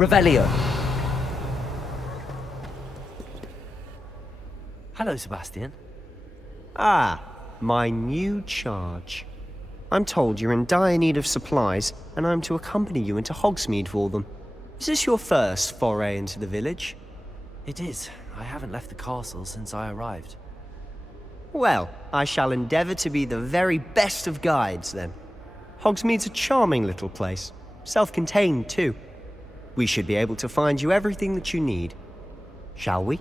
Revelio. Hello, Sebastian. Ah, my new charge. I'm told you're in dire need of supplies, and I'm to accompany you into Hogsmeade for them. Is this your first foray into the village? It is. I haven't left the castle since I arrived. Well, I shall endeavour to be the very best of guides, then. Hogsmeade's a charming little place. Self-contained, too. We should be able to find you everything that you need. Shall we?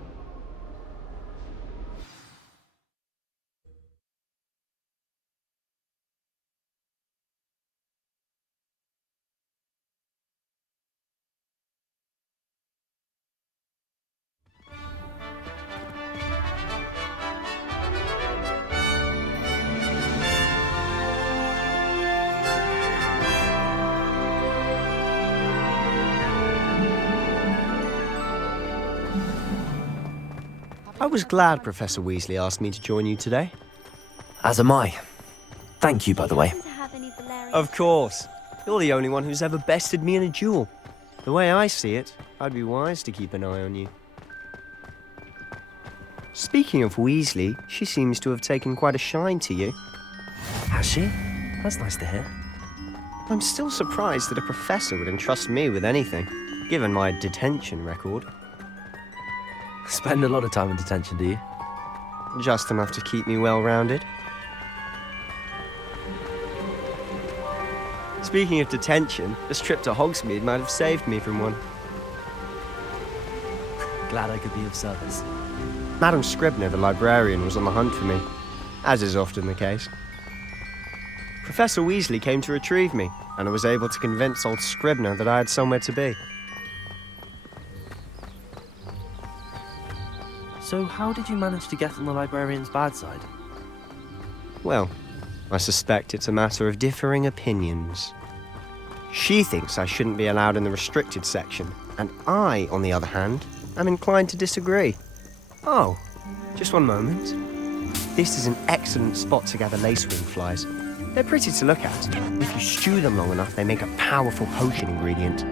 I was glad Professor Weasley asked me to join you today. As am I. Thank you, by the way. Of course. You're the only one who's ever bested me in a duel. The way I see it, I'd be wise to keep an eye on you. Speaking of Weasley, she seems to have taken quite a shine to you. Has she? That's nice to hear. I'm still surprised that a professor would entrust me with anything, given my detention record. Spend a lot of time in detention, do you? Just enough to keep me well-rounded. Speaking of detention, this trip to Hogsmeade might have saved me from one. Glad I could be of service. Madam Scribner, the librarian, was on the hunt for me, as is often the case. Professor Weasley came to retrieve me, and I was able to convince old Scribner that I had somewhere to be. So how did you manage to get on the librarian's bad side? Well, I suspect it's a matter of differing opinions. She thinks I shouldn't be allowed in the restricted section, and I, on the other hand, am inclined to disagree. Oh, just one moment. This is an excellent spot to gather lacewing flies. They're pretty to look at. If you stew them long enough, they make a powerful potion ingredient.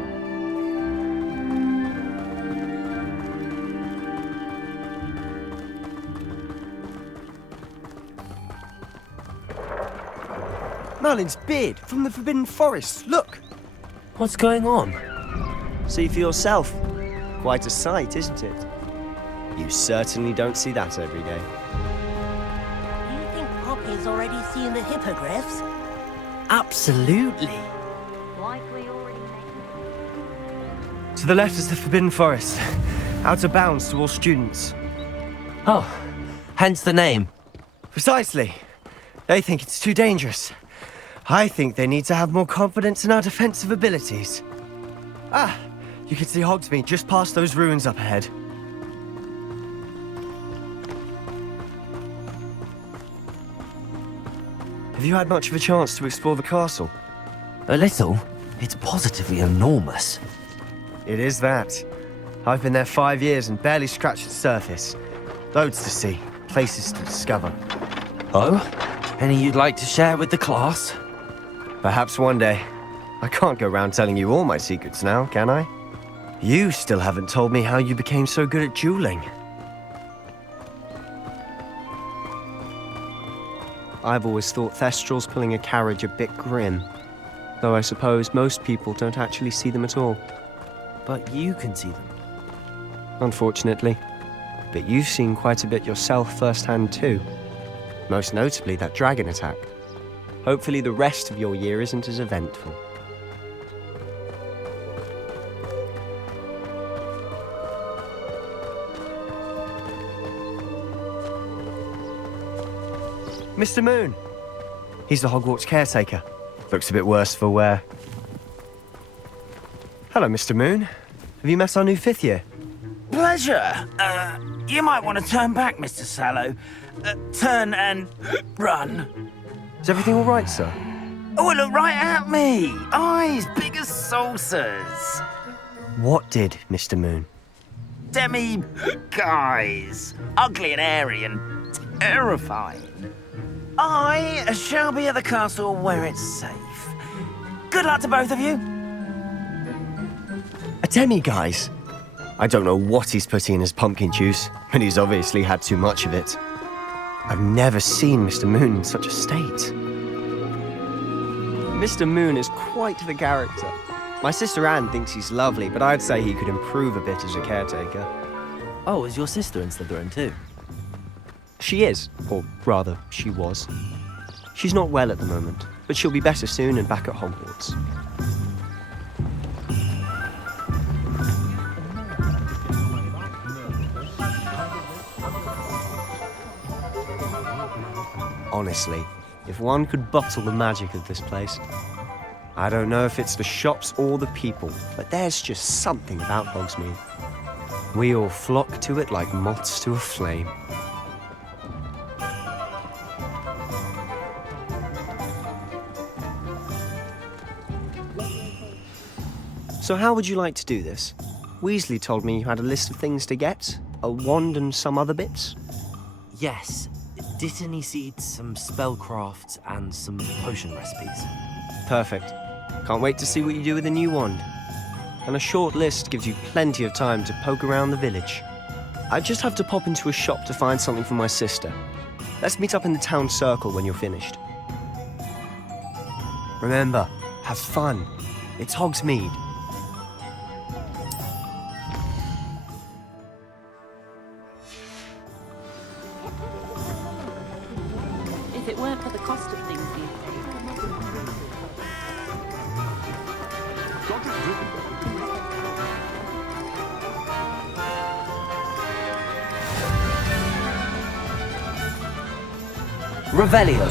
Merlin's beard from the Forbidden Forest, look! What's going on? See for yourself. Quite a sight, isn't it? You certainly don't see that every day. You think Poppy's already seen the hippogriffs? Absolutely. Like we already made. To the left is the Forbidden Forest. Out of bounds to all students. Oh, hence the name. Precisely. They think it's too dangerous. I think they need to have more confidence in our defensive abilities. Ah, you can see Hogsmeade just past those ruins up ahead. Have you had much of a chance to explore the castle? A little. It's positively enormous. It is that. I've been there 5 years and barely scratched the surface. Loads to see, places to discover. Oh? Any you'd like to share with the class? Perhaps one day. I can't go round telling you all my secrets now, can I? You still haven't told me how you became so good at dueling. I've always thought Thestrals pulling a carriage a bit grim. Though I suppose most people don't actually see them at all. But you can see them. Unfortunately. But you've seen quite a bit yourself firsthand too. Most notably that dragon attack. Hopefully the rest of your year isn't as eventful. Mr. Moon. He's the Hogwarts caretaker. Looks a bit worse for wear. Hello, Mr. Moon. Have you met our new 5th year? Pleasure. You might want to turn back, Mr. Sallow. Turn and run. Is everything all right, sir? Oh, look right at me. Eyes big as saucers. What did, Mr. Moon? Guys. Ugly and airy and terrifying. I shall be at the castle where it's safe. Good luck to both of you. A demi-guise? I don't know what he's putting in his pumpkin juice, but he's obviously had too much of it. I've never seen Mr. Moon in such a state. Mr. Moon is quite the character. My sister Anne thinks he's lovely, but I'd say he could improve a bit as a caretaker. Oh, is your sister in Slytherin too? She is, or rather, she was. She's not well at the moment, but she'll be better soon and back at Hogwarts. Honestly, if one could bottle the magic of this place. I don't know if it's the shops or the people, but there's just something about Hogsmeade. We all flock to it like moths to a flame. So how would you like to do this? Weasley told me you had a list of things to get, a wand and some other bits. Yes. Dittany seeds, some spellcrafts, and some potion recipes. Perfect. Can't wait to see what you do with the new wand. And a short list gives you plenty of time to poke around the village. I just have to pop into a shop to find something for my sister. Let's meet up in the town circle when you're finished. Remember, have fun. It's Hogsmeade. If it weren't for the cost of things these days. Revelio.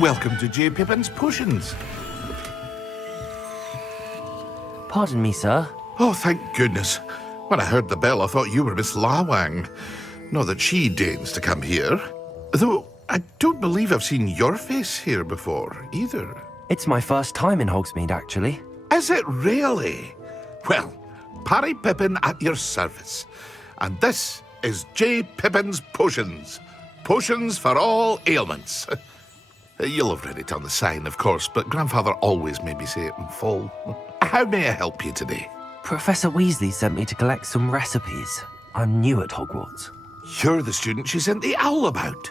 Welcome to J. Pippin's Potions. Pardon me, sir. Oh, thank goodness. When I heard the bell, I thought you were Miss Lawang. Not that she deigns to come here. Though I don't believe I've seen your face here before, either. It's my first time in Hogsmeade, actually. Is it really? Well, Parry Pippin at your service. And this is J. Pippin's Potions. Potions for all ailments. You'll have read it on the sign, of course, but Grandfather always made me say it in full. How may I help you today? Professor Weasley sent me to collect some recipes. I'm new at Hogwarts. You're the student she sent the owl about.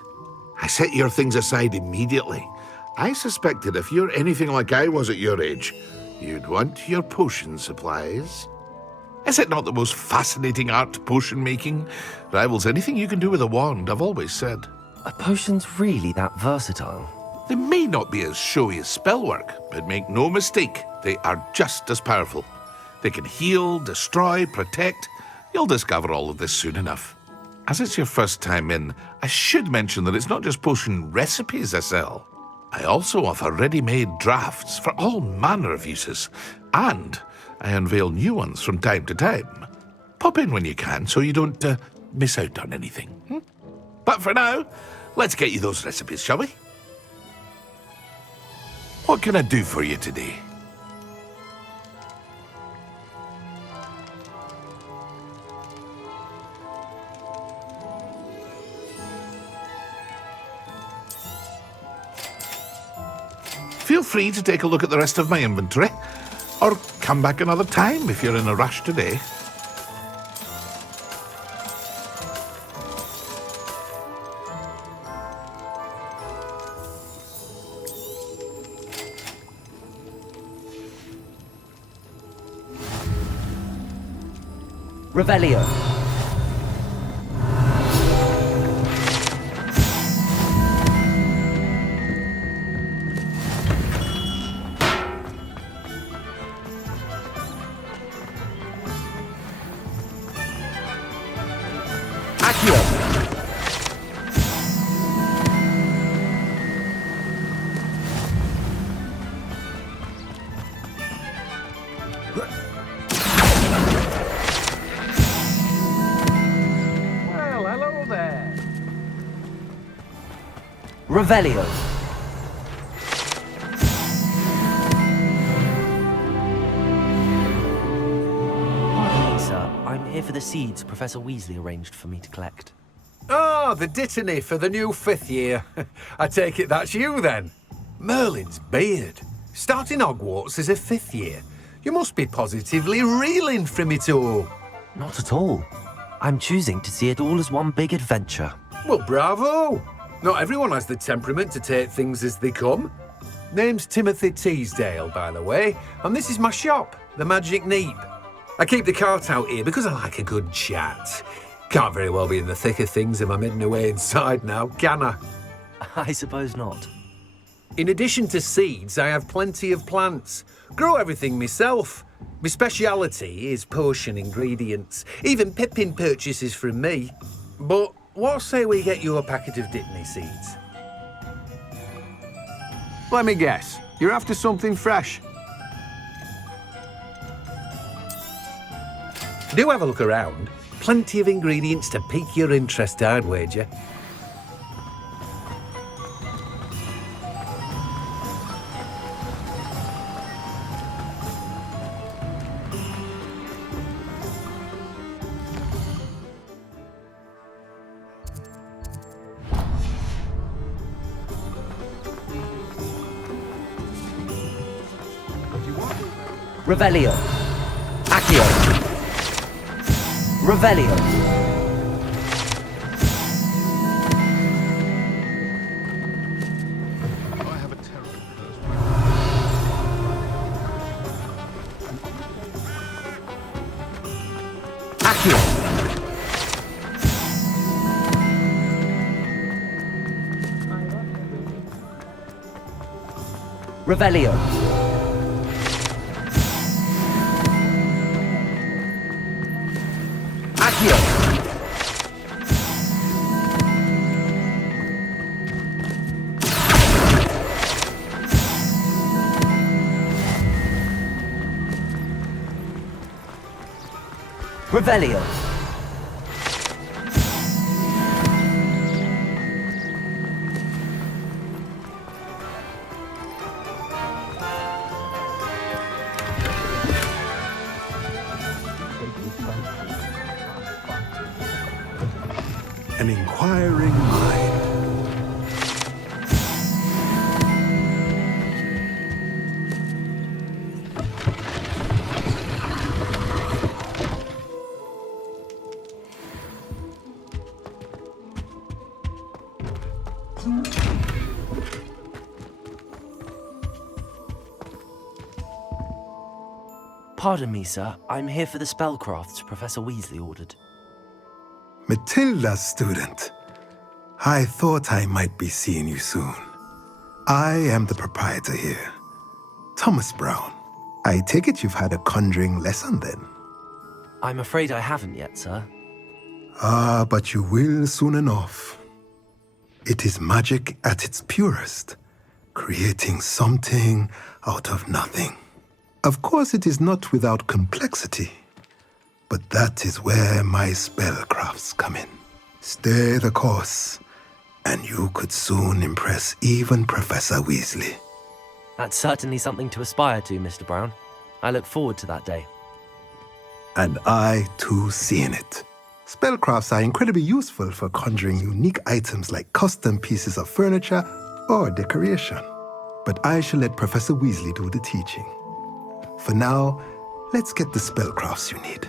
I set your things aside immediately. I suspected if you're anything like I was at your age, you'd want your potion supplies. Is it not the most fascinating art, potion making? Rivals anything you can do with a wand, I've always said. Are potions really that versatile? They may not be as showy as spellwork, but make no mistake, they are just as powerful. They can heal, destroy, protect. You'll discover all of this soon enough. As it's your first time in, I should mention that it's not just potion recipes I sell. I also offer ready-made drafts for all manner of uses, and I unveil new ones from time to time. Pop in when you can so you don't miss out on anything. But for now, let's get you those recipes, shall we? What can I do for you today? Feel free to take a look at the rest of my inventory, or come back another time if you're in a rush today. Revelio. Revelio. Pardon me, sir. I'm here for the seeds Professor Weasley arranged for me to collect. Oh, the Dittany for the new 5th year. I take it that's you then. Merlin's beard. Starting Hogwarts is a 5th year. You must be positively reeling from it all. Not at all. I'm choosing to see it all as one big adventure. Well, bravo! Not everyone has the temperament to take things as they come. Name's Timothy Teasdale, by the way, and this is my shop, the Magic Neep. I keep the cart out here because I like a good chat. Can't very well be in the thick of things if I'm hidden away inside now, can I? I suppose not. In addition to seeds, I have plenty of plants. Grow everything myself. My speciality is potion ingredients. Even Pippin purchases from me. But what say we get you a packet of Dittany seeds? Let me guess. You're after something fresh. Do have a look around. Plenty of ingredients to pique your interest, I'd wager. Revelio. Accio. Revelio. Accio. Revelio. Accio. Revelio. An inquiring mind. Pardon me, sir. I'm here for the spellcrafts Professor Weasley ordered. Matilda's student. I thought I might be seeing you soon. I am the proprietor here, Thomas Brown. I take it you've had a conjuring lesson then? I'm afraid I haven't yet, sir. Ah, but you will soon enough. It is magic at its purest, creating something out of nothing. Of course, it is not without complexity, but that is where my spellcrafts come in. Stay the course, and you could soon impress even Professor Weasley. That's certainly something to aspire to, Mr. Brown. I look forward to that day. And I, too, seeing it. Spellcrafts are incredibly useful for conjuring unique items like custom pieces of furniture or decoration. But I shall let Professor Weasley do the teaching. For now, let's get the spellcrafts you need.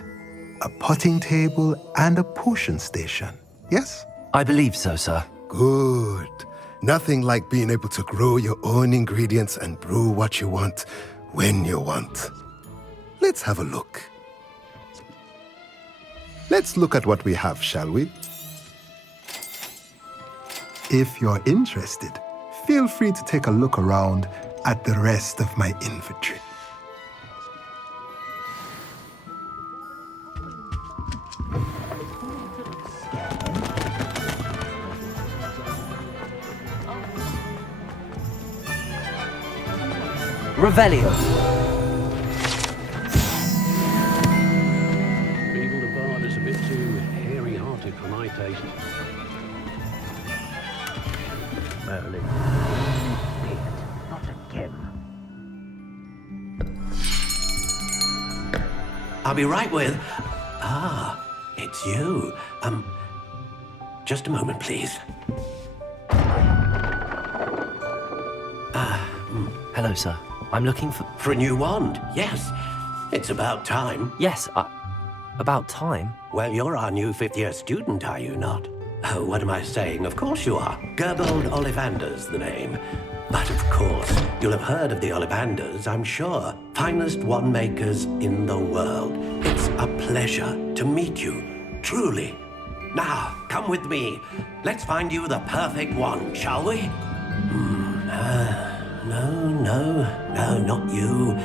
A potting table and a potion station, yes? I believe so, sir. Good. Nothing like being able to grow your own ingredients and brew what you want when you want. Let's have a look. Let's look at what we have, shall we? If you're interested, feel free to take a look around at the rest of my inventory. Revelio. Beetle the Bard is a bit too hairy-hearted for my taste. Merlin. Not again. I'll be right with... Ah, it's you. Just a moment, please. Hello, sir. I'm looking for... For a new wand, yes. It's about time. Yes, about time. Well, you're our new fifth-year student, are you not? Oh, what am I saying? Of course you are. Gerbold Ollivander's the name. But of course, you'll have heard of the Ollivanders, I'm sure. Finest wand makers in the world. It's a pleasure to meet you, truly. Now, come with me. Let's find you the perfect wand, shall we? No, not you.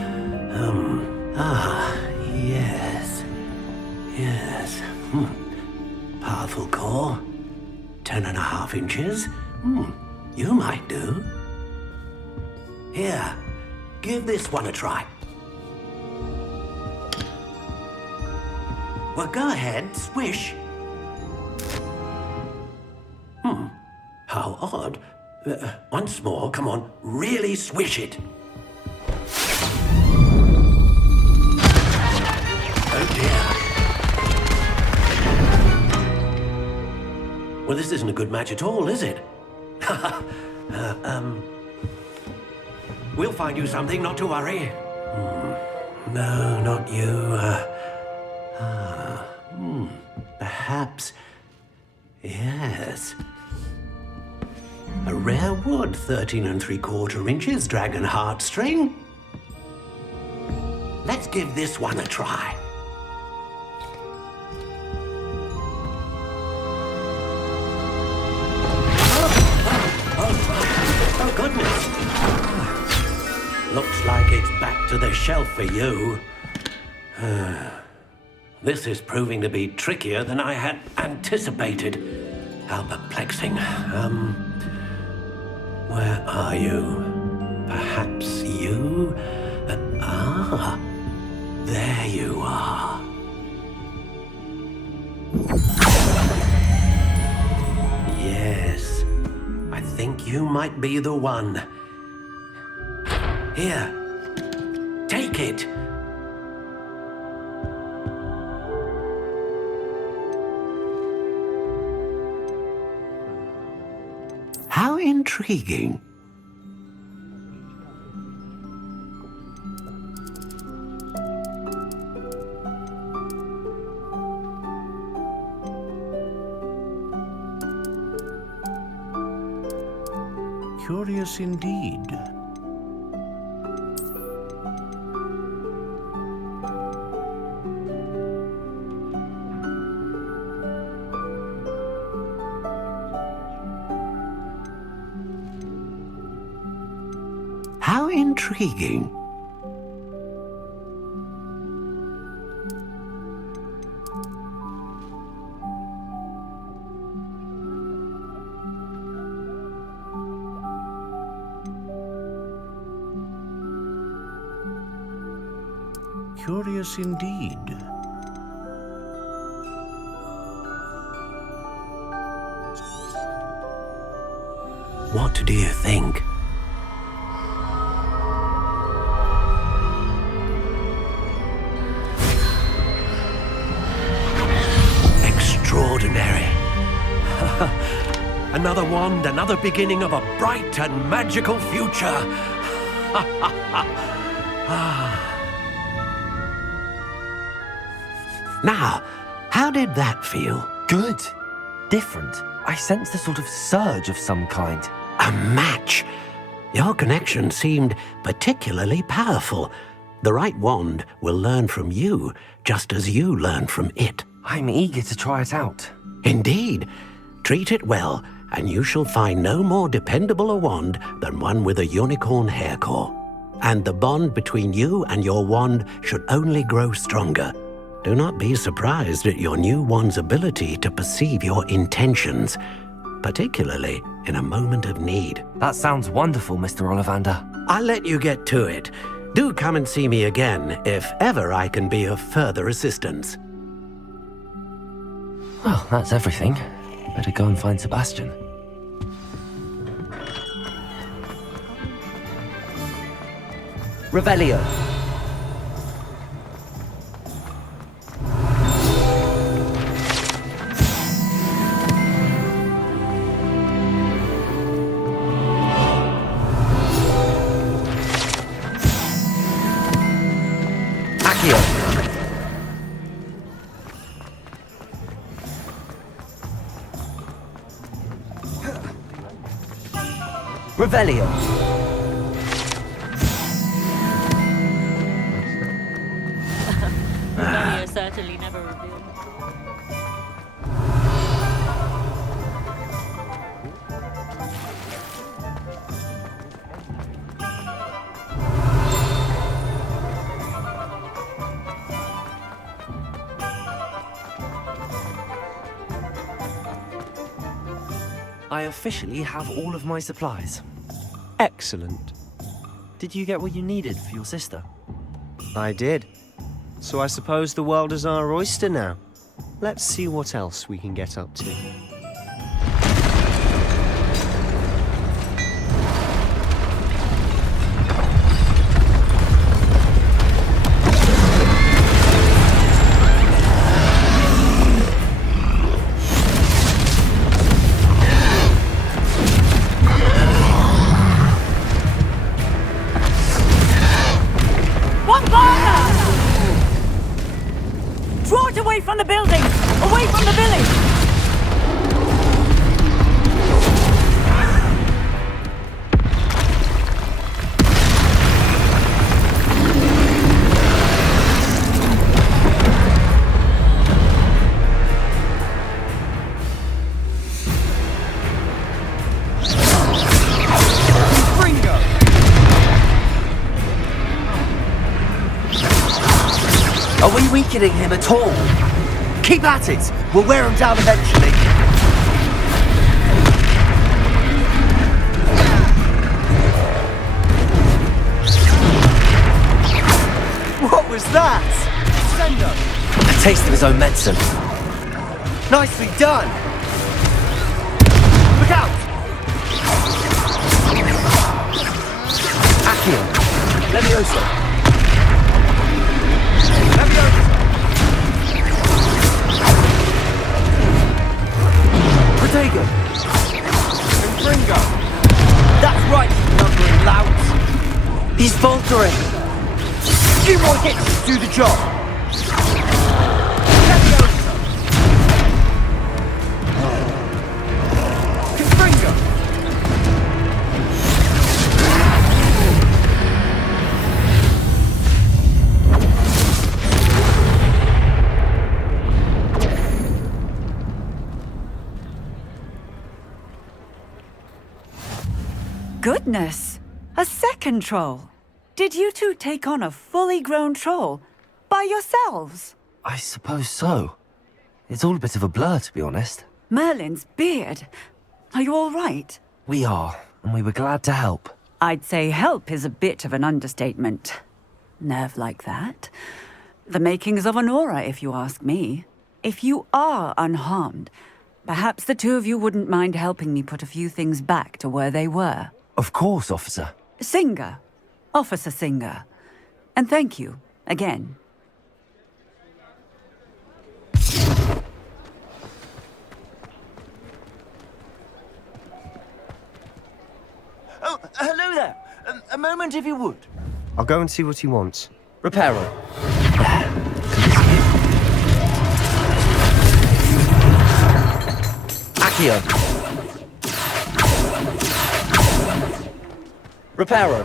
Yes. Powerful core. 10.5 inches. You might do. Here, give this one a try. Well, go ahead, swish. How odd. Once more, come on, really swish it. Oh dear. Well, this isn't a good match at all, is it? We'll find you something, not to worry. No, not you. Perhaps. Yes. A rare wood, 13 3/4 inches, dragon heartstring. Let's give this one a try. Oh, goodness. Looks like it's back to the shelf for you. This is proving to be trickier than I had anticipated. How perplexing. Where are you? Perhaps you? There you are. Yes, I think you might be the one. Here, take it. How intriguing. Curious indeed. How intriguing. Curious indeed. What do you think? Extraordinary. Another wand, another beginning of a bright and magical future. Now, how did that feel? Good. Different. I sensed a sort of surge of some kind. A match. Your connection seemed particularly powerful. The right wand will learn from you, just as you learn from it. I'm eager to try it out. Indeed. Treat it well, and you shall find no more dependable a wand than one with a unicorn hair core. And the bond between you and your wand should only grow stronger. Do not be surprised at your new wand's ability to perceive your intentions, particularly in a moment of need. That sounds wonderful, Mr. Ollivander. I'll let you get to it. Do come and see me again if ever I can be of further assistance. Well, that's everything. Better go and find Sebastian. Revelio. Accio. Revelio. Revelio certainly never revealed. I officially have all of my supplies. Excellent. Did you get what you needed for your sister? I did. So I suppose the world is our oyster now. Let's see what else we can get up to. Draw it away from the building! Away from the village! Are we weakening him at all? Keep at it! We'll wear him down eventually. What was that? Sendo! A taste of his own medicine. Nicely done! Look out! Accio! Levioso! Protego! Infringo! That's right, you numbering louts! He's faltering! Few more hits to do the job! Levioso! Confringo! Goodness! A second troll! Did you two take on a fully grown troll? By yourselves? I suppose so. It's all a bit of a blur, to be honest. Merlin's beard. Are you all right? We are, and we were glad to help. I'd say help is a bit of an understatement. Nerve like that. The makings of an aura, if you ask me. If you are unharmed, perhaps the two of you wouldn't mind helping me put a few things back to where they were. Of course, officer. Singer. Officer Singer. And thank you, again. Oh, hello there. A moment, if you would. I'll go and see what he wants. Reparo. Accio. Reparo.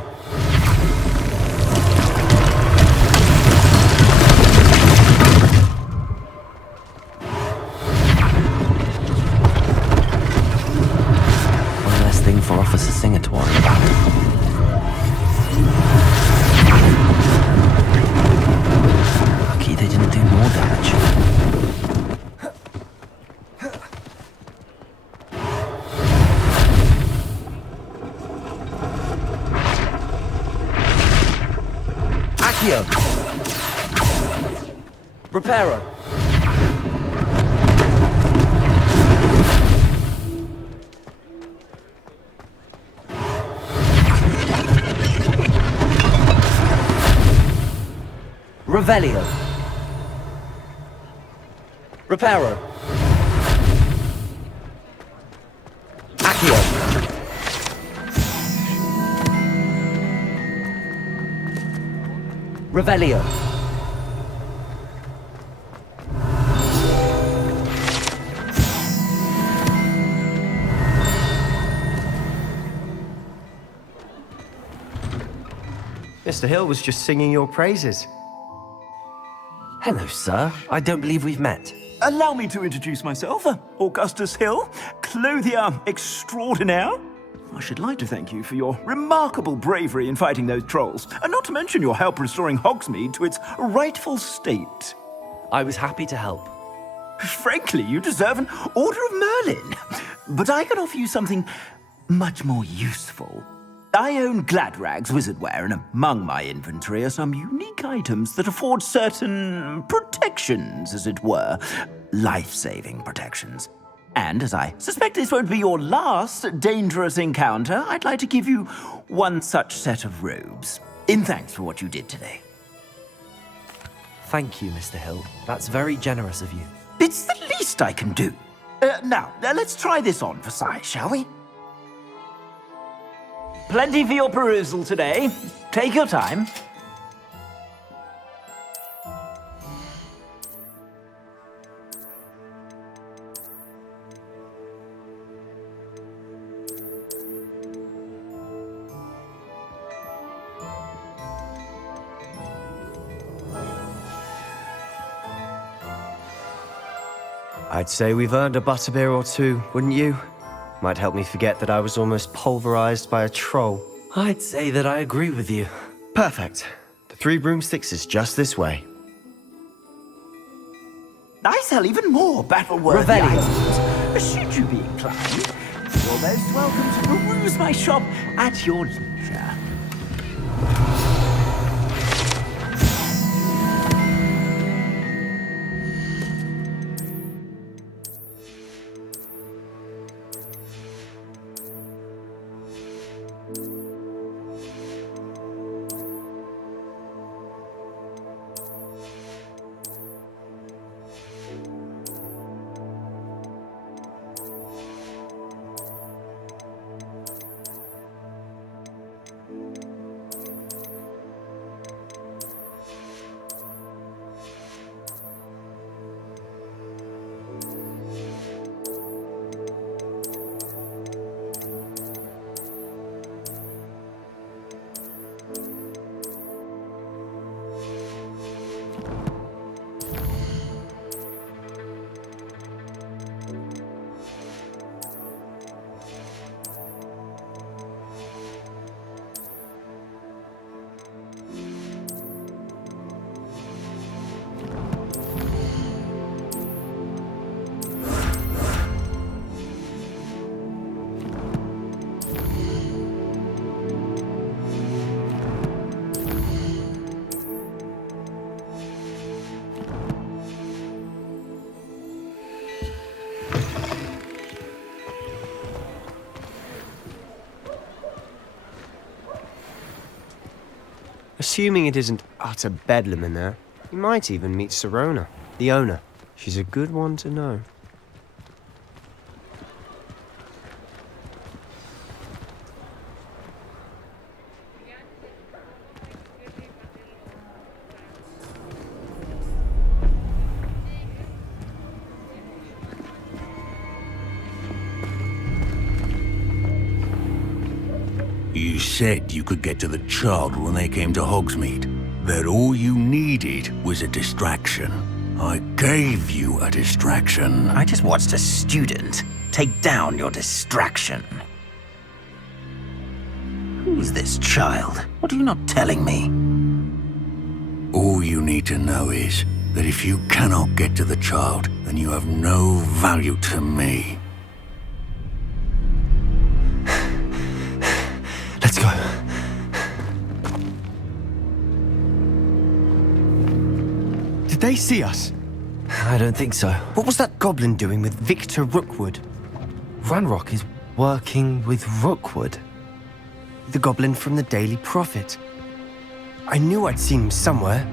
One less thing for Officer Singer to worry about. Lucky they didn't do more damage. Accio! Reparo! Revelio! Reparo! Accio! Revelio. Mr. Hill was just singing your praises. Hello, sir. I don't believe we've met. Allow me to introduce myself, Augustus Hill, clothier extraordinaire. I should like to thank you for your remarkable bravery in fighting those trolls, and not to mention your help restoring Hogsmeade to its rightful state. I was happy to help. Frankly, you deserve an Order of Merlin. But I can offer you something much more useful. I own Gladrag's wizardware, and among my inventory are some unique items that afford certain protections, as it were. Life-saving protections. And as I suspect this won't be your last dangerous encounter, I'd like to give you one such set of robes, in thanks for what you did today. Thank you, Mr. Hill. That's very generous of you. It's the least I can do. Now, let's try this on for size, shall we? Plenty for your perusal today. Take your time. I'd say we've earned a butterbeer or two, wouldn't you? Might help me forget that I was almost pulverized by a troll. I'd say that I agree with you. Perfect. The 3 broomsticks is just this way. I sell even more battle-worthy items. Should you be inclined, you're most welcome to peruse my shop at your leisure. Assuming it isn't utter bedlam in there, you might even meet Sirona, the owner. She's a good one to know. You said you could get to the child when they came to Hogsmeade. That all you needed was a distraction. I gave you a distraction. I just watched a student take down your distraction. Who's this child? What are you not telling me? All you need to know is that if you cannot get to the child, then you have no value to me. Let's go. Did they see us? I don't think so. What was that goblin doing with Victor Rookwood? Ranrock is working with Rookwood. The goblin from the Daily Prophet. I knew I'd seen him somewhere.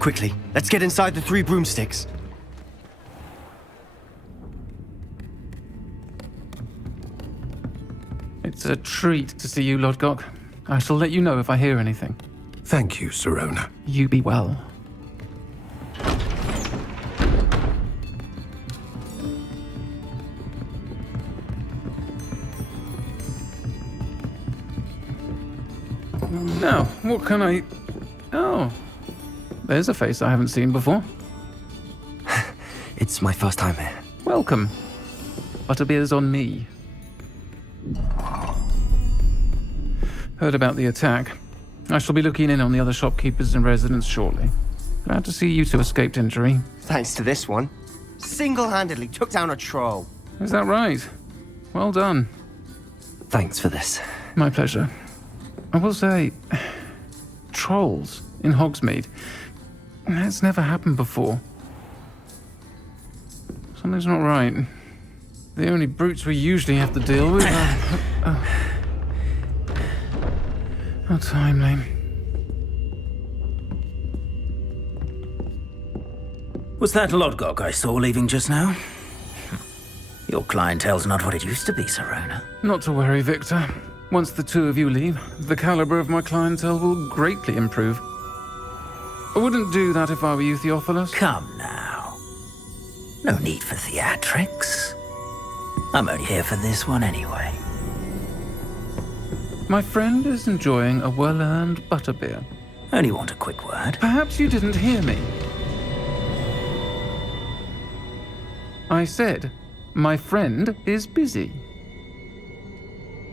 Quickly, let's get inside the 3 broomsticks. It's a treat to see you, Lodgok. I shall let you know if I hear anything. Thank you, Sirona. You be well. Now, what can I... Oh, there's a face I haven't seen before. It's my first time here. Welcome. Butterbeer's on me. Heard about the attack. I shall be looking in on the other shopkeepers and residents shortly. Glad to see you two escaped injury. Thanks to this one. Single-handedly took down a troll. Is that right? Well done. Thanks for this. My pleasure. I will say, trolls in Hogsmeade. That's never happened before. Something's not right. The only brutes we usually have to deal with are... How timely. Was that Lodgok I saw leaving just now? Your clientele's not what it used to be, Serona. Not to worry, Victor. Once the two of you leave, the caliber of my clientele will greatly improve. I wouldn't do that if I were you, Theophilus. Come now. No need for theatrics. I'm only here for this one anyway. My friend is enjoying a well-earned butterbeer. Only want a quick word. Perhaps you didn't hear me. I said, my friend is busy.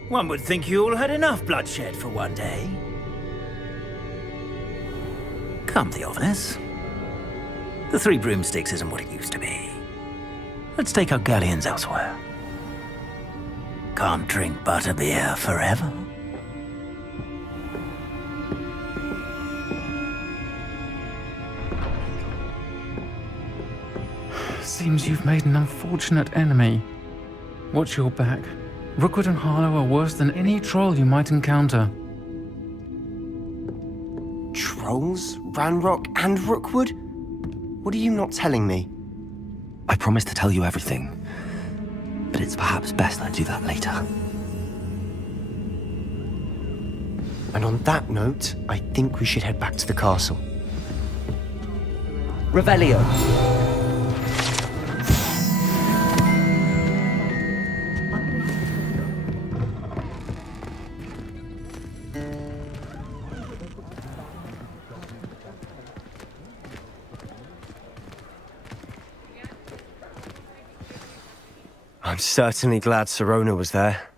One would think you all had enough bloodshed for one day. Come, Theophilus. The Three Broomsticks isn't what it used to be. Let's take our galleons elsewhere. Can't drink butterbeer forever. Seems you've made an unfortunate enemy. Watch your back. Rookwood and Harlow are worse than any troll you might encounter. Trolls? Ranrock and Rookwood? What are you not telling me? I promise to tell you everything, but it's perhaps best I do that later. And on that note, I think we should head back to the castle. Revelio. I'm certainly glad Serona was there.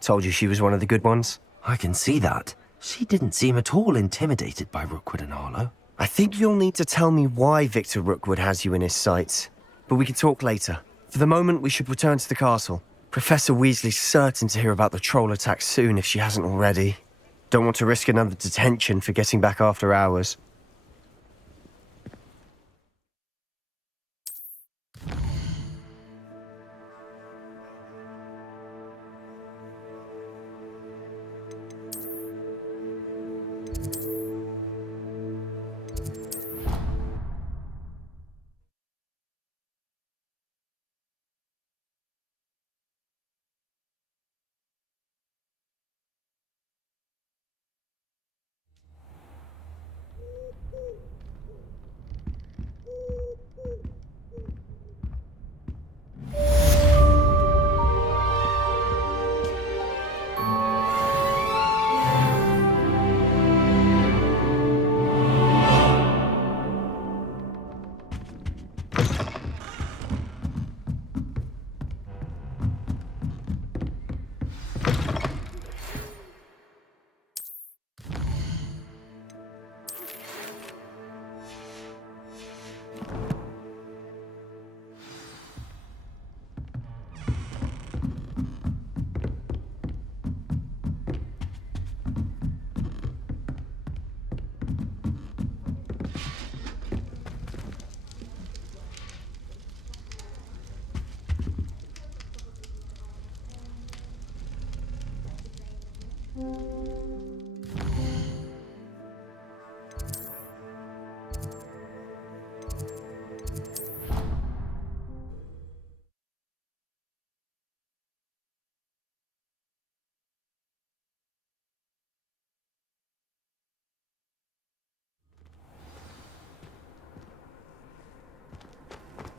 Told you she was one of the good ones. I can see that. She didn't seem at all intimidated by Rookwood and Harlow. I think you'll need to tell me why Victor Rookwood has you in his sights. But we can talk later. For the moment, we should return to the castle. Professor Weasley's certain to hear about the troll attack soon if she hasn't already. Don't want to risk another detention for getting back after hours.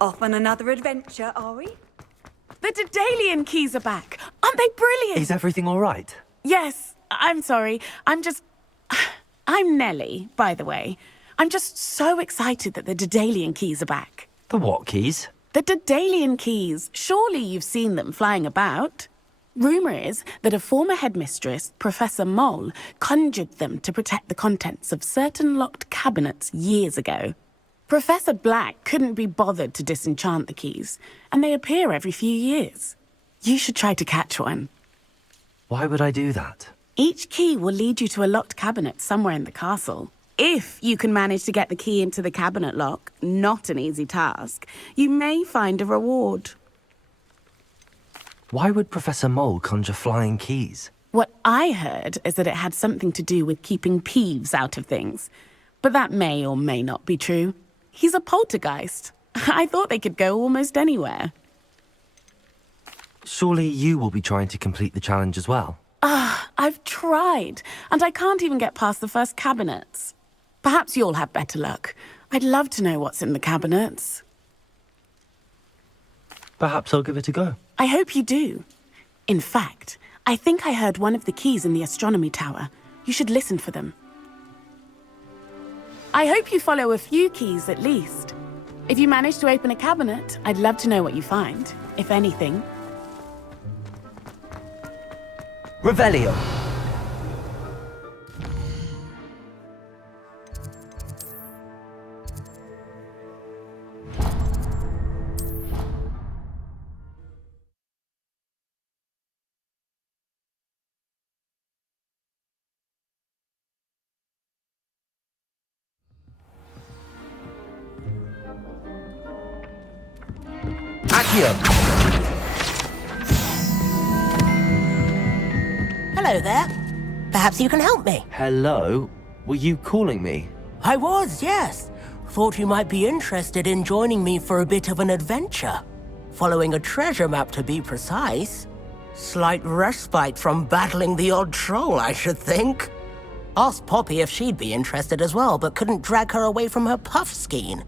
Off on another adventure, are we? The Daedalian keys are back. Aren't they brilliant? Is everything all right? Yes. I'm sorry. I'm just I'm Nellie, by the way. I'm just so excited that the Daedalian keys are back. The what keys? The Daedalian keys. Surely you've seen them flying about. Rumour is that a former headmistress, Professor Mole, conjured them to protect the contents of certain locked cabinets years ago. Professor Black couldn't be bothered to disenchant the keys, and they appear every few years. You should try to catch one. Why would I do that? Each key will lead you to a locked cabinet somewhere in the castle. If you can manage to get the key into the cabinet lock, not an easy task, you may find a reward. Why would Professor Mole conjure flying keys? What I heard is that it had something to do with keeping Peeves out of things. But that may or may not be true. He's a poltergeist. I thought they could go almost anywhere. Surely you will be trying to complete the challenge as well. I've tried, and I can't even get past the first cabinets. Perhaps you'll have better luck. I'd love to know what's in the cabinets. Perhaps I'll give it a go. I hope you do. In fact, I think I heard one of the keys in the astronomy tower. You should listen for them. I hope you follow a few keys at least. If you manage to open a cabinet, I'd love to know what you find, if anything. Revelio. Hello there. Perhaps you can help me. Hello? Were you calling me? I was, yes. Thought you might be interested in joining me for a bit of an adventure. Following a treasure map, to be precise. Slight respite from battling the odd troll, I should think. Asked Poppy if she'd be interested as well, but couldn't drag her away from her puff skein.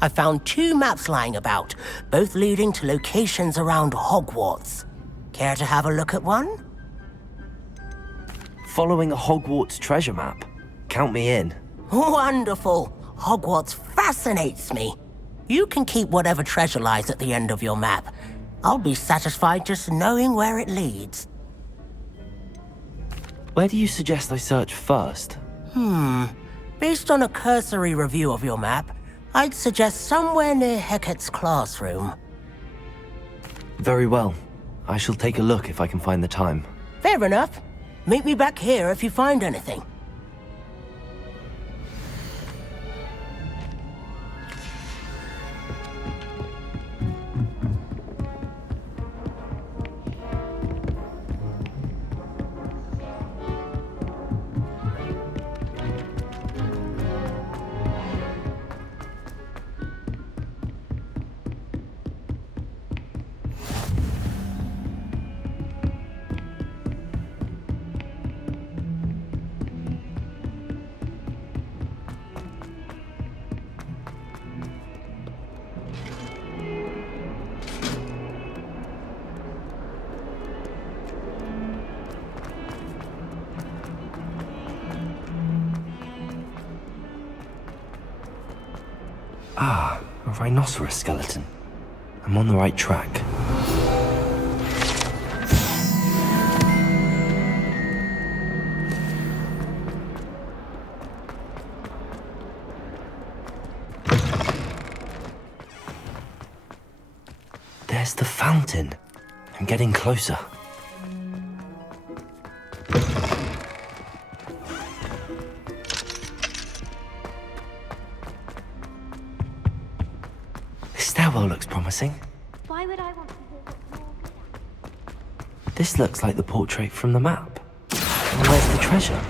I found 2 maps lying about, both leading to locations around Hogwarts. Care to have a look at one? Following a Hogwarts treasure map. Count me in. Wonderful. Hogwarts fascinates me. You can keep whatever treasure lies at the end of your map. I'll be satisfied just knowing where it leads. Where do you suggest I search first? Based on a cursory review of your map, I'd suggest somewhere near Hecate's classroom. Very well. I shall take a look if I can find the time. Fair enough. Meet me back here if you find anything. Ah, a rhinoceros skeleton. I'm on the right track. There's the fountain. I'm getting closer. Stairwell looks promising. Why would I want to hear what's more? This looks like the portrait from the map. And where's the treasure?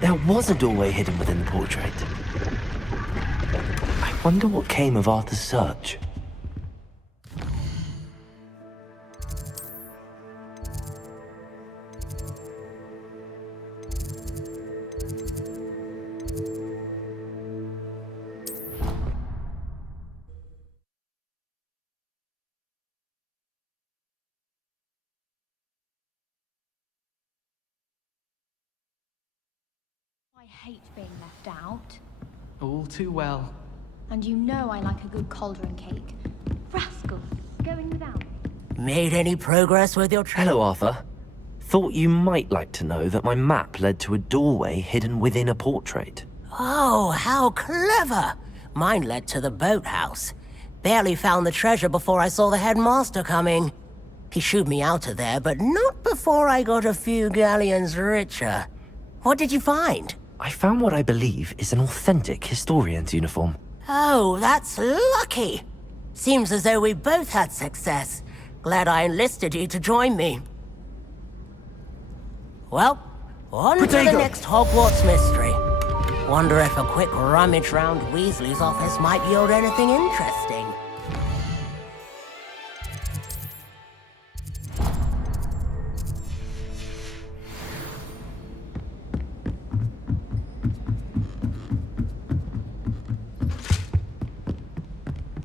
There was a doorway hidden within the portrait. I wonder what came of Arthur's search. I hate being left out. All too well. And you know I like a good cauldron cake. Rascal, going without me. Made any progress with your Hello, Arthur. Thought you might like to know that my map led to a doorway hidden within a portrait. Oh, how clever! Mine led to the boathouse. Barely found the treasure before I saw the headmaster coming. He shooed me out of there, but not before I got a few galleons richer. What did you find? I found what I believe is an authentic historian's uniform. Oh, that's lucky. Seems as though we both had success. Glad I enlisted you to join me. Well, on to the next Hogwarts mystery. Wonder if a quick rummage round Weasley's office might yield anything interesting.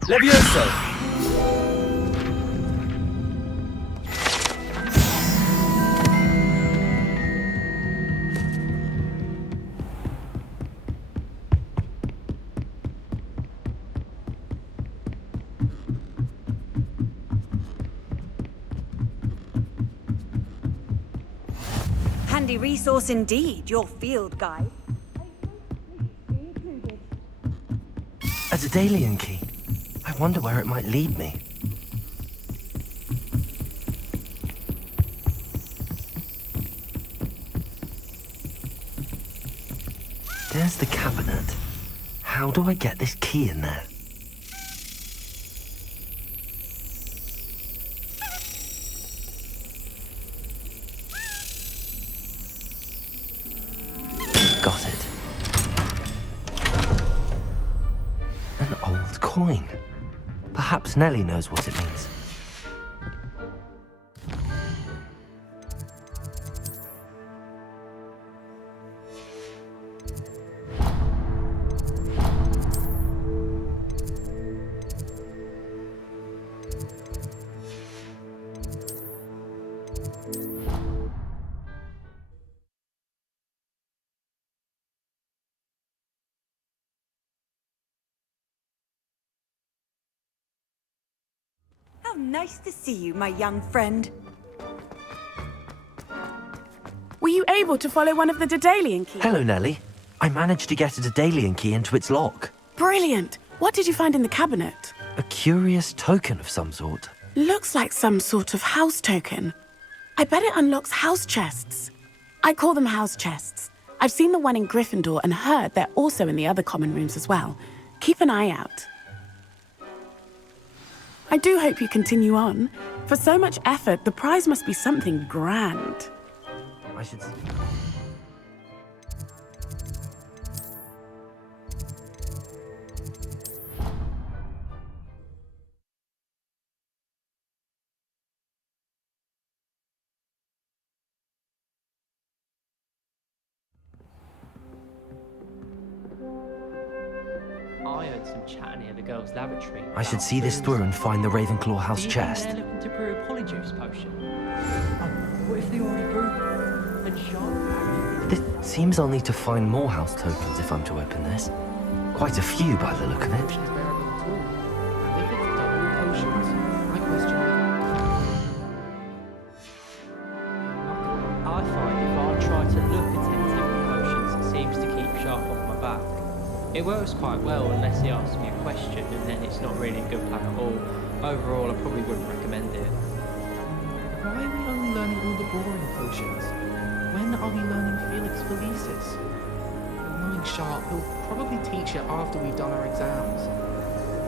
Levioso! Handy resource indeed, your field guide. A Daedalian key. I wonder where it might lead me. There's the cabinet. How do I get this key in there? Got it. An old coin. Perhaps Nellie knows what it means. How nice to see you, my young friend. Were you able to follow one of the Daedalian keys? Hello, Nellie. I managed to get a Daedalian key into its lock. Brilliant! What did you find in the cabinet? A curious token of some sort. Looks like some sort of house token. I bet it unlocks house chests. I call them house chests. I've seen the one in Gryffindor and heard they're also in the other common rooms as well. Keep an eye out. I do hope you continue on. For so much effort, the prize must be something grand. I should see. I heard some chat near the girls' lavatory. I should see this through and find the Ravenclaw house chest. They're looking to brew a polyjuice potion. Oh, what if they already brewed and shot? It seems I'll need to find more house tokens if I'm to open this. Quite a few by the look of it. I find if I try to look attentive at potions, it seems to keep sharp off my back. It works quite well unless he asks me a question, and then it's not really a good plan at all. Overall, I probably wouldn't recommend it. Why are we only learning all the boring potions? When are we learning Felix Felicis? Knowing Sharp, he'll probably teach it after we've done our exams.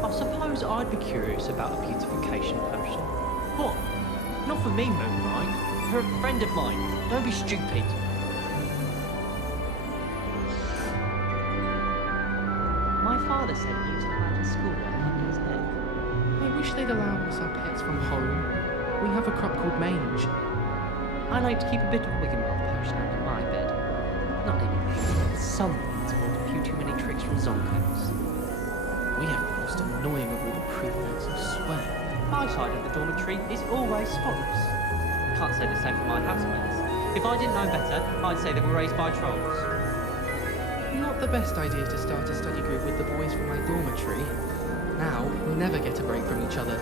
I suppose I'd be curious about a beautification potion. What? Not for me, Moonlight. For a friend of mine. Don't be stupid. My father said he used to have a school under his bed. I wish they'd allow us our pets from home. We have a crop called mange. I like to keep a bit of Wiggenweld potion under my bed. Not anything. Some things want a few too many tricks from Zonkos. We have the most annoying of all the prefects, I swear. My side of the dormitory is always spotless. Can't say the same for my housemates. If I didn't know better, I'd say they were raised by trolls. Not the best idea to start a study group with the boys from my dormitory. Now, we'll never get a break from each other.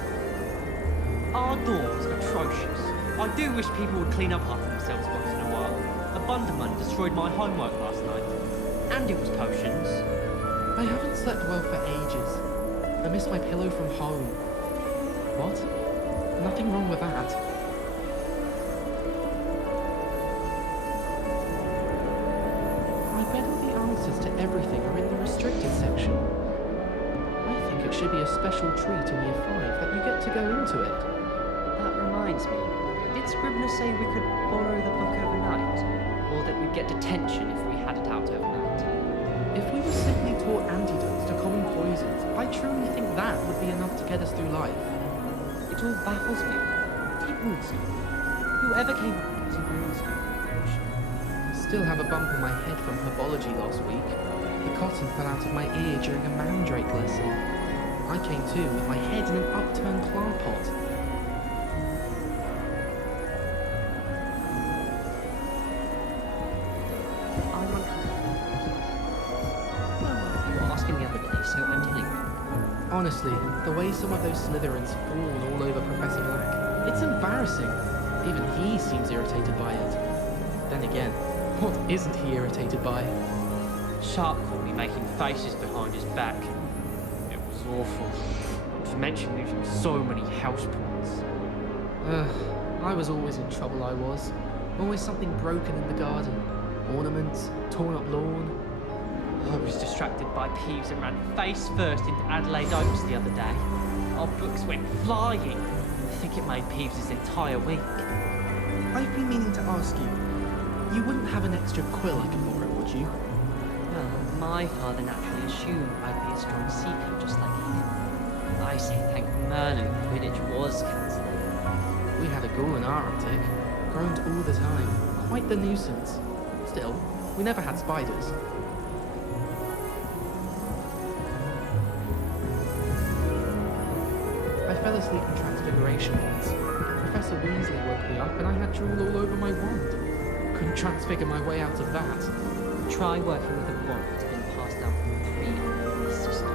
Our dorm's atrocious. I do wish people would clean up after themselves once in a while. A Bunderman destroyed my homework last night. And it was potions. I haven't slept well for ages. I miss my pillow from home. What? Nothing wrong with that. I bet all the answers to everything are in the restricted section. I think it should be a special treat in Year 5 that you get to go into it. That reminds me. Did Scribner say we could borrow the book overnight? Or that we'd get detention if we had it out overnight? If we were simply taught antidotes to common poisons, I truly think that would be enough to get us through life. It all baffles me. Take Moonstone. Whoever came up with getting Moonstone potion? I still have a bump on my head from herbology last week. The cotton fell out of my ear during a mandrake lesson. I came to with my head in an upturned plant pot. Honestly, the way some of those Slytherins fawn all over Professor Black, it's embarrassing. Even he seems irritated by it. Then again, what isn't he irritated by? Sharp caught me making faces behind his back. It was awful. Not to mention losing so many house points. I was always in trouble, I was. Always something broken in the garden. Ornaments, torn up lawn. I was distracted by Peeves and ran face first into Adelaide Oaks the other day. Our books went flying. I think it made Peeves' entire week. I've been meaning to ask you. You wouldn't have an extra quill I could borrow, would you? Well, my father naturally assumed I'd be a strong seeker just like him. I say thank Merlin Quidditch was cancelled. We had a ghoul in our attic. Groaned all the time. Quite the nuisance. Still, we never had spiders. I fell asleep in Transfiguration once. Professor Weasley woke me up and I had drool all over my wand. Couldn't transfigure my way out of that. Try working with a wand that's been passed down from 3 of his sisters.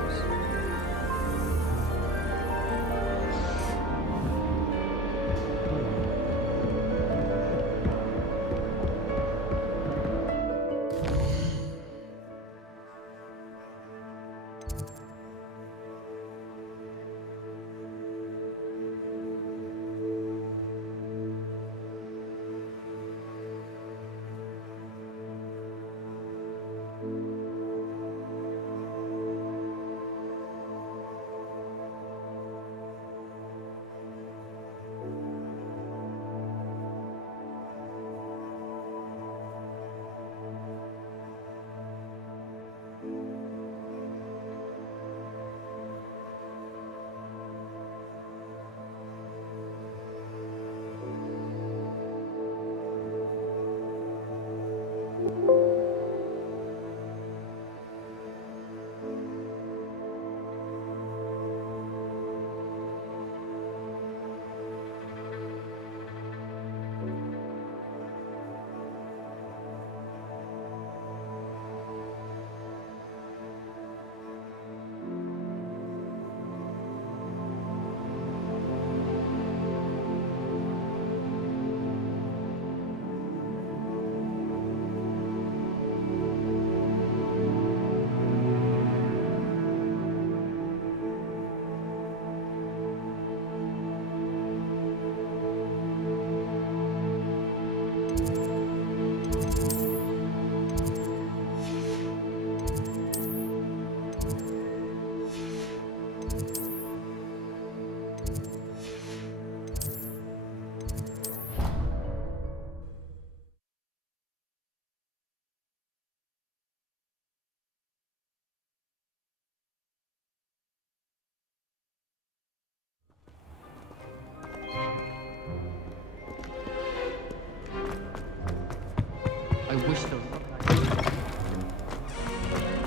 I wish the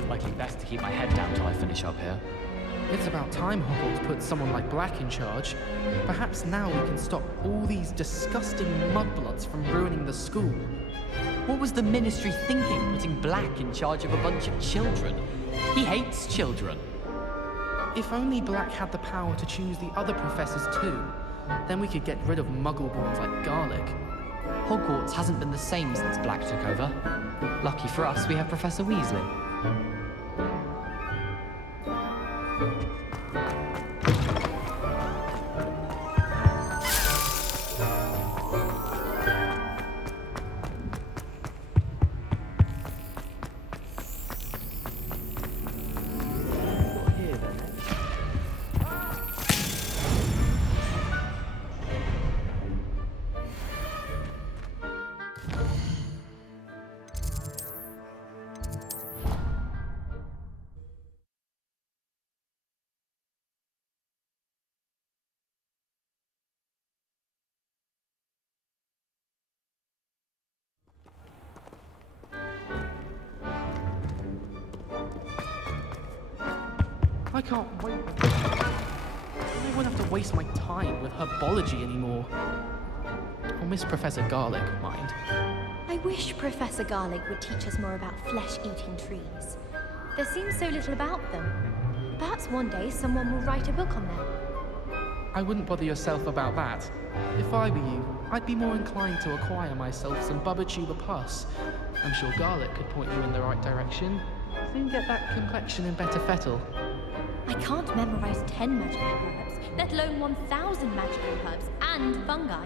likely best to keep my head down till I finish up here. It's about time Hogwarts put someone like Black in charge. Perhaps now we can stop all these disgusting mudbloods from ruining the school. What was the Ministry thinking, putting Black in charge of a bunch of children? He hates children. If only Black had the power to choose the other professors too, then we could get rid of muggleborns like Garlic. Hogwarts hasn't been the same since Black took over. Lucky for us, we have Professor Weasley. I can't wait. I won't have to waste my time with herbology anymore. I'll miss Professor Garlic, mind. I wish Professor Garlic would teach us more about flesh-eating trees. There seems so little about them. Perhaps one day someone will write a book on them. I wouldn't bother yourself about that. If I were you, I'd be more inclined to acquire myself some Bubba pus. I'm sure Garlic could point you in the right direction. Soon get that complexion in better fettle. I can't memorize 10 magical herbs, let alone 1,000 magical herbs and fungi.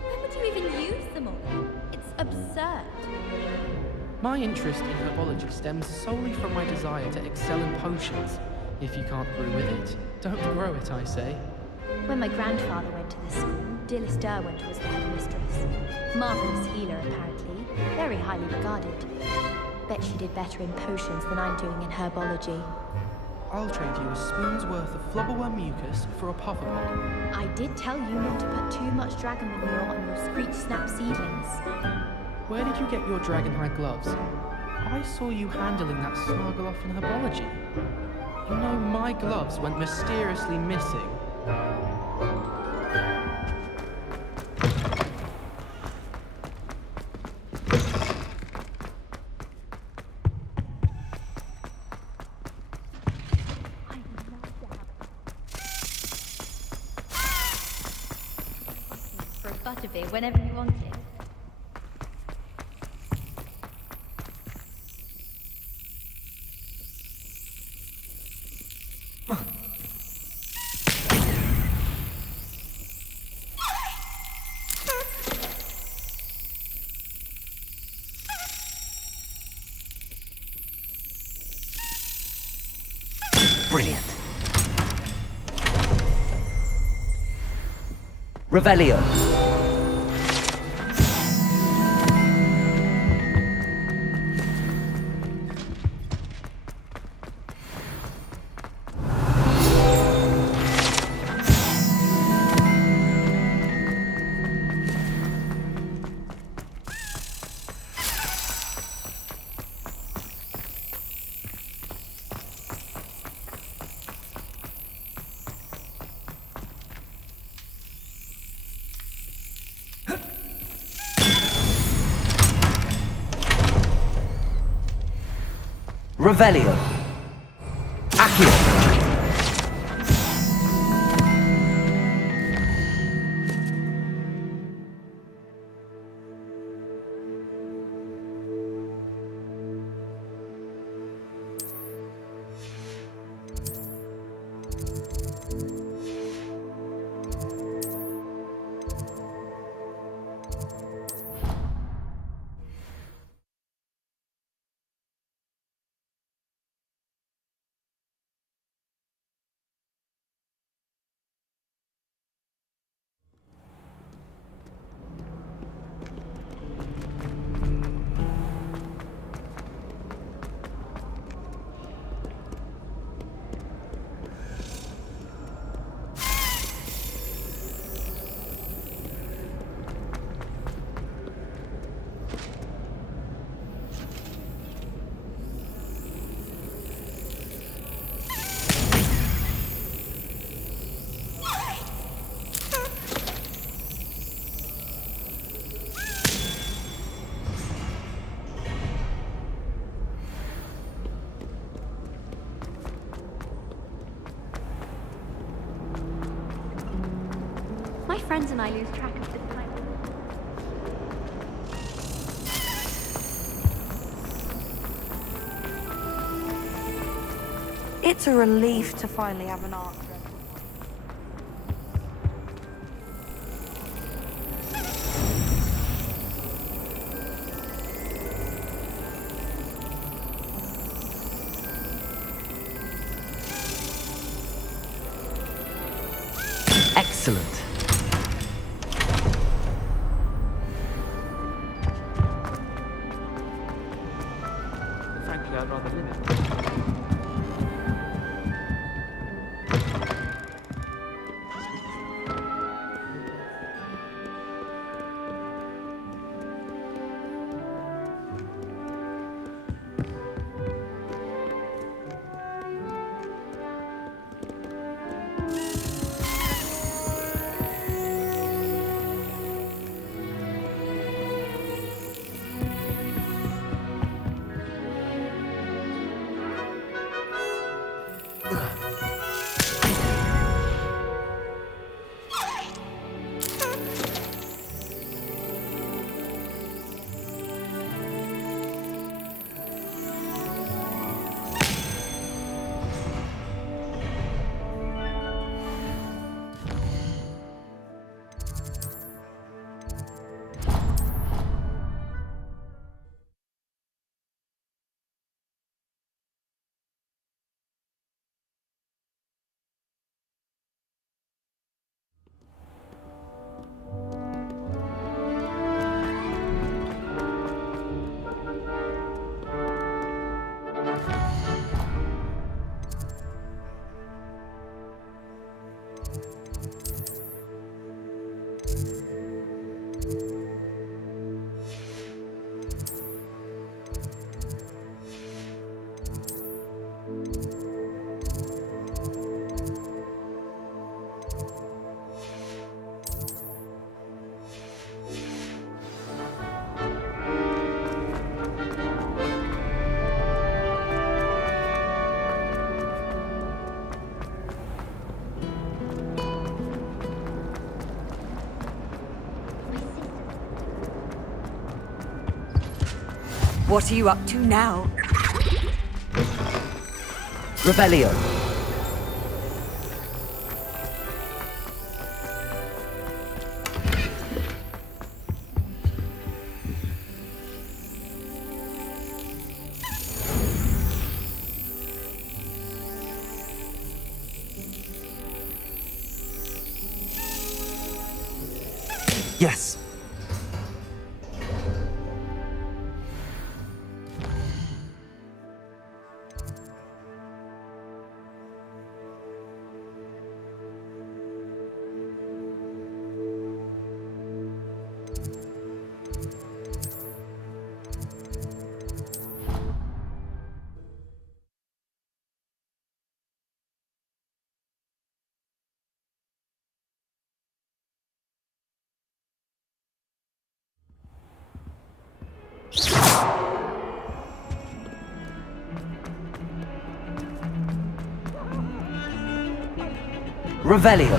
Where would you even use them all? It's absurd. My interest in herbology stems solely from my desire to excel in potions. If you can't brew with it, don't grow it, I say. When my grandfather went to the school, Dilys Derwent was the headmistress. Marvellous healer, apparently. Very highly regarded. Bet she did better in potions than I'm doing in herbology. I'll trade you a spoon's worth of flubberworm mucus for a puffapod. I did tell you not to put too much dragon manure on your Screech Snap seedlings. Where did you get your dragonhide gloves? I saw you handling that Snargle-off in herbology. You know, my gloves went mysteriously missing. For a butterbeer whenever you want it. Brilliant. Revelio. Revelio. Accio. friends and I lose track of the time. It's a relief to finally have an arc. Excellent. Frankly, I'd rather limit. What are you up to now? Rebellion. Yes. Revelio.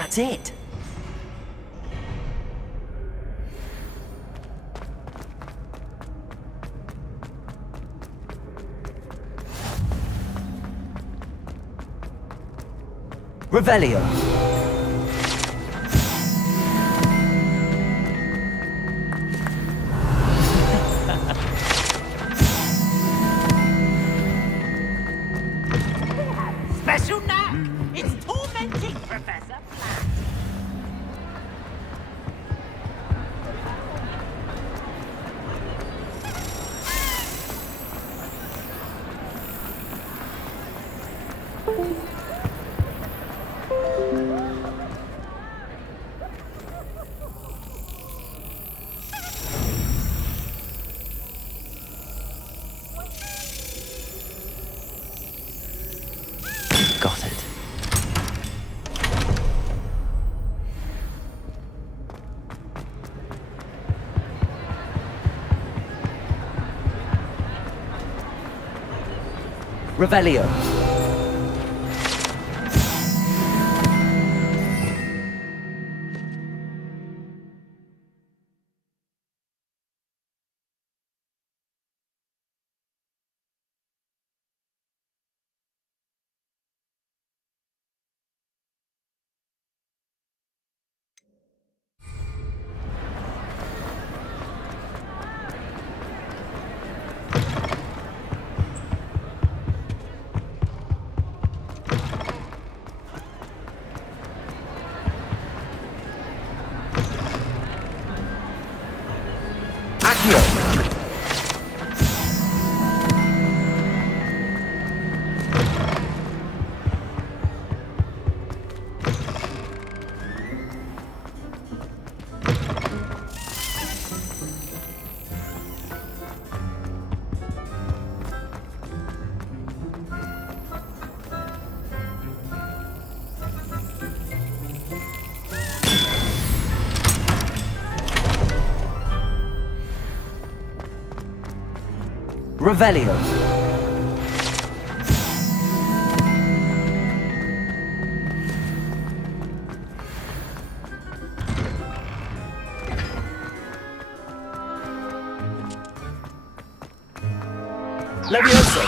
That's it. Revelio. Special knack! It's tormenting, Professor Flash! Got it. Revelio. Revelio. Levioso.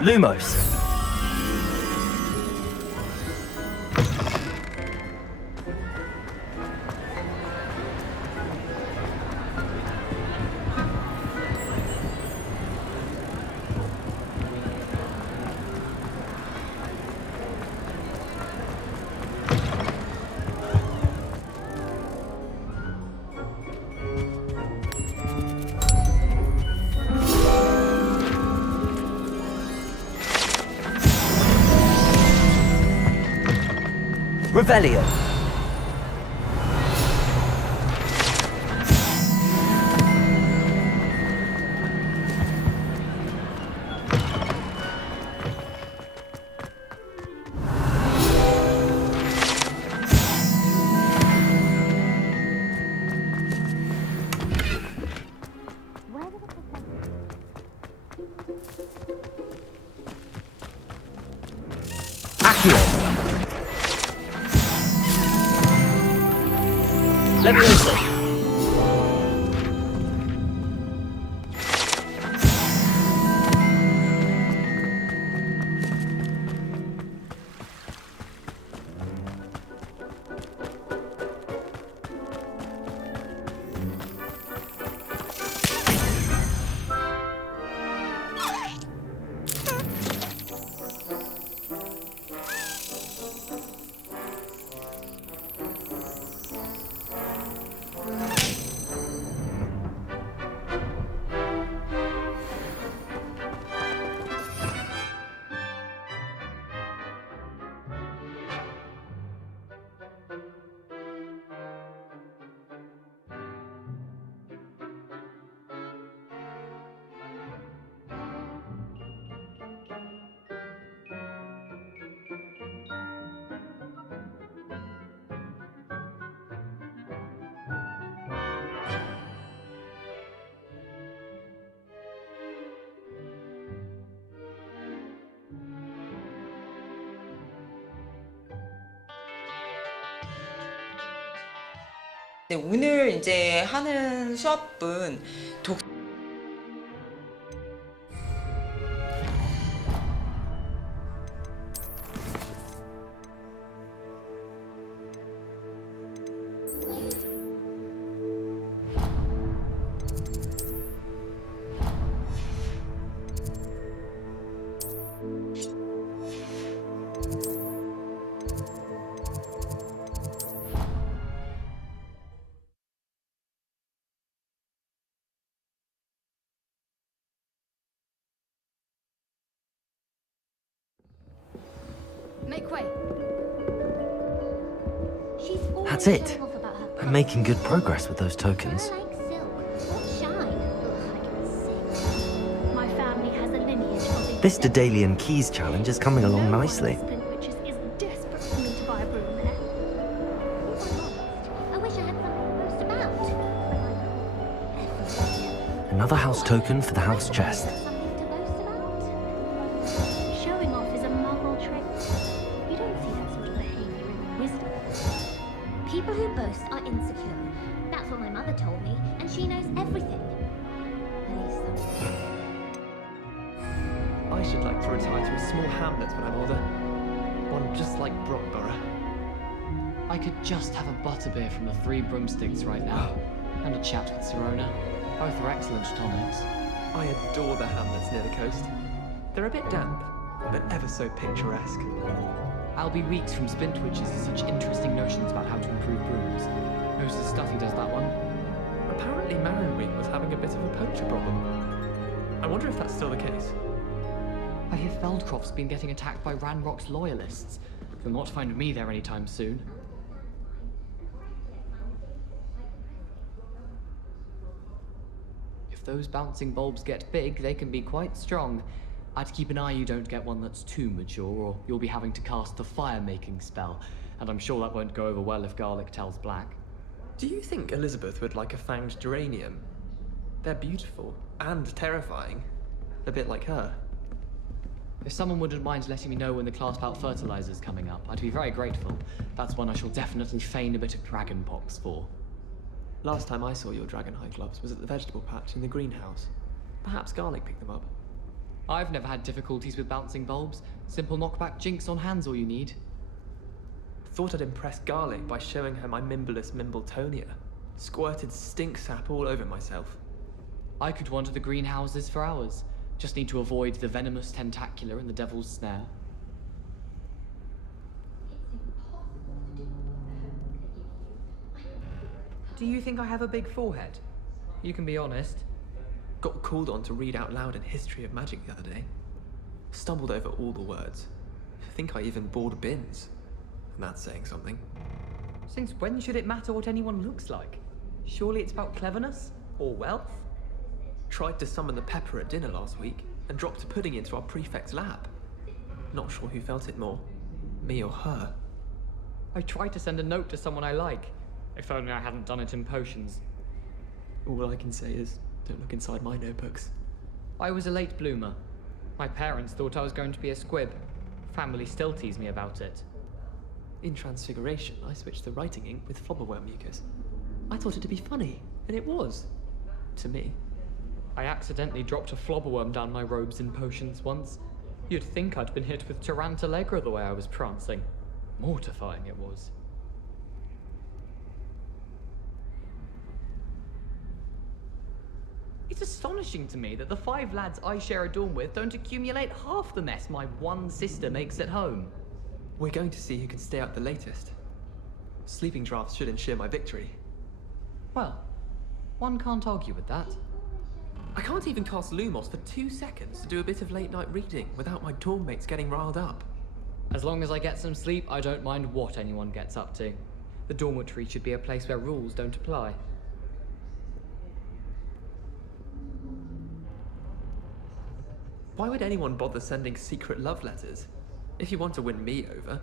Lumos. Revelio. Levioso. 네, 오늘 이제 하는 수업은 Make way. That's it. I'm making good progress with those tokens. My family has a lineage of This Daedalian Keys challenge is coming along nicely. witches is desperate for me to buy a broom there. I wish I had something to boast about. Another house token for the house chest. Showing off is a muggle trick. You don't see that sort of behavior in wisdom. People who boast are insecure. That's what my mother told me, and she knows everything. At least some. I should like to retire to a small hamlet when I'm older. One just like Brockborough. I could just have a butterbeer from the Three Broomsticks right now, and a chat with Serona. Both are excellent tonics. I adore the hamlets near the coast. They're a bit damp, but ever so picturesque. I'll be weeks from Spintwitches with such interesting notions about how to improve brooms. Knows the stuff he does that one. Apparently Marinweek was having a bit of a poacher problem. I wonder if that's still the case. I hear Feldcroft's been getting attacked by Ranrock's loyalists. You'll not find me there anytime soon. If those bouncing bulbs get big, they can be quite strong. I'd keep an eye you don't get one that's too mature, or you'll be having to cast the fire-making spell, and I'm sure that won't go over well if Garlic tells Black. Do you think Elizabeth would like a fanged geranium? They're beautiful and terrifying. A bit like her. If someone wouldn't mind letting me know when the class bout fertilizer's coming up, I'd be very grateful. That's one I shall definitely feign a bit of dragon pox for. Last time I saw your dragonhide gloves was at the vegetable patch in the greenhouse. Perhaps Garlic picked them up. I've never had difficulties with bouncing bulbs. Simple knockback jinx on hand's all you need. Thought I'd impress Garlic by showing her my Mimbleless Mimbletonia. Squirted stink sap all over myself. I could wander the greenhouses for hours. Just need to avoid the venomous tentacular and the devil's snare. Do you think I have a big forehead? You can be honest. Got called on to read out loud in History of Magic the other day. Stumbled over all the words. I think I even bored bins. And that's saying something. Since when should it matter what anyone looks like? Surely it's about cleverness? Or wealth? Tried to summon the pepper at dinner last week and dropped a pudding into our prefect's lap. Not sure who felt it more, me or her. I tried to send a note to someone I like. If only I hadn't done it in potions. All I can say is, don't look inside my notebooks. I was a late bloomer. My parents thought I was going to be a squib. Family still tease me about it. In Transfiguration, I switched the writing ink with flobberworm mucus. I thought it to be funny, and it was. To me. I accidentally dropped a flobberworm down my robes in potions once. You'd think I'd been hit with Tarantalegra the way I was prancing. Mortifying it was. It's astonishing to me that the 5 lads I share a dorm with don't accumulate half the mess my one sister makes at home. We're going to see who can stay up the latest. Sleeping drafts should ensure my victory. Well, one can't argue with that. I can't even cast Lumos for 2 seconds to do a bit of late night reading without my dorm mates getting riled up. As long as I get some sleep, I don't mind what anyone gets up to. The dormitory should be a place where rules don't apply. Why would anyone bother sending secret love letters? If you want to win me over,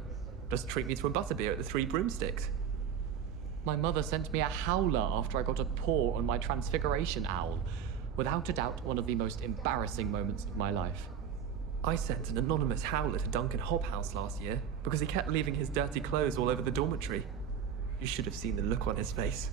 just treat me to a butterbeer at the Three Broomsticks. My mother sent me a howler after I got a paw on my Transfiguration owl. Without a doubt, one of the most embarrassing moments of my life. I sent an anonymous howler to Duncan Hobhouse last year because he kept leaving his dirty clothes all over the dormitory. You should have seen the look on his face.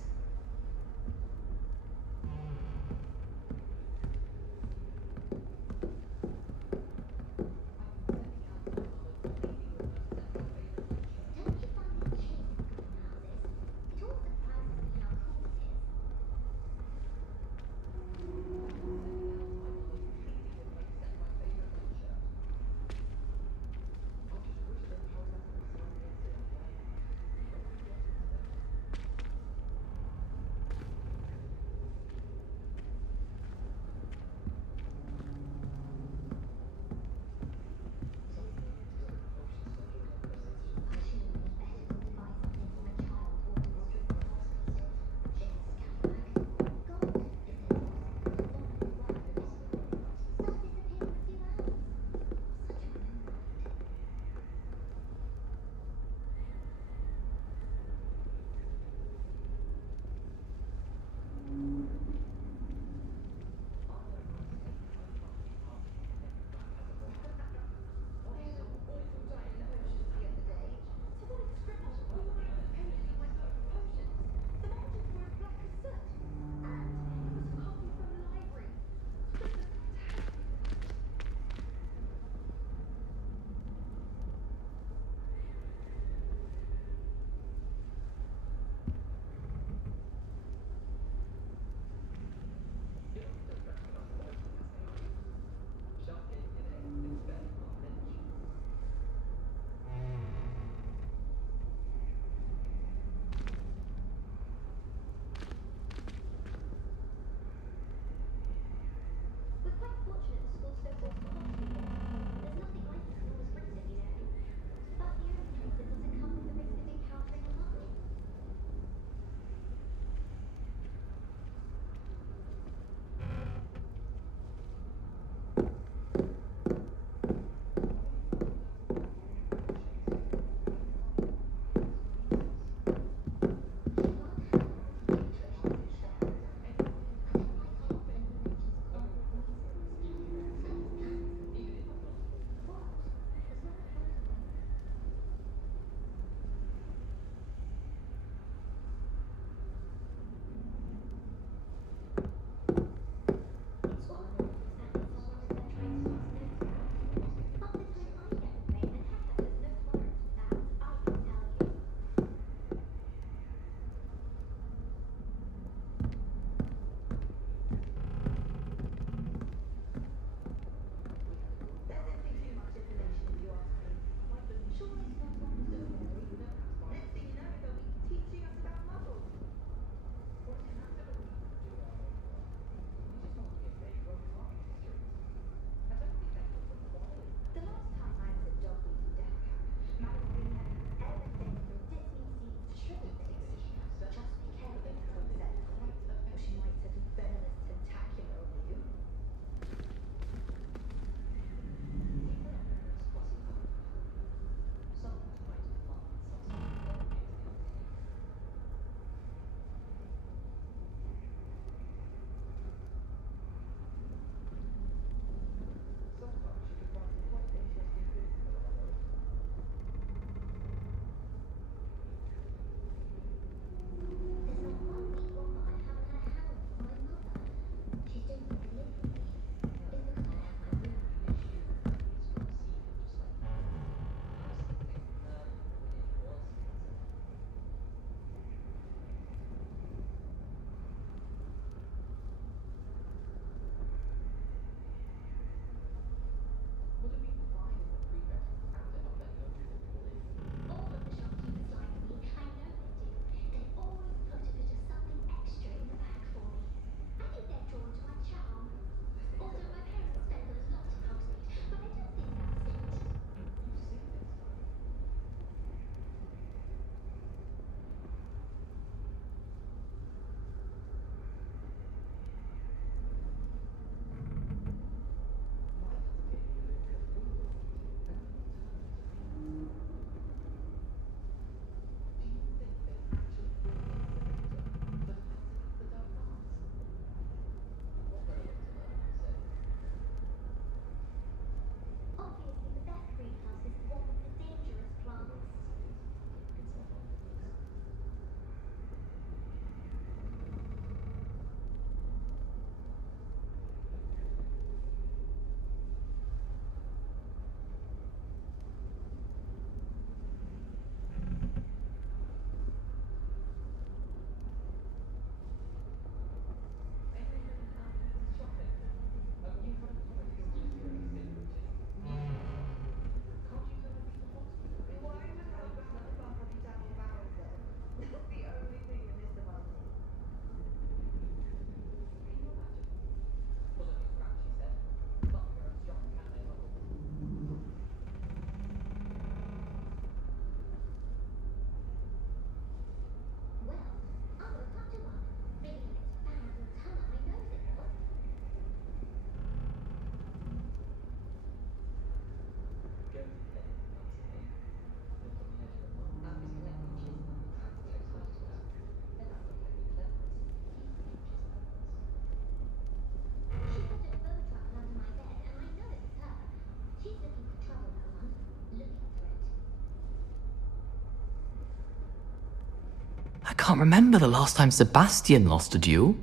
I can't remember the last time Sebastian lost a duel.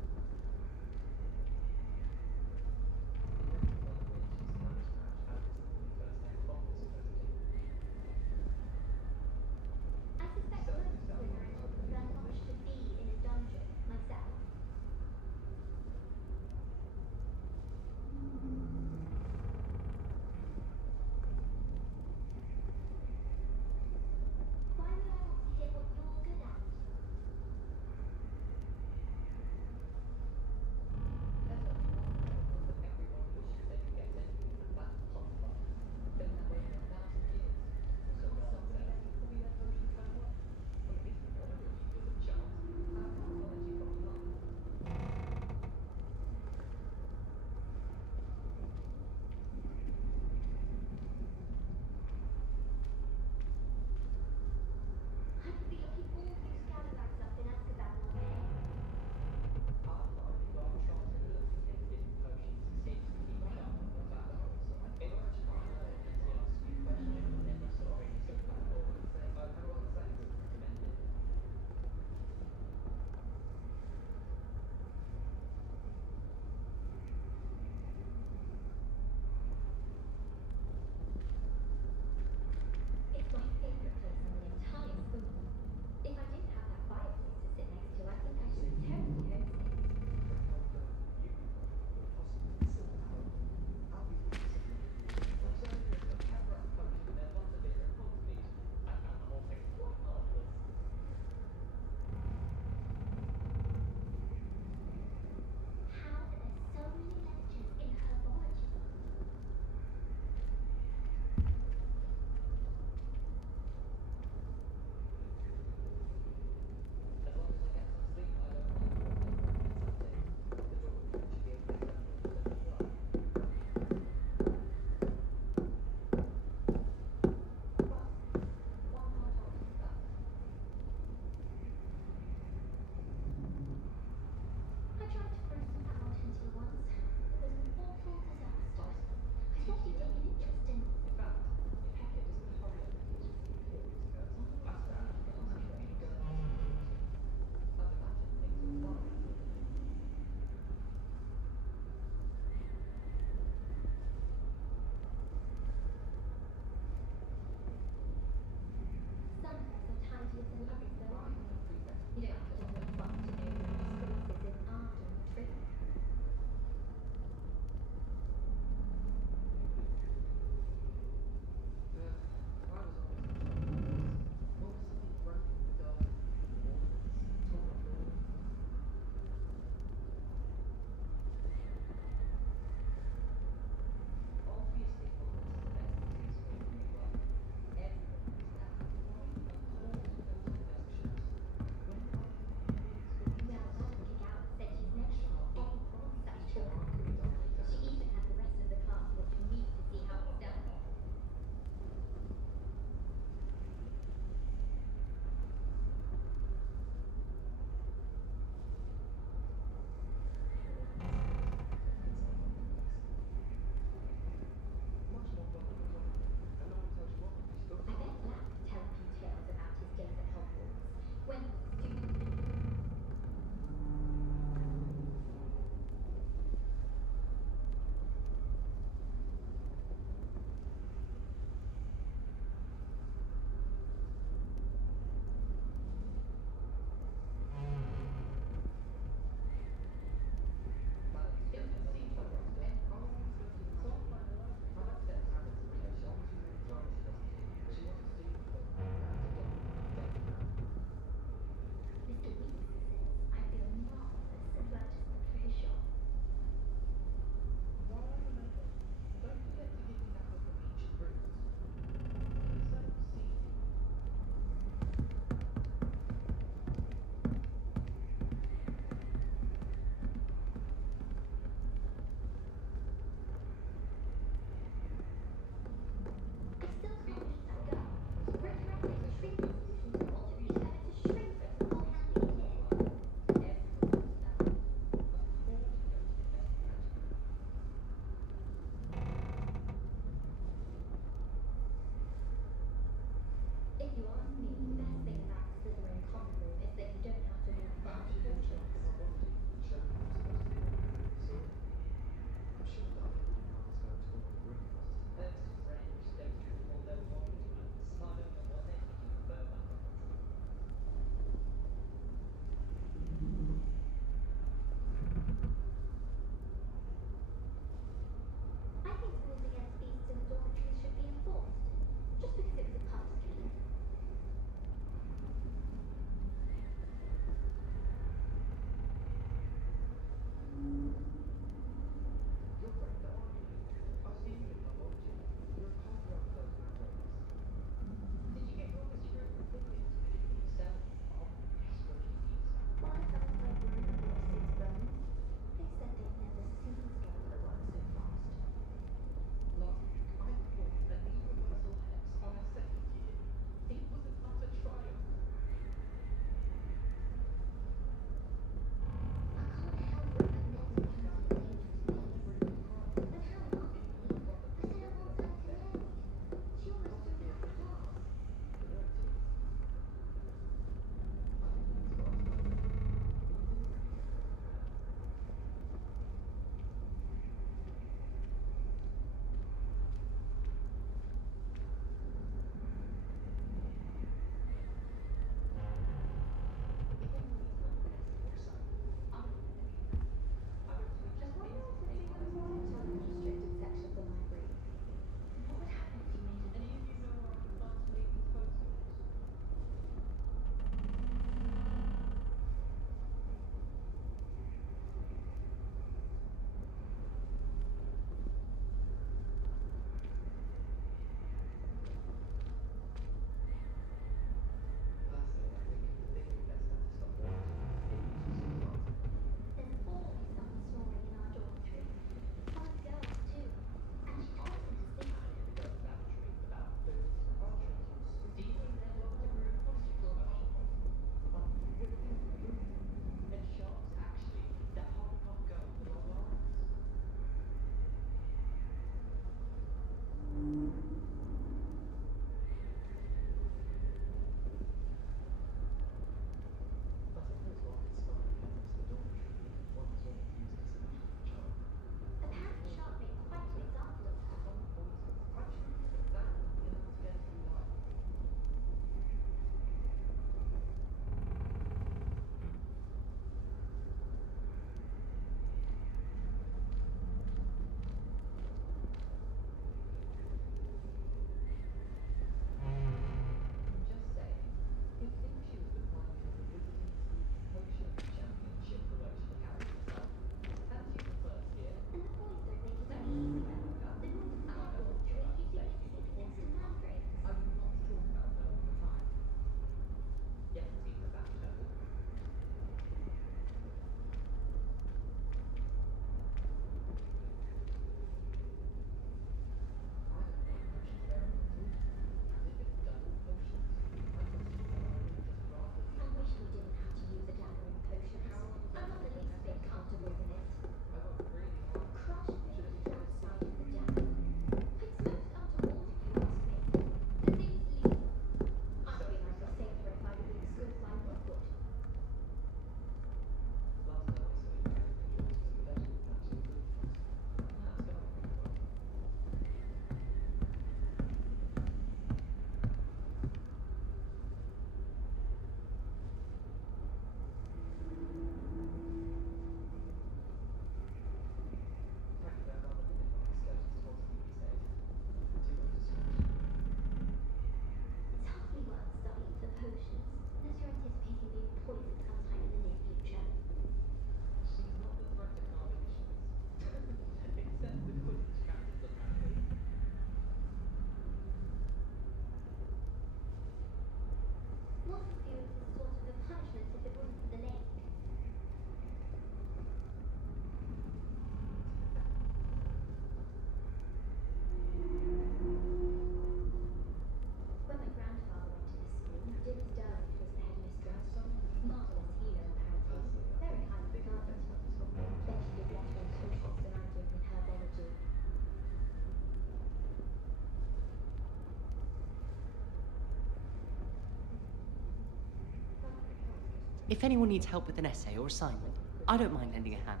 If anyone needs help with an essay or assignment, I don't mind lending a hand.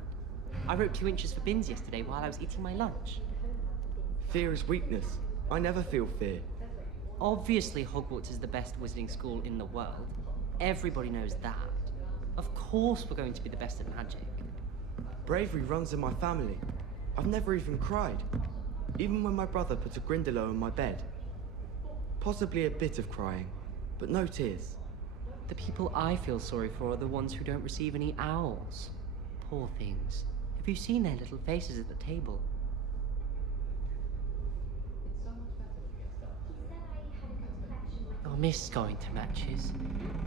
I wrote 2 inches for bins yesterday while I was eating my lunch. Fear is weakness. I never feel fear. Obviously, Hogwarts is the best wizarding school in the world. Everybody knows that. Of course we're going to be the best at magic. Bravery runs in my family. I've never even cried. Even when my brother put a Grindylow in my bed. Possibly a bit of crying, but no tears. The people I feel sorry for are the ones who don't receive any owls. Poor things. Have you seen their little faces at the table? I miss going to matches.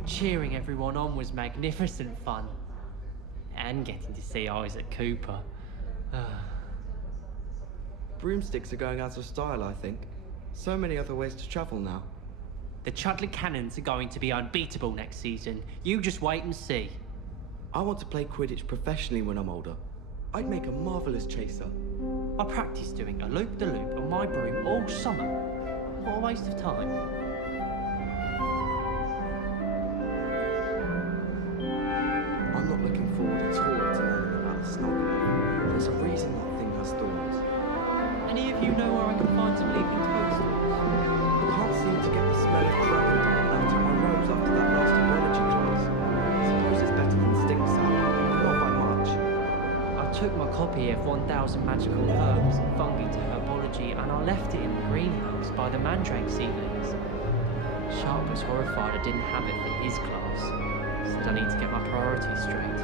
Cheering everyone on was magnificent fun. And getting to see Isaac Cooper. Broomsticks are going out of style, I think. So many other ways to travel now. The Chudley Cannons are going to be unbeatable next season. You just wait and see. I want to play Quidditch professionally when I'm older. I'd make a marvellous chaser. I practiced doing a loop-the-loop on my broom all summer. What a waste of time. I'm not looking forward at all to learning about the Snuggler. There's a reason that thing has thorns. Any of you know where I can find some leaping toadstools? I can't seem to get the smell of dragon dung out of my robes after that last biology class. Suppose it's better than stink sap, but not by much. I took my copy of 1000 Magical Herbs and Fungi to Herbology and I left it in the greenhouse by the mandrake seedlings. Sharp was horrified I didn't have it for his class. Said I need to get my priorities straight.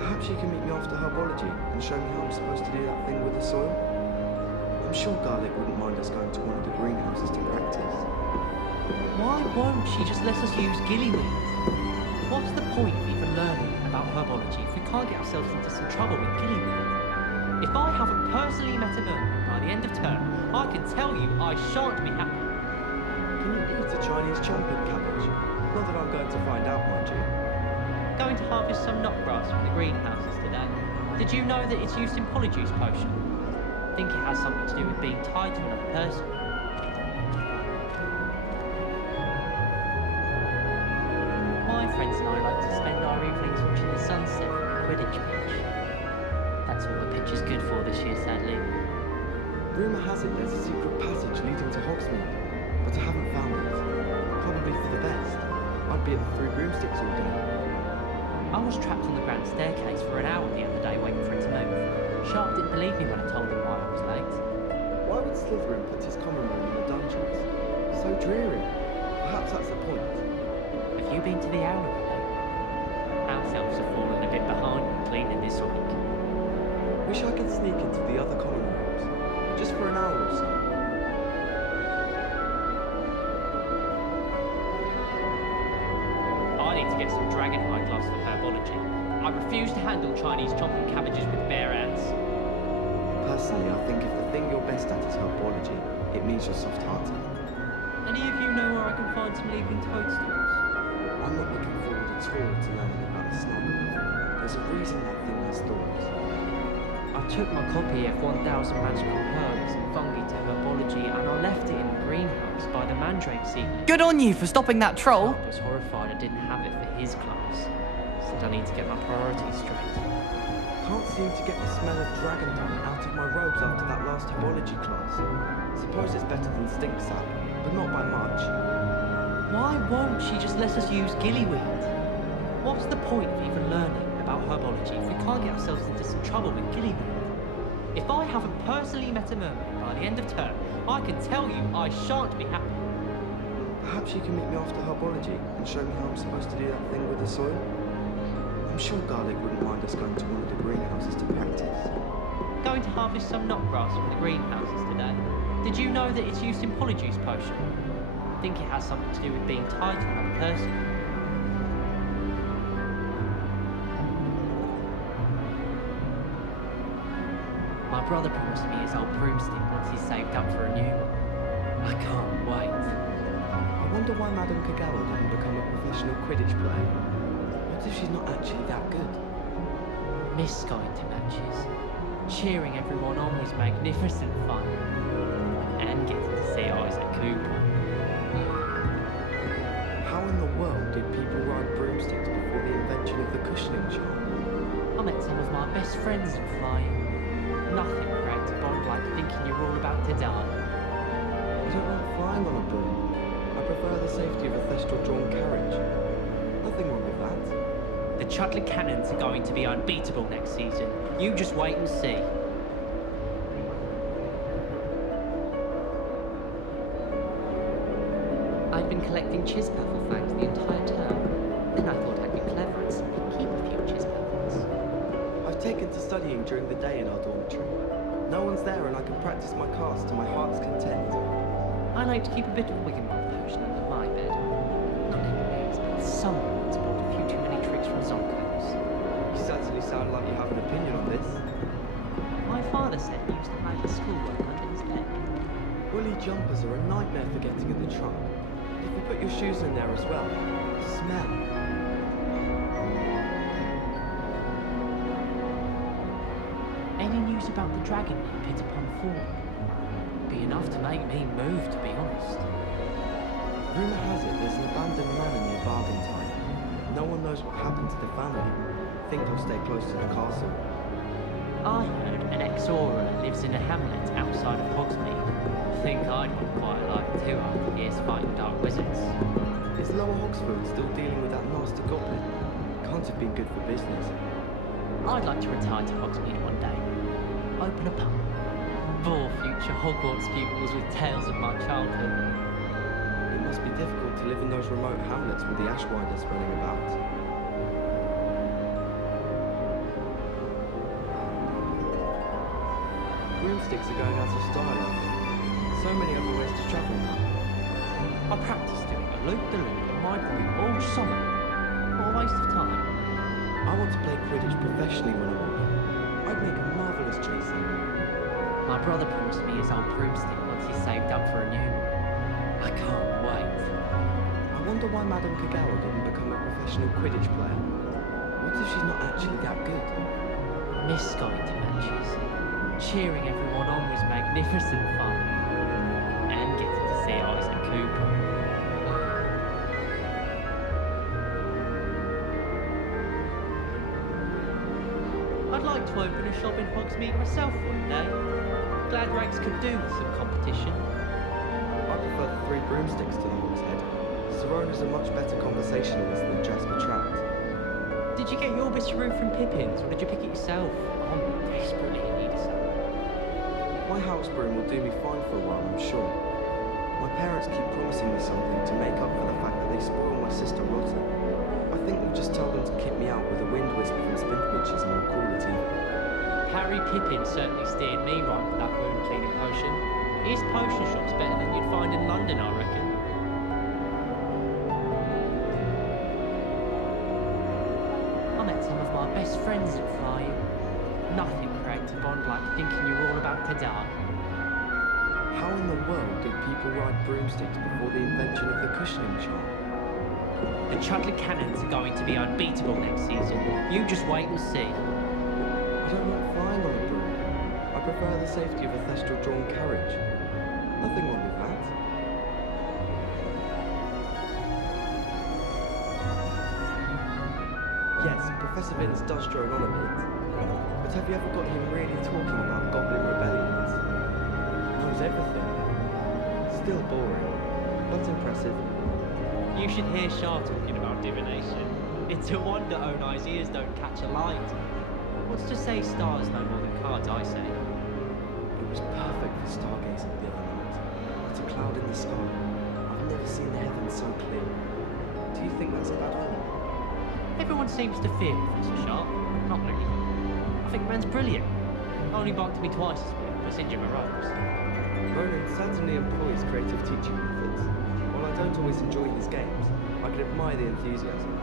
Perhaps you can meet me after herbology and show me how I'm supposed to do that thing with the soil? I'm sure Garlic wouldn't mind us going to one of the greenhouses to practice. Why won't she just let us use gillyweed? What's the point of even learning about herbology if we can't get ourselves into some trouble with gillyweed? If I haven't personally met a mermaid by the end of term, I can tell you I shan't be happy. Can you eat a Chinese chomping cabbage? Not that I'm going to find out, mind you. Going to harvest some knotgrass from the greenhouses today. Did you know that it's used in Polyjuice Potion? I think it has something to do with being tied to another person. My friends and I like to spend our evenings watching the sunset from the Quidditch pitch. That's all the pitch is good for this year, sadly. Rumour has it there's a secret passage leading to Hogsmeade, but I haven't found it. Probably for the best. I'd be at the Three Broomsticks all day. I was trapped on the grand staircase for an hour the other day waiting for it to move. Sharp didn't believe me when I told him why I was late. Why would Slytherin put his common room in the dungeons? So dreary. Perhaps that's the point. Have you been to the Owlery lately? House elves have fallen a bit behind in cleaning this week. Wish I could sneak into the other common rooms. Just for an hour or so. I need to get some dragonhide gloves for herbology. I refuse to handle Chinese chomping cabbages with bare hands. Personally, I think if the thing you're best at is herbology, it means you're soft-hearted. Any of you know where I can find some leaping toadstools? I'm not looking forward at all to learning about the Snuggler. There's a reason that thing has thorns. I took my copy of 1000 Magical Herbs and Fungi to Herbology and I left it in the greenhouse by the mandrake seedling. Good on you for stopping that troll. I was horrified I didn't have it for his class. Said I need to get my priorities straight. Can't seem to get the smell of dragon dung out of my robes after that last herbology class. Suppose it's better than stink sap, but not by much. Why won't she just let us use gillyweed? What's the point of even learning about herbology if we can't get ourselves into some trouble with gillyweed? If I haven't personally met a mermaid by the end of term, I can tell you I shan't be happy. Perhaps you can meet me after herbology and show me how I'm supposed to do that thing with the soil? I'm sure Garlic wouldn't mind us going to one of the greenhouses to practice. Going to harvest some knotgrass from the greenhouses today. Did you know that it's used in Polyjuice Potion? I think it has something to do with being tied to another person. My brother promised me his old broomstick once he's saved up for a new one. I can't wait. I wonder why Madame Kagawa didn't become a professional Quidditch player. What if she's not actually that good? Miss going to matches. Cheering everyone on was magnificent fun. And getting to see Isaac Cooper. How in the world did people ride broomsticks before the invention cushioning charm. I met some of my best friends in flying. Nothing creates a bond like thinking you're all about to die. I don't like flying on a broom. I prefer the safety of a thestral-drawn carriage. Nothing wrong with that. The Chudley Cannons are going to be unbeatable next season. You just wait and see. I've been collecting Chispaffle facts the entire term. Then I thought I'd be clever and simply keep a few Chispaffles. I've taken to studying during the day in our dormitory. No one's there and I can practice my cast to my heart's content. I like to keep a bit of Wiggenweld potion under my bed. Not any names, but someone's bought a few too many tricks from Zonkos. You certainly sound like you have an opinion on this. My father said he used to hide his schoolwork under his bed. Woolly jumpers are a nightmare for getting in the trunk. If you put your shoes in there as well, the smell. Any news about the dragon near Pit upon Fawn? Be enough to make me move, to be honest. Rumour has it there's an abandoned manor near Bargentine. No one knows what happened to the family. Think I'll stay close to the castle. I heard an ex-Aura lives in a hamlet outside of Hogsmeade. Think I'd want quite a life too after years fighting dark wizards. Is Lower Hogsfield still dealing with that nasty goblin? Can't have been good for business. I'd like to retire to Hogsmeade one day. Open a pub. Bore future Hogwarts pupils with tales of my childhood. It must be difficult to live in those remote hamlets with the Ashwinders running about. Broomsticks are going out of style, I think. So many other ways to travel now. I practiced doing a loop-de-loop in my broom all summer. What a waste of time. I want to play Quidditch professionally when I'm older. I'd make a marvellous chaser. My brother promised me his old broomstick once he's saved up for a new one. I can't wait. I wonder why Madame Kagawa didn't become a professional Quidditch player. What if she's not actually that good? Miss going to matches. Cheering everyone on was magnificent fun. And getting to see Isaac Cooper. I'd like to open a shop in Hogsmeade myself one day. Glad Rags could do with some competition. I prefer the three broomsticks to the Hog's Head. Sirona's a much better conversationalist than Jasper Trout. Did you get your Bisharoo from Pippin's, or did you pick it yourself? I'm desperately in need of some. My house broom will do me fine for a while, I'm sure. My parents keep promising me something to make up for the fact that they spoil my sister rotten. I think we'll just tell them to kick me out with a wind whisper from Spintwitches and we'll call it even. Harry Pippin certainly steered me right with that wound cleaning potion. His potion shop's better than you'd find in London, I reckon. I met some of my best friends at flying. Nothing creates a bond like thinking you're all about to die. How in the world did people ride broomsticks before the invention of the cushioning charm? The Chudley Cannons are going to be unbeatable next season. You just wait and see. I don't like flying on a broom. I prefer the safety of a thestral-drawn carriage. Nothing wrong with that. Yes, Professor Vince does drone on a bit. But have you ever got him really talking about goblin rebellions? Knows everything. Still boring, but impressive. You should hear Shah talking about divination. It's a wonder Onai's ears don't catch a light. What's to say stars no more than cards, I say. It was perfect for stargazing the other night. Not a cloud in the sky. I've never seen the heavens so clear. Do you think that's a bad omen? Everyone seems to fear Professor Sharp. Not me. I think the man's brilliant. Only barked at me twice this week for singeing my robes. Ronan certainly employs creative teaching methods. While I don't always enjoy his games, I can admire the enthusiasm.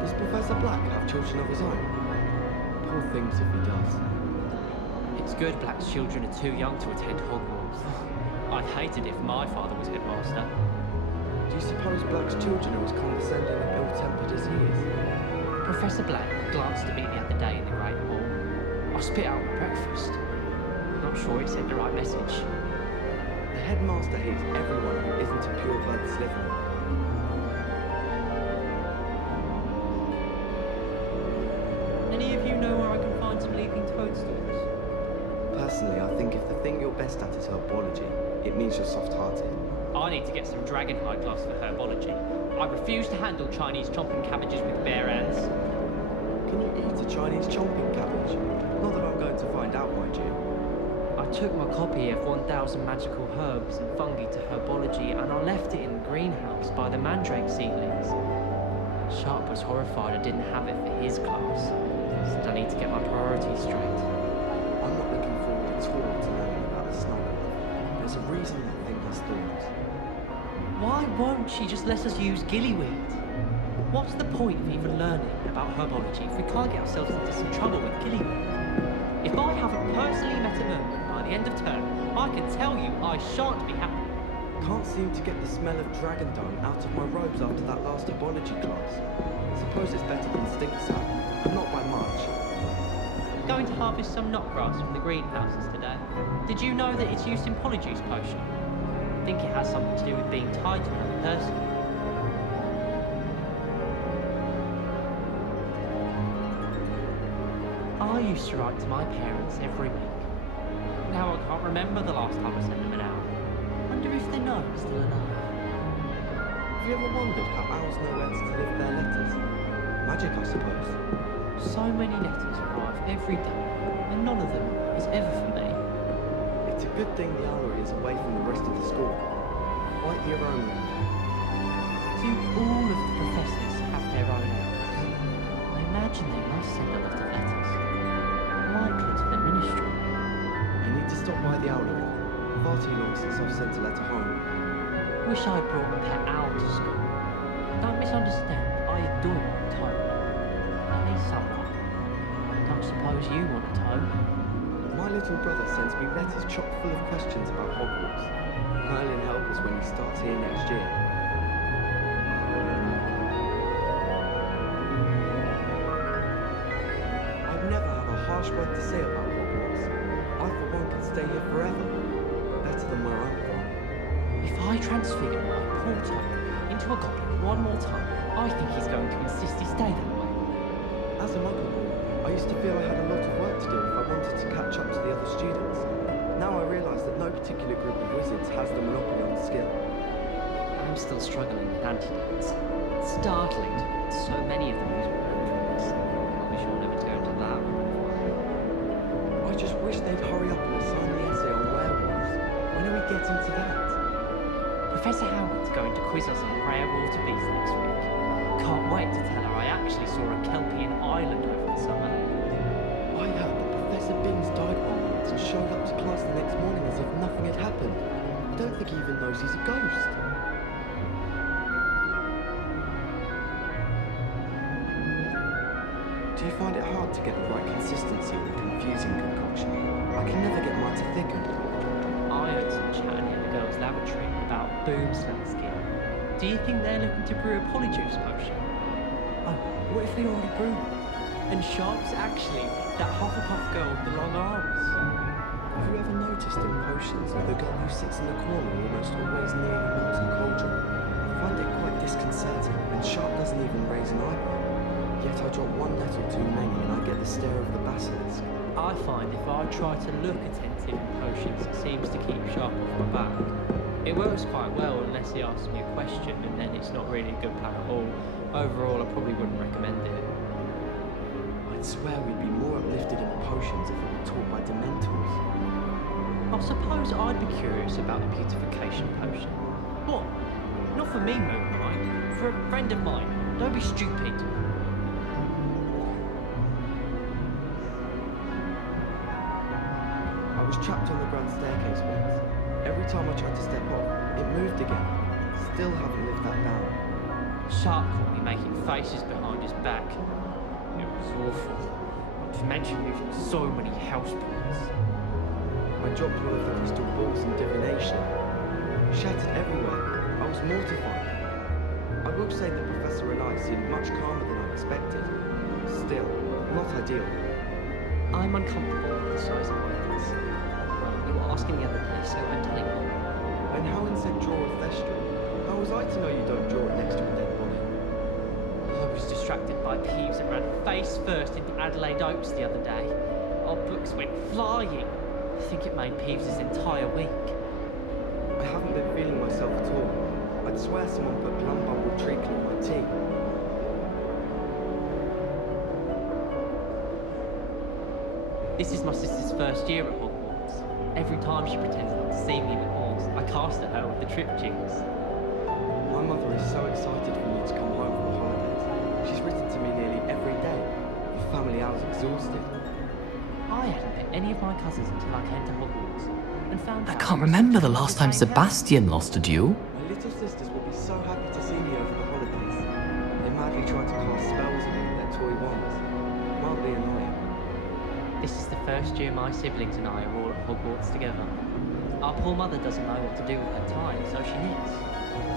Does Professor Black have children of his own? Poor things if he does. It's good Black's children are too young to attend Hogwarts. I'd hate it if my father was headmaster. Do you suppose Black's children are as condescending and ill-tempered as he is? Professor Black glanced at me the other day in the Great Hall. I spit out my breakfast. Not sure it sent the right message. The headmaster hates everyone who isn't a pure-blood Slytherin. Any of you know where I can find some leaping toadstools? Personally, I think if the thing you're best at is herbology, it means you're soft-hearted. I need to get some dragonhide gloves for herbology. I refuse to handle Chinese chomping cabbages with bare hands. Can you eat a Chinese chomping cabbage? Not that I'm going to find out, mind you. I took my copy of 1000 Magical Herbs and Fungi to Herbology and I left it in the greenhouse by the mandrake seedlings. Sharp was horrified I didn't have it for his class. Said I need to get my priorities straight. I'm not looking forward at all to learning about a snuggle. There's a reason that thing has thorns. Why won't she just let us use gillyweed? What's the point of even learning about herbology if we can't get ourselves into some trouble with gillyweed? If I haven't personally met a merman by the end of term, I can tell you I shan't be happy. Can't seem to get the smell of dragon dung out of my robes after that last herbology class. Suppose it's better than stink sap, but not by much. Going to harvest some knotgrass from the greenhouses today. Did you know that it's used in polyjuice potion? I think it has something to do with being tied to another person. I used to write to my parents every week. Now I can't remember the last time I sent them an owl. Wonder if they know I'm still alive. Have you ever wondered how owls know where to deliver their letters? Magic, I suppose. So many letters arrive every day, and none of them is ever for me. It's a good thing the owlery is away from the rest of the school. Quite the aroma. Do all of the professors have their own owls? I imagine they must send a lot of letters. Likely to the ministry. I need to stop by the owlery. Far too long since I've sent a letter home. Wish I'd brought a pet owl to school. Don't misunderstand, I adore Toad. At least somewhat. Don't suppose you want a Toad? My little brother sends me letters chock full of questions about Hogwarts. Merlin help us when he starts here next year. I'd never have a harsh word to say about Hogwarts. I for one could stay here forever. Better than where I'm from. If I transfigure my poor Toad into a goblin one more time, I think he's going to insist he stay that way. As a muggle boy, I used to feel I had a lot of work to do if I wanted to catch up to the other students. Now I realise that no particular group of wizards has the monopoly on skill. I'm still struggling with antidotes. It's startling to me that so many of them use mandrakes. I wish I'll never go to that one. I just wish they'd hurry up and assign the essay on werewolves. When are we getting to that? Professor Howard's going to quiz us on rare water beasts next week. Can't wait to tell her I actually saw a Kelpian island over the summer. I heard that Professor Binns died one night and showed up to class the next morning as if nothing had happened. I don't think he even knows he's a ghost. Do you find it hard to get the right consistency in a confusing concoction? I can never get mine to thicken. I heard some chatting in the girls' lavatory about boomslang skin. Do you think they're looking to brew a polyjuice potion? Oh, what if they already brewed it? And Sharp's actually that Hufflepuff girl with the long arms. Have you ever noticed in potions that the girl who sits in the corner almost always nearly melts a cauldron? I find it quite disconcerting, and Sharp doesn't even raise an eyebrow. Yet I drop one nettle too many and I get the stare of the basilisk. I find if I try to look attentive in potions, it seems to keep Sharp off my back. It works quite well unless he asks me a question, and then it's not really a good plan at all. Overall, I probably wouldn't recommend it. I'd swear we'd be more uplifted in potions if it were taught by Dementors. I suppose I'd be curious about the beautification potion. What? Not for me, Moon Knight. For a friend of mine. Don't be stupid. I was trapped on the grand staircase once. Every time I tried to step off, it moved again. Still haven't lived that down. Sharp caught me making faces behind his back. It was awful. Not to mention using so many house points. I dropped one of the crystal balls in divination. Shattered everywhere. I was mortified. I will say that Professor and I seemed much calmer than I expected. Still, not ideal. I'm uncomfortable with the size of my eyes. You were asking the other place, so I'm telling you. said draw a vestry. How was I to know you don't draw it next to a dead body? I was distracted by Peeves and ran face first into Adelaide Oaks the other day. Our books went flying. I think it made Peeves' entire week. I haven't been feeling myself at all. I'd swear someone put plum bubble treacle in my tea. This is my sister's first year at Hogwarts. Every time she pretends not to see me in the halls, I cast at her with the trip jigs. My mother is so excited for me to come home for the holidays. She's written to me nearly every day. The family hour's exhausted. I hadn't met any of my cousins until I came to Hogwarts and found out... I can't remember the last time Sebastian lost a duel. My little sisters will be so happy to see me over the holidays. They madly try to cast spells on me with their toy wands. Mildly annoying. This is the first year my siblings and I are all at Hogwarts together. Our poor mother doesn't know what to do with her time, so she knits.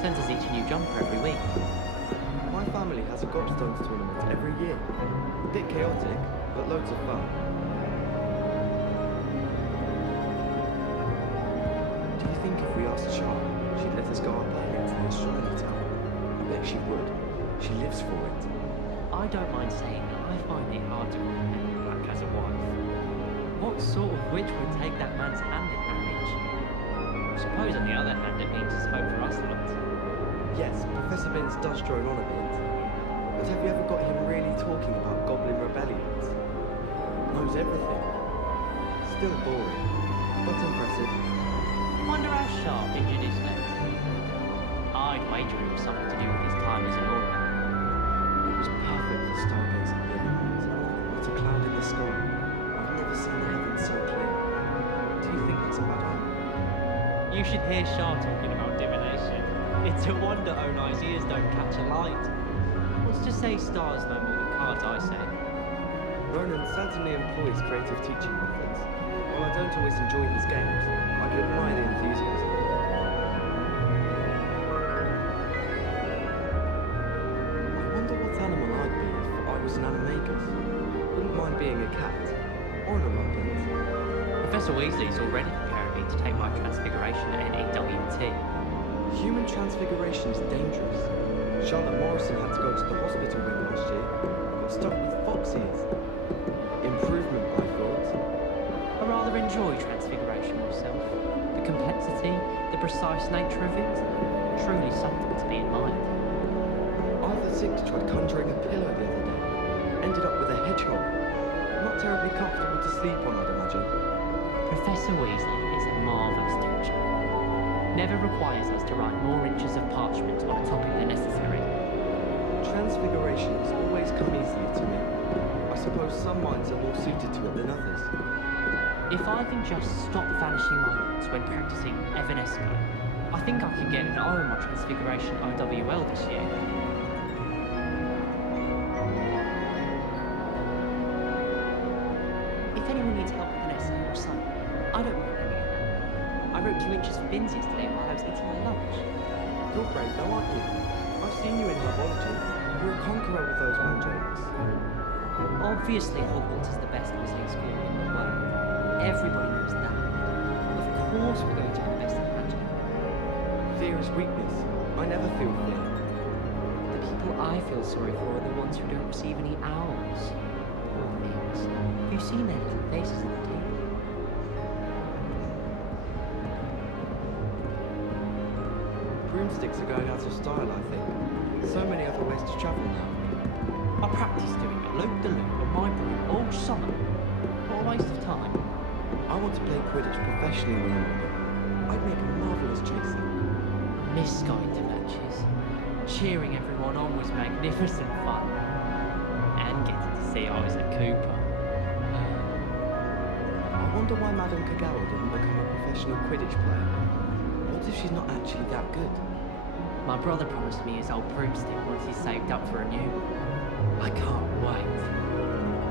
Sends us each a new jumper every week. My family has a gobstones tournament every year. A bit chaotic, but loads of fun. Do you think if we asked Charlotte, she'd let us go up early to the astronomy tower? I bet she would. She lives for it. I don't mind saying that I find it hard to comprehend Black as a wife. What sort of witch would take that man's hand in marriage? I suppose on the other hand it means there's hope for us lot. Yes, Professor Binns does drone on a bit. But have you ever got him really talking about goblin rebellions? Knows everything. Still boring, but impressive. Wonder how Sharp injured his leg. I'd wager it was something to do with his time as an Auror. It was perfect for stargazing the other night. Not a cloud in the sky. I've never seen the heavens so clear. Do you think that's a bad omen? You should hear Sharp talking about divination. It's a wonder own eyes' ears don't catch a light. What's to say stars no more than cards, I say. Ronan certainly employs creative teaching methods. While I don't always enjoy his games, I can admire the enthusiasm. I wonder what animal I'd be if I was an animagus. Wouldn't mind being a cat, or an muppet. Professor Weasley's already preparing me to take my transfiguration at NEWT. Human transfiguration is dangerous. Charlotte Morrison had to go to the hospital wing last year. Got stuck with fox ears. Improvement, I thought. I rather enjoy transfiguration myself. The complexity, the precise nature of it, truly something to be admired. Arthur Six tried conjuring a pillow the other day. Ended up with a hedgehog. Not terribly comfortable to sleep on, I'd imagine. Professor Weasley is a marvellous teacher. Never requires us to write more inches of parchment on a topic than necessary. Transfiguration has always come easily to me. I suppose some minds are more suited to it than others. If I can just stop vanishing moments when practicing Evanesco, I think I can get an O in my Transfiguration OWL this year. If anyone needs help with an essay or something, I don't mind doing it. I wrote 2 inches for Binns yesterday while I was eating my lunch. You're brave though, aren't you? I've seen you in herbology. You're a conqueror with those mandrakes. Obviously, Hogwarts is the best wizarding school in the world. Everybody knows that. Of course we're going to be the best at magic. Fear is weakness. I never feel fear. The people I feel sorry for are the ones who don't receive any owls. Poor things. Have you seen their little faces at the table? Broomsticks are going out of style, I think. So many other ways to travel now. I practiced doing a loop-the-loop on my broom all summer. What a waste of time. I want to play Quidditch professionally when I'm older. I'd make a marvellous chaser. Miss going to matches. Cheering everyone on was magnificent fun. And getting to see Isaac Cooper. I wonder why Madame Kagawa didn't become a professional Quidditch player. What if she's not actually that good? My brother promised me his old broomstick once he's saved up for a new one. I can't wait.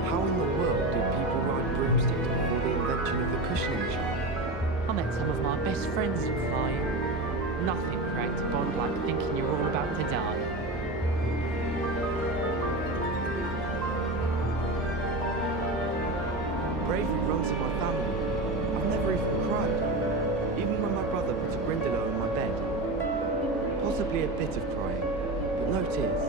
How in the world did people ride broomsticks before the invention of the cushioning machine? I met some of my best friends in flying. Nothing creates a bond like thinking you're all about to die. Bravery runs in my family. I've never even cried. Even when my brother put a Grindylow in my bed, Probably a bit of crying, but no tears.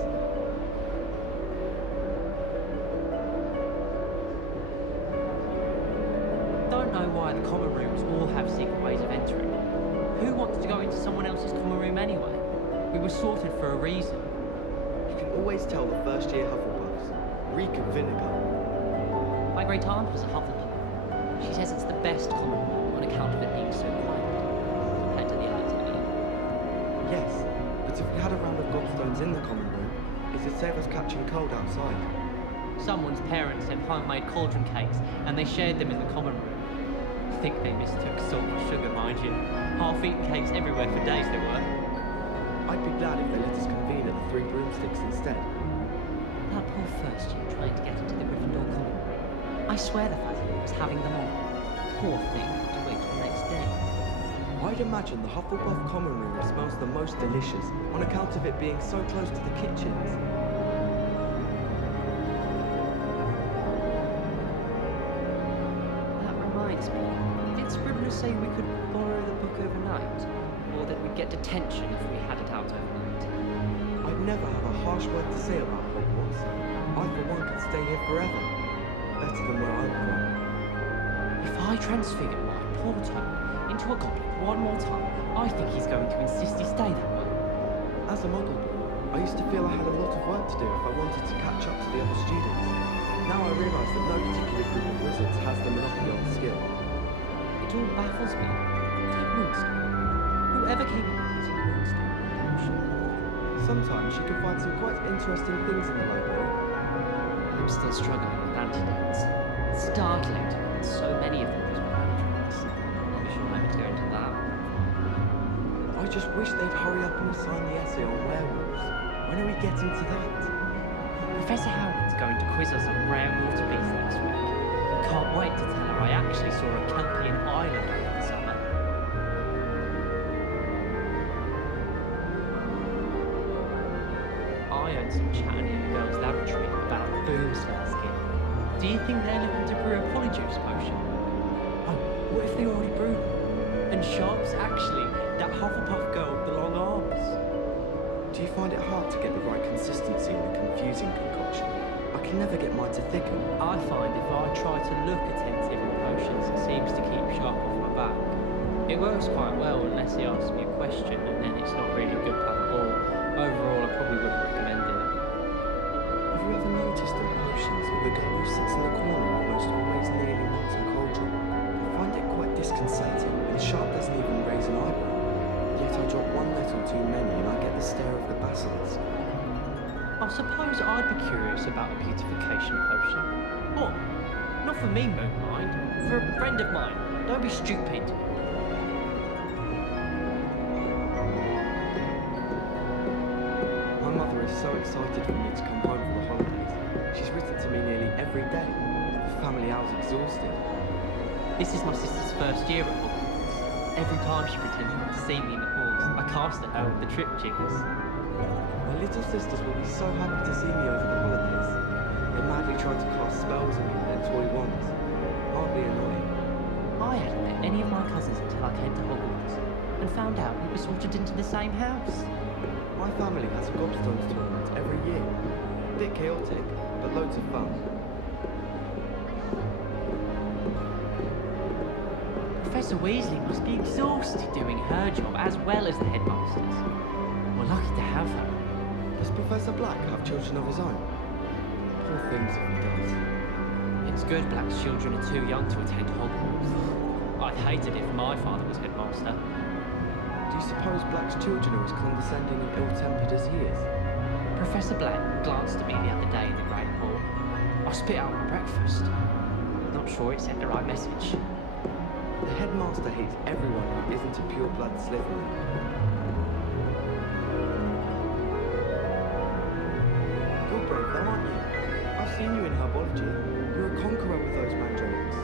Don't know why the common rooms all have secret ways of entering. Who wants to go into someone else's common room anyway? We were sorted for a reason. You can always tell the first year Hufflepuffs reek of vinegar. My great aunt was a Hufflepuff. She says it's the best common room on account of it being so quiet compared to the others, I mean. Yes, but if we had a round of gobstones in the common room, it'd save us catching cold outside. Someone's parents had homemade cauldron cakes, and they shared them in the common room. I think they mistook salt for sugar, mind you. Half-eaten cakes everywhere for days they were. I'd be glad if they let us convene at the Three Broomsticks instead. That poor first year trying to get into the Gryffindor common room. I swear the Fazbear was having them all. Poor thing, to wait till the next day. I'd imagine the Hufflepuff common room smells the most delicious on account of it being so close to the kitchens. That reminds me, did Scribner say we could borrow the book overnight? Or that we'd get detention if we had it out overnight? I'd never have a harsh word to say about Hogwarts. I, for one, could stay here forever. Better than where I'm from. If I transfigure my poor Tom into a goblin one more time, I think he's going to insist he stay that way. As a muggle boy, I used to feel I had a lot of work to do if I wanted to catch up to the other students. Now I realise that no particular group of wizards has the monopoly on skill. It all baffles me. Take Moonstone. Whoever came up with using Moonstone potion. Sometimes you can find some quite interesting things in the library. I'm still struggling with antidotes. It's startling to me that so many of them use bad drugs. I'm sure never to go into that. I just wish they'd hurry up and assign the essay on werewolves. When are we getting to that? Professor Howard's going to quiz us on rare water beasts next week. Can't wait to tell her I actually saw a Kelpian island over the summer. I heard some chatting in the girls' laboratory about boomslang skin. Do you think they're looking to brew a polyjuice potion? Oh, what if they already brewed one? And Sharp's actually that Hufflepuff girl with the long arms. Do you find it hard to get the right consistency in a confusing concoction? I can never get mine to thicken. I find if I try to look attentive in potions, it seems to keep Sharp off my back. It works quite well unless he asks me a question, and then it's not really a good plan at all. Overall, I probably wouldn't recommend it. Have you ever noticed in potions that the girl who sits in the corner almost always nearly wants a cauldron? I find it quite disconcerting, and Sharp doesn't even raise an eyebrow. Yet I drop one little too many and I get the stare of the basilisk. I suppose I'd be curious about a beautification potion. What? Not for me, Moonmind. For a friend of mine. Don't be stupid. My mother is so excited for me to come home for the holidays. She's written to me nearly every day. The family hour's exhausted. This is my sister's first year at Hogwarts. Every time she pretends not to see me in the halls, I cast at her with the trip jiggers. My little sisters will be so happy to see me over the holidays. They madly try to cast spells on me with their toy wands. Hardly annoying. I hadn't met any of my cousins until I came to Hogwarts, and found out we were sorted into the same house. My family has a gobstones tournament every year. Bit chaotic, but loads of fun. Professor Weasley must be exhausted doing her job as well as the headmasters. We're lucky to have her. Does Professor Black have children of his own? Poor things if he does. It's good Black's children are too young to attend Hogwarts. I'd hate it if my father was headmaster. Do you suppose Black's children are as condescending and ill-tempered as he is? Professor Black glanced at me the other day in the Great Hall. I spit out my breakfast. Not sure it sent the right message. The headmaster hates everyone who isn't a pure-blood Slytherin. You're brave though, aren't you? I've seen you in herbology. You're a conqueror with those mandrakes.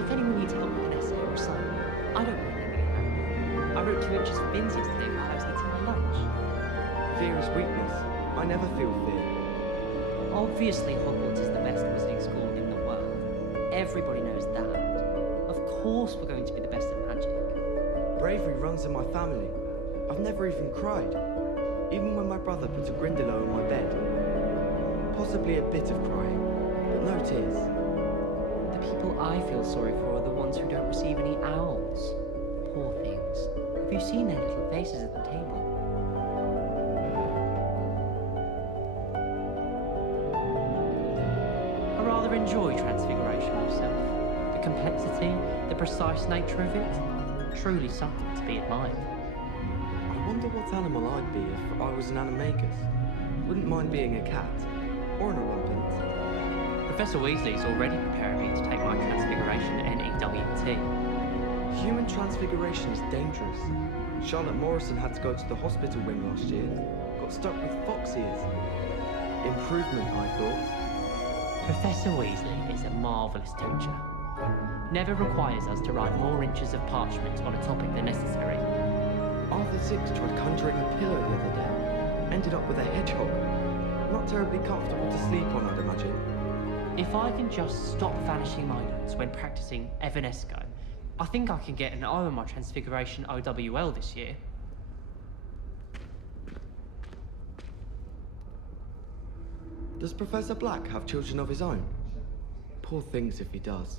If anyone needs help with an essay or assignment, I don't mind lending a hand. I wrote 2 inches of bins yesterday while I was eating my lunch. Fear is weakness. I never feel fear. Obviously, Hogwarts is the best wizarding school in the world. Everybody knows that. Of course we're going to be the best at magic. Bravery runs in my family. I've never even cried. Even when my brother put a grindalo on my bed. Possibly a bit of crying, but no tears. The people I feel sorry for are the ones who don't receive any owls. Poor things. Have you seen their little faces at the table? I rather enjoy Transfiguration myself. The complexity, the precise nature of it, truly something to be admired. I wonder what animal I'd be if I was an animagus. Wouldn't mind being a cat, or an orumpent. Professor Weasley's already preparing me to take my Transfiguration NEWT. Human transfiguration is dangerous. Charlotte Morrison had to go to the hospital wing last year. Got stuck with fox ears. Improvement, I thought. Professor Weasley is a marvellous teacher. Never requires us to write more inches of parchment on a topic than necessary. Arthur Six tried conjuring a pillow the other day. Ended up with a hedgehog. Not terribly comfortable to sleep on, I'd imagine. If I can just stop vanishing my notes when practicing Evanesco, I think I can get an O on my Transfiguration OWL this year. Does Professor Black have children of his own? Poor things if he does.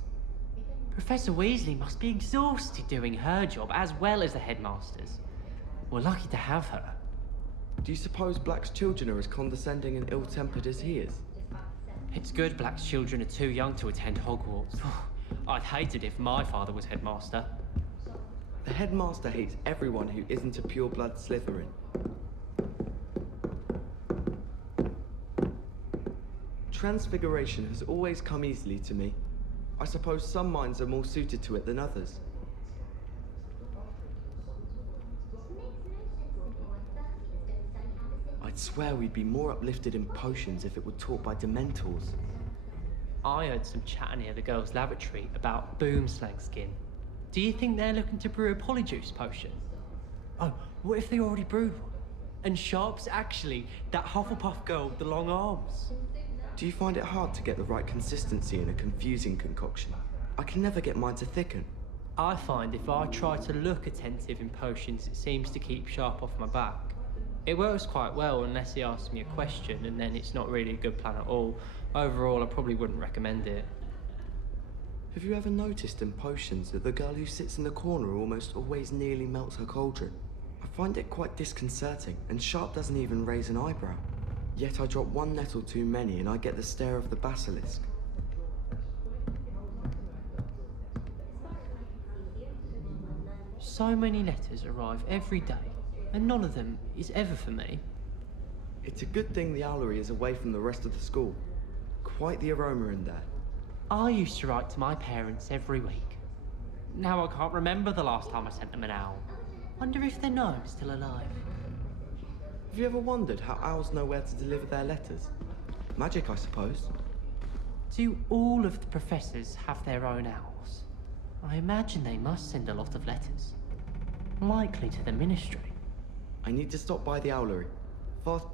Professor Weasley must be exhausted doing her job as well as the headmaster's. We're lucky to have her. Do you suppose Black's children are as condescending and ill-tempered as he is? It's good Black's children are too young to attend Hogwarts. I'd hate it if my father was headmaster. The headmaster hates everyone who isn't a pure-blood Slytherin. Transfiguration has always come easily to me. I suppose some minds are more suited to it than others. I'd swear we'd be more uplifted in potions if it were taught by Dementors. I heard some chat near the girls' lavatory about boomslang skin. Do you think they're looking to brew a polyjuice potion? Oh, what if they already brewed one? And Sharp's actually that Hufflepuff girl with the long arms. Do you find it hard to get the right consistency in a confusing concoction? I can never get mine to thicken. I find if I try to look attentive in potions, it seems to keep Sharp off my back. It works quite well unless he asks me a question, and then it's not really a good plan at all. Overall, I probably wouldn't recommend it. Have you ever noticed in potions that the girl who sits in the corner almost always nearly melts her cauldron? I find it quite disconcerting, and Sharp doesn't even raise an eyebrow. Yet I drop one nettle too many and I get the stare of the basilisk. So many letters arrive every day, and none of them is ever for me. It's a good thing the owlery is away from the rest of the school. Quite the aroma in there. I used to write to my parents every week. Now I can't remember the last time I sent them an owl. Wonder if they know I'm still alive. Have you ever wondered how owls know where to deliver their letters? Magic, I suppose. Do all of the professors have their own owls? I imagine they must send a lot of letters. Likely to the ministry. I need to stop by the owlery. Fast.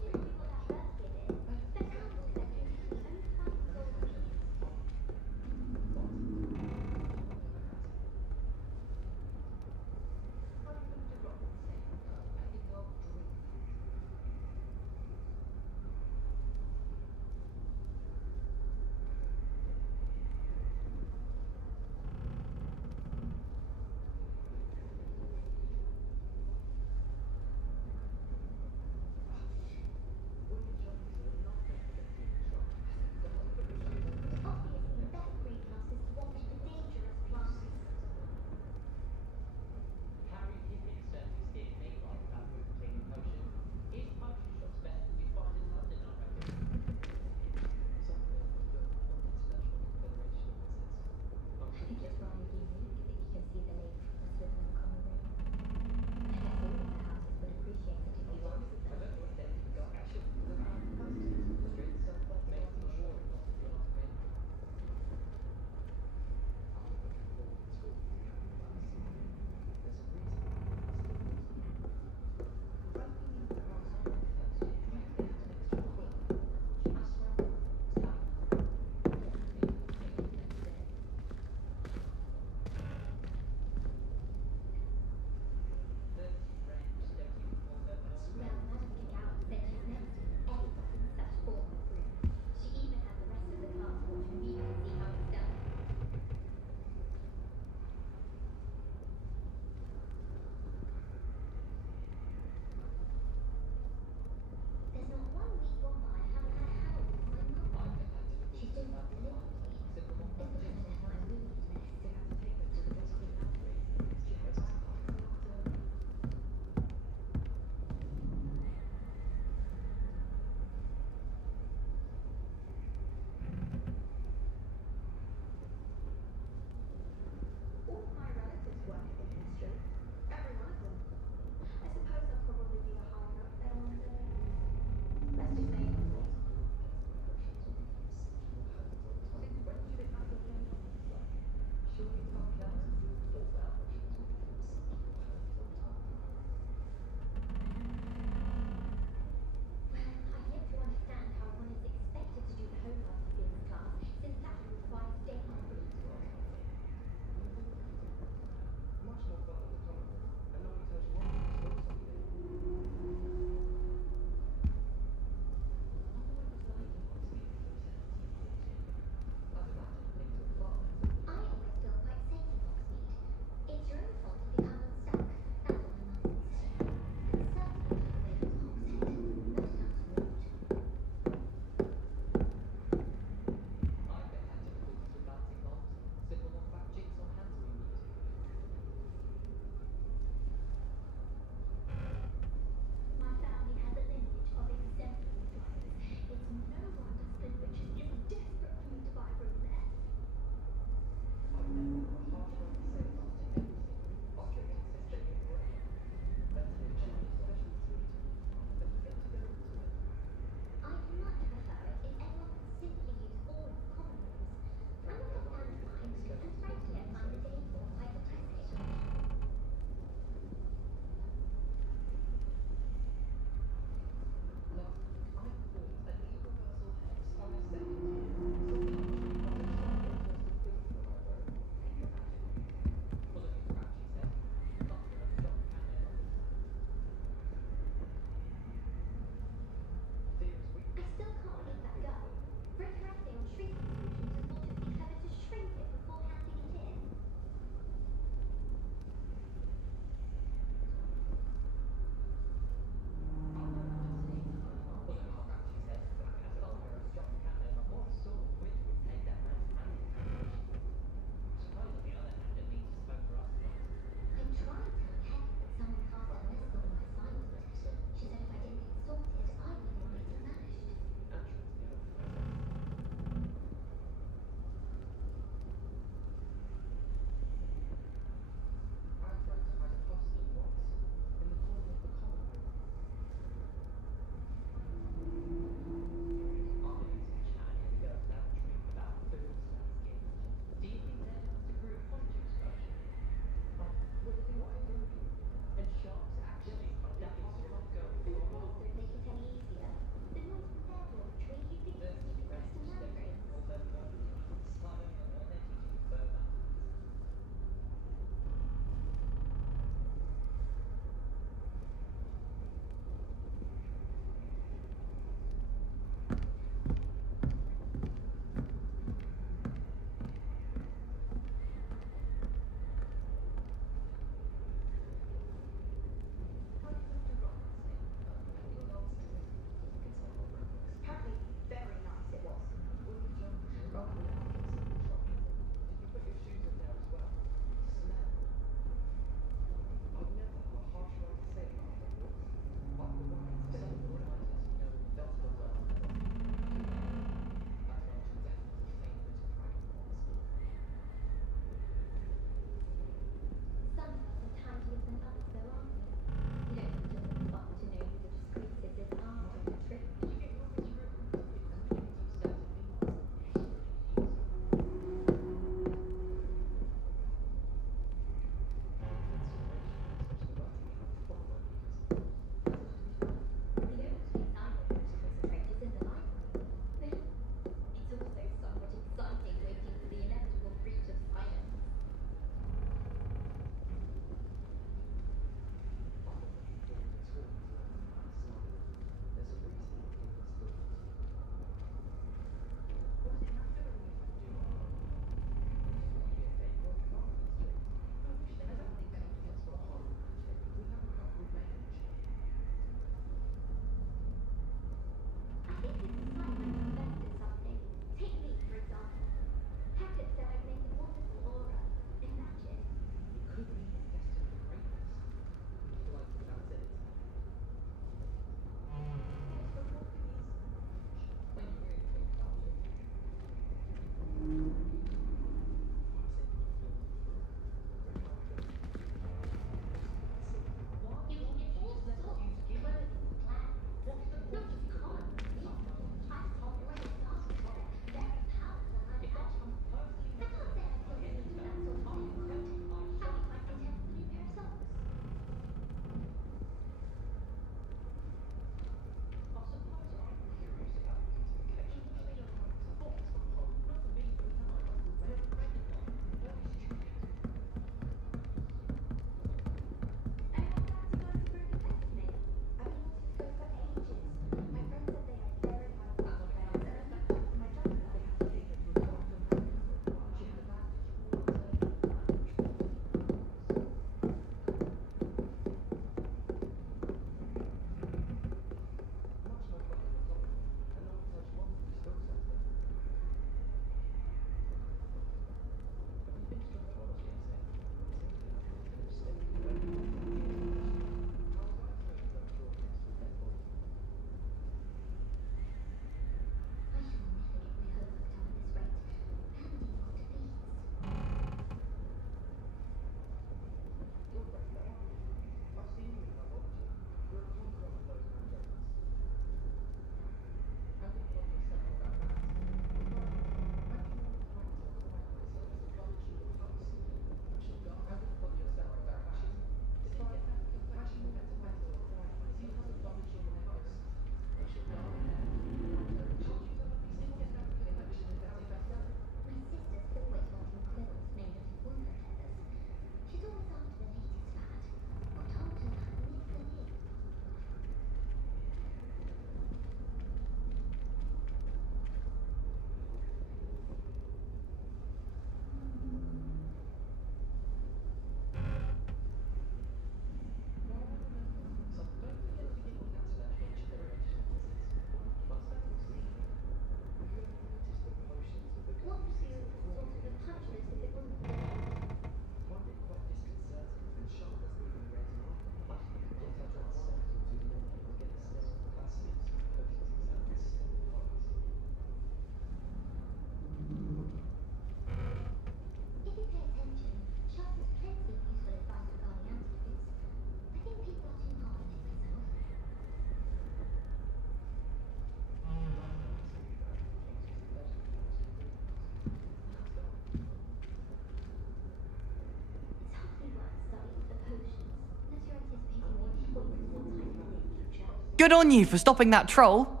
Good on you for stopping that troll.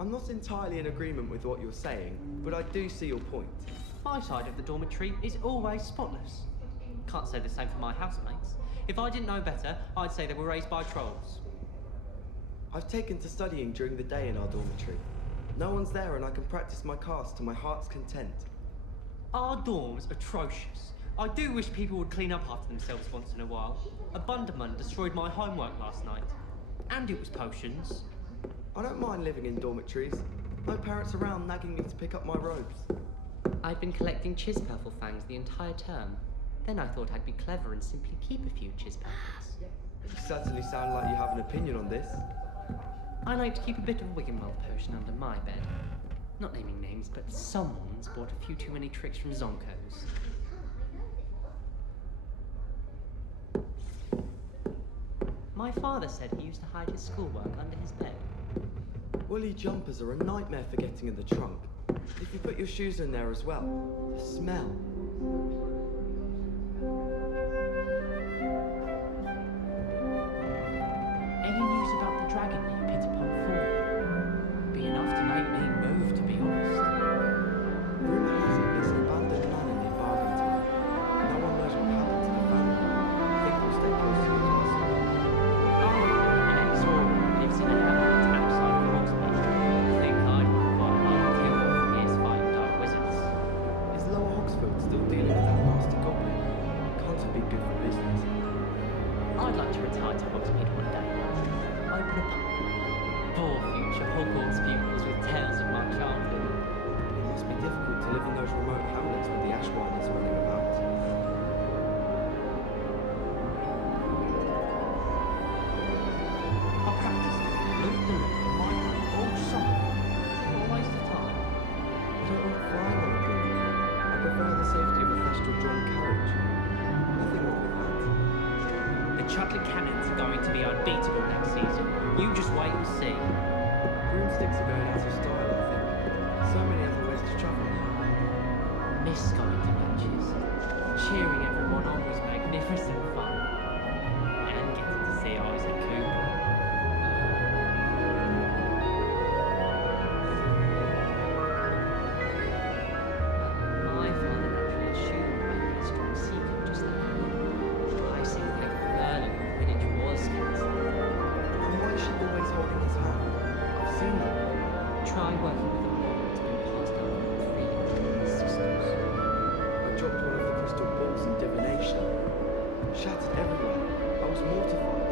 I'm not entirely in agreement with what you're saying, but I do see your point. My side of the dormitory is always spotless. Can't say the same for my housemates. If I didn't know better, I'd say they were raised by trolls. I've taken to studying during the day in our dormitory. No one's there and I can practice my cast to my heart's content. Our dorm's atrocious. I do wish people would clean up after themselves once in a while. A Bunderman destroyed my homework last night. And it was potions. I don't mind living in dormitories. No parents around nagging me to pick up my robes. I'd been collecting Chispurple fangs the entire term. Then I thought I'd be clever and simply keep a few Chispurples. You certainly sound like you have an opinion on this. I like to keep a bit of Wiggenweld potion under my bed. Not naming names, but someone's bought a few too many tricks from Zonko's. My father said he used to hide his schoolwork under his bed. Woolly jumpers are a nightmare for getting in the trunk. If you put your shoes in there as well, the smell. Any news about the dragon that you picked upon before? Be enough to make me move, to be honest. Rumour has it there's an abandoned manor near Barlington. No one knows what happened to the family. I think we'll stay close to the castle. An ex-warrior lives in a hamlet outside of Hogsmeade. I think I'd run quite hard until he's fighting dark wizards. Is Lower Hogsfield still dealing with that nasty goblin? Can't have been good for business. I'd like to retire to Hogsmeade one day. Open a pub. For future of Hogwarts pupils with tales of my childhood. It must be difficult to live in those remote hamlets with the Ashwinders running about. I practiced loop the loop, micro, all summer. What a waste of time. I don't like flying on a broom. I prefer the safety of a thestral-drawn carriage. Nothing wrong with that. The Chudley Cannons are going to be unbeatable next season. You just wait and see. Broomsticks are going out of style, I think. So many other ways to travel. Miss going to matches. Cheering everyone on was magnificent fun. And getting to see Isaac Cooper. I find it naturally assumed maybe a strong secret just like that. I seem to think Merlin and Quidditch was cancelled. And why is she always holding his hand? I've seen her. Try working with a wand that's been passed down from 3 of his sisters. I dropped one of the crystal balls in divination. Shattered everywhere. I was mortified.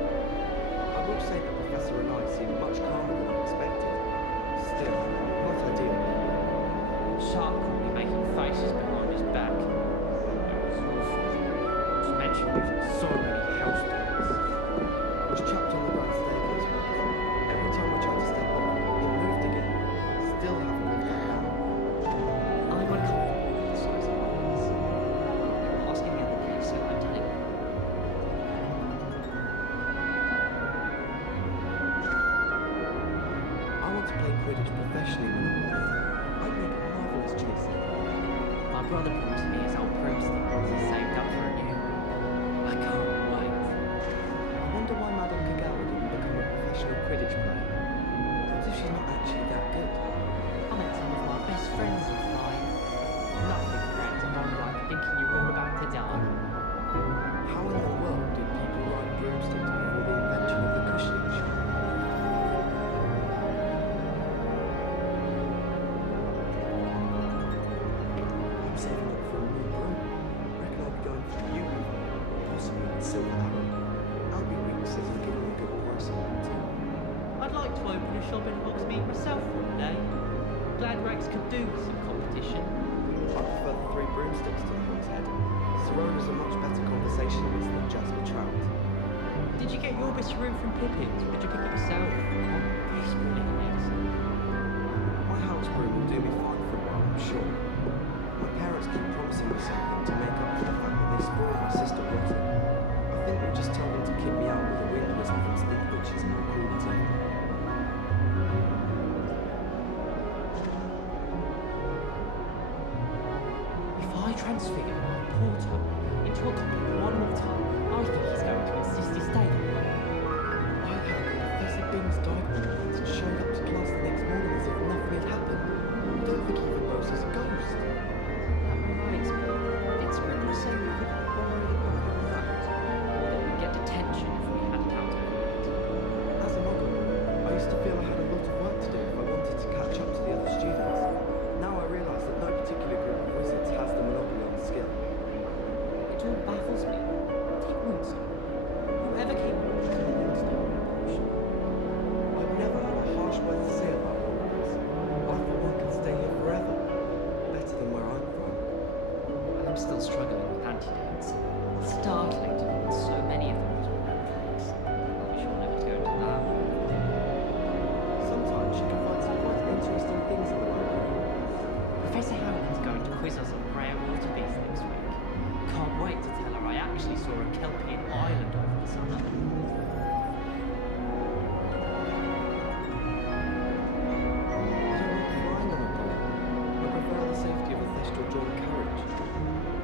I will say that Professor and I seemed much calmer than I expected. Still, not ideal. Sharp caught me making faces behind his back. It was awful. Not to mention losing so many house plants. I was trapped on the grand staircase once. Every time I tried to step up, it moved again. Still haven't been back down. I'm uncomfortable with the size of my hands. They were asking me other things, so I'm telling you. I want to play Quidditch professionally when I'm older. I'd make a marvellous chaser. My brother promised me his old broomstick once he saved up for a new one. I can't wait. I wonder why Madame Kagawa didn't become a professional Quidditch player. What if she's not actually that good? I met some of my best friends in flying. Nothing creates a bond like thinking you're all about to die. How in the world did people ride broomsticks before the invention of the cushioning shop? I'm saving up for a new broom. Reckon I'll be going for the U, possibly with silver arrow. Albie Weeks says he's giving me a good price on that too. I'd like to open a shop in Hogsmeade myself one day. Glad Rags could do with some competition. I prefer the 3 broomsticks to the Hog's Head. Sirona's a much better conversationalist than Jasper Trout. Did you get your bit of room from Pippins, or did you pick it yourself? I'm desperately in Edison. My house broom will do me fine for a while, I'm sure. My parents keep promising me something to make up for the fact that they spoiled my sister rotten. I think we'll just tell them to kick me out with a wind whistle from Snake Witches and cruelty. If I transfigure my Porto into a goblin one more time, I think he's going to insist he stay that way. I heard that Professor Binns died one night and showed up to class the next morning as if nothing had happened. I don't think he even knows he's a ghost. That reminds me. Did Scribbler say we could borrow the book without? Or that we'd get detention if we had it out over it? As a muggle, I used to feel I had a lot of work to do if I wanted to catch up to the other students. Now I realise that no particular group of wizards has the monopoly on skill. It all baffles me. Take Moonstone. Whoever came up with the Moonstone potion. I've never had a harsh word to say about Hogwarts. I for one can stay here forever. Better than where I'm from. I'm still struggling with antidotes. Startling to me that so many of them was antidotes. I'm sure never to go into that. Sometimes you can find some quite interesting things in the library. Professor Howland's going to quiz us on rare water beasts next week. Can't wait to tell her I actually saw a Kelpian island over the summer. I don't like flying on a broom. I prefer the safety of a thestral-drawn carriage.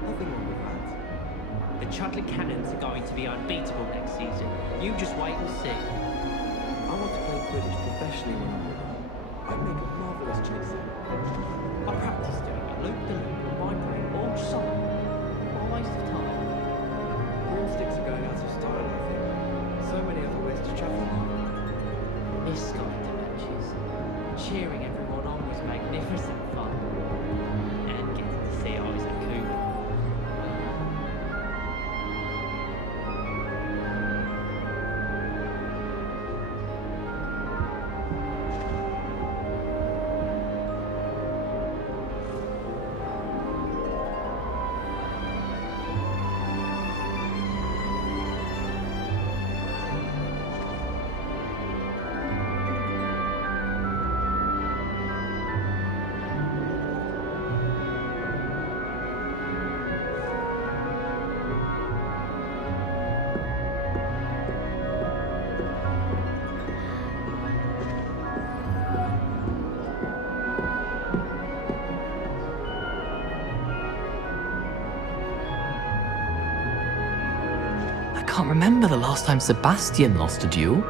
Nothing wrong with that. The Chudley Cannons are going to be unbeatable next season. You just wait and see. I want to play Quidditch professionally when I'm older. I'd make a marvellous chaser. I practiced doing it loop the loop in my brain all summer. What a waste of time. Broomsticks are going out of style, I think. So many other ways to travel. Miss going to matches. Cheering everyone on was magnificent fun. And getting to see Isaac Cooper. can't remember the last time Sebastian lost a duel.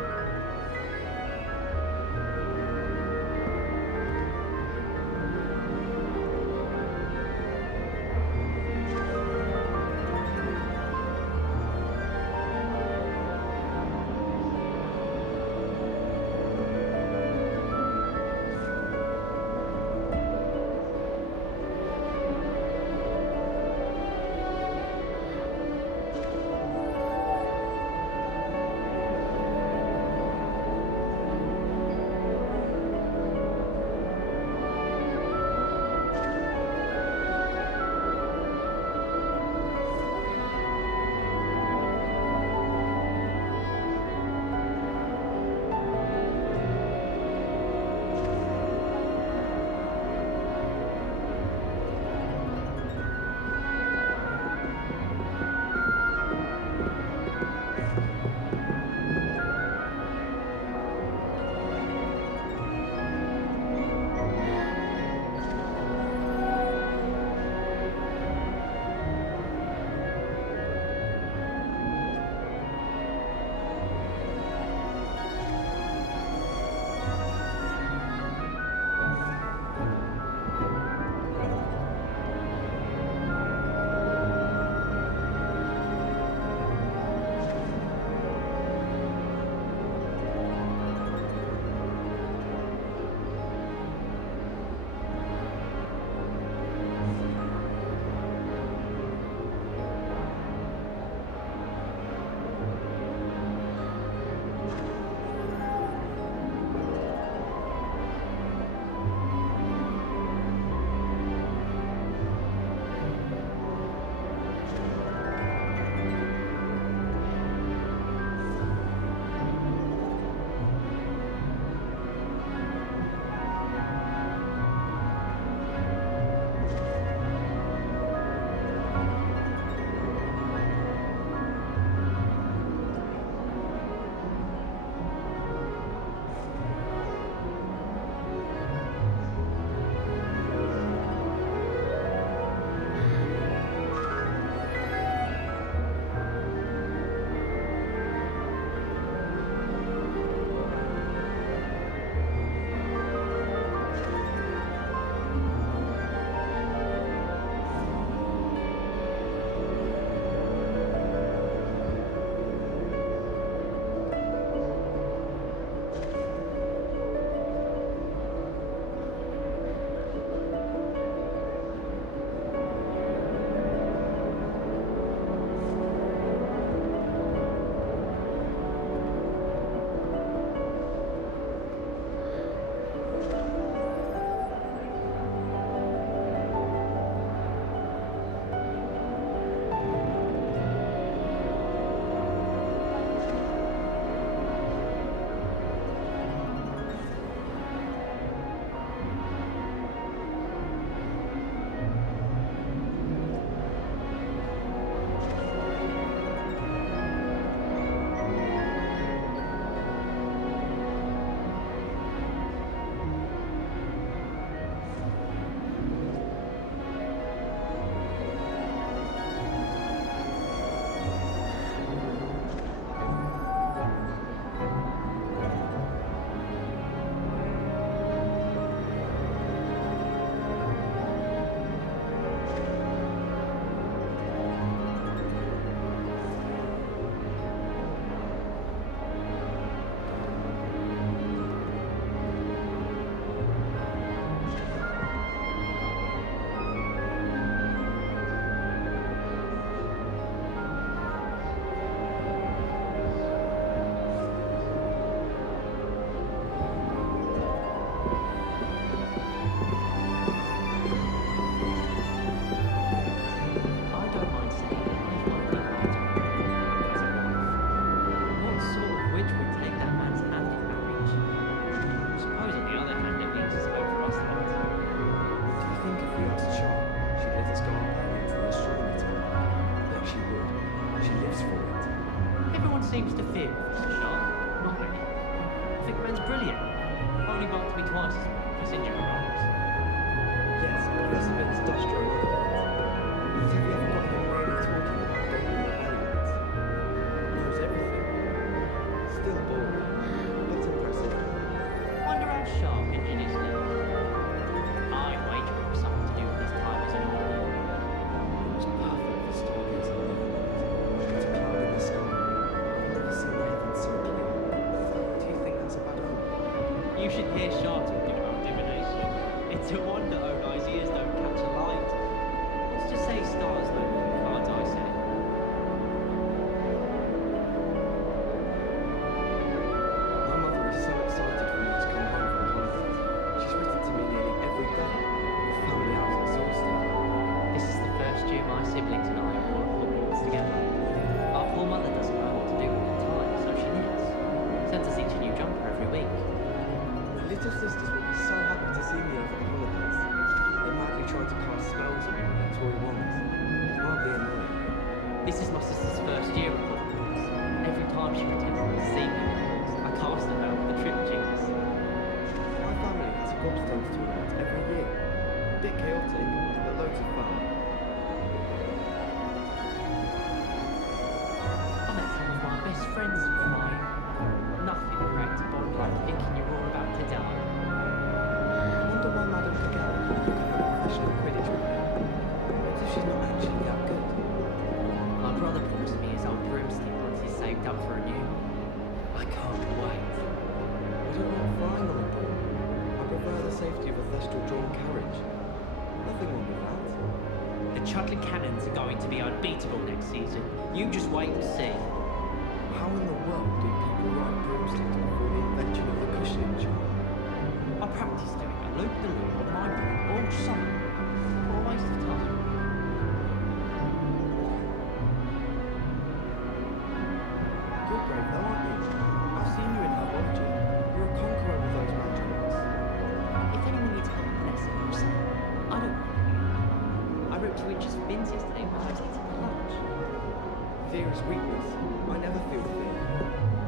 You should hear Shah talking about divination. It's a wonder Onai's ears don't catch a light. Let's just say stars know what the cards I say. My mother is so excited for me to come home from the holidays. She's written to me nearly every day. The family house exhausted. This is the first year my siblings and I are all at Hogwarts together. Our poor mother doesn't know what to do with her time, so she knits. Sends us each a new jumper every week. My little sisters will be so happy to see me over the holidays. They madly try to cast spells on me with their toy wands. Mildly annoying. This is my sister's first year at Hogwarts. Every time she pretends not to see me, I cast her down with the trip jinx. My family has a gobstones tournament every year. A bit chaotic, but loads of fun. I met some of my best friends in flying. Nothing creates a bond like thinking you're all about to die. I wonder why Madame Cagalla can't become a professional Quidditch player. What if she's not actually that good? My brother promised me his old broomstick once he's saved up for a new one. I can't wait. I don't like flying on a broom. I prefer the safety of a thestral-drawn carriage. Nothing wrong with that. The Chudley Cannons are going to be unbeatable next season. You just wait and see. How in the world did people ride broomsticks before the invention of the cushioning charm? I practiced doing a loop-the-loop on my broom all summer. What a waste of time. You're brave though, aren't you? I've seen you in herbology. You're a conqueror with those magics. If anyone needs help with lesson, you say, I don't know. I wrote 2 inches of bins yesterday when I was eating my lunch. Fear is weakness. I never feel fear.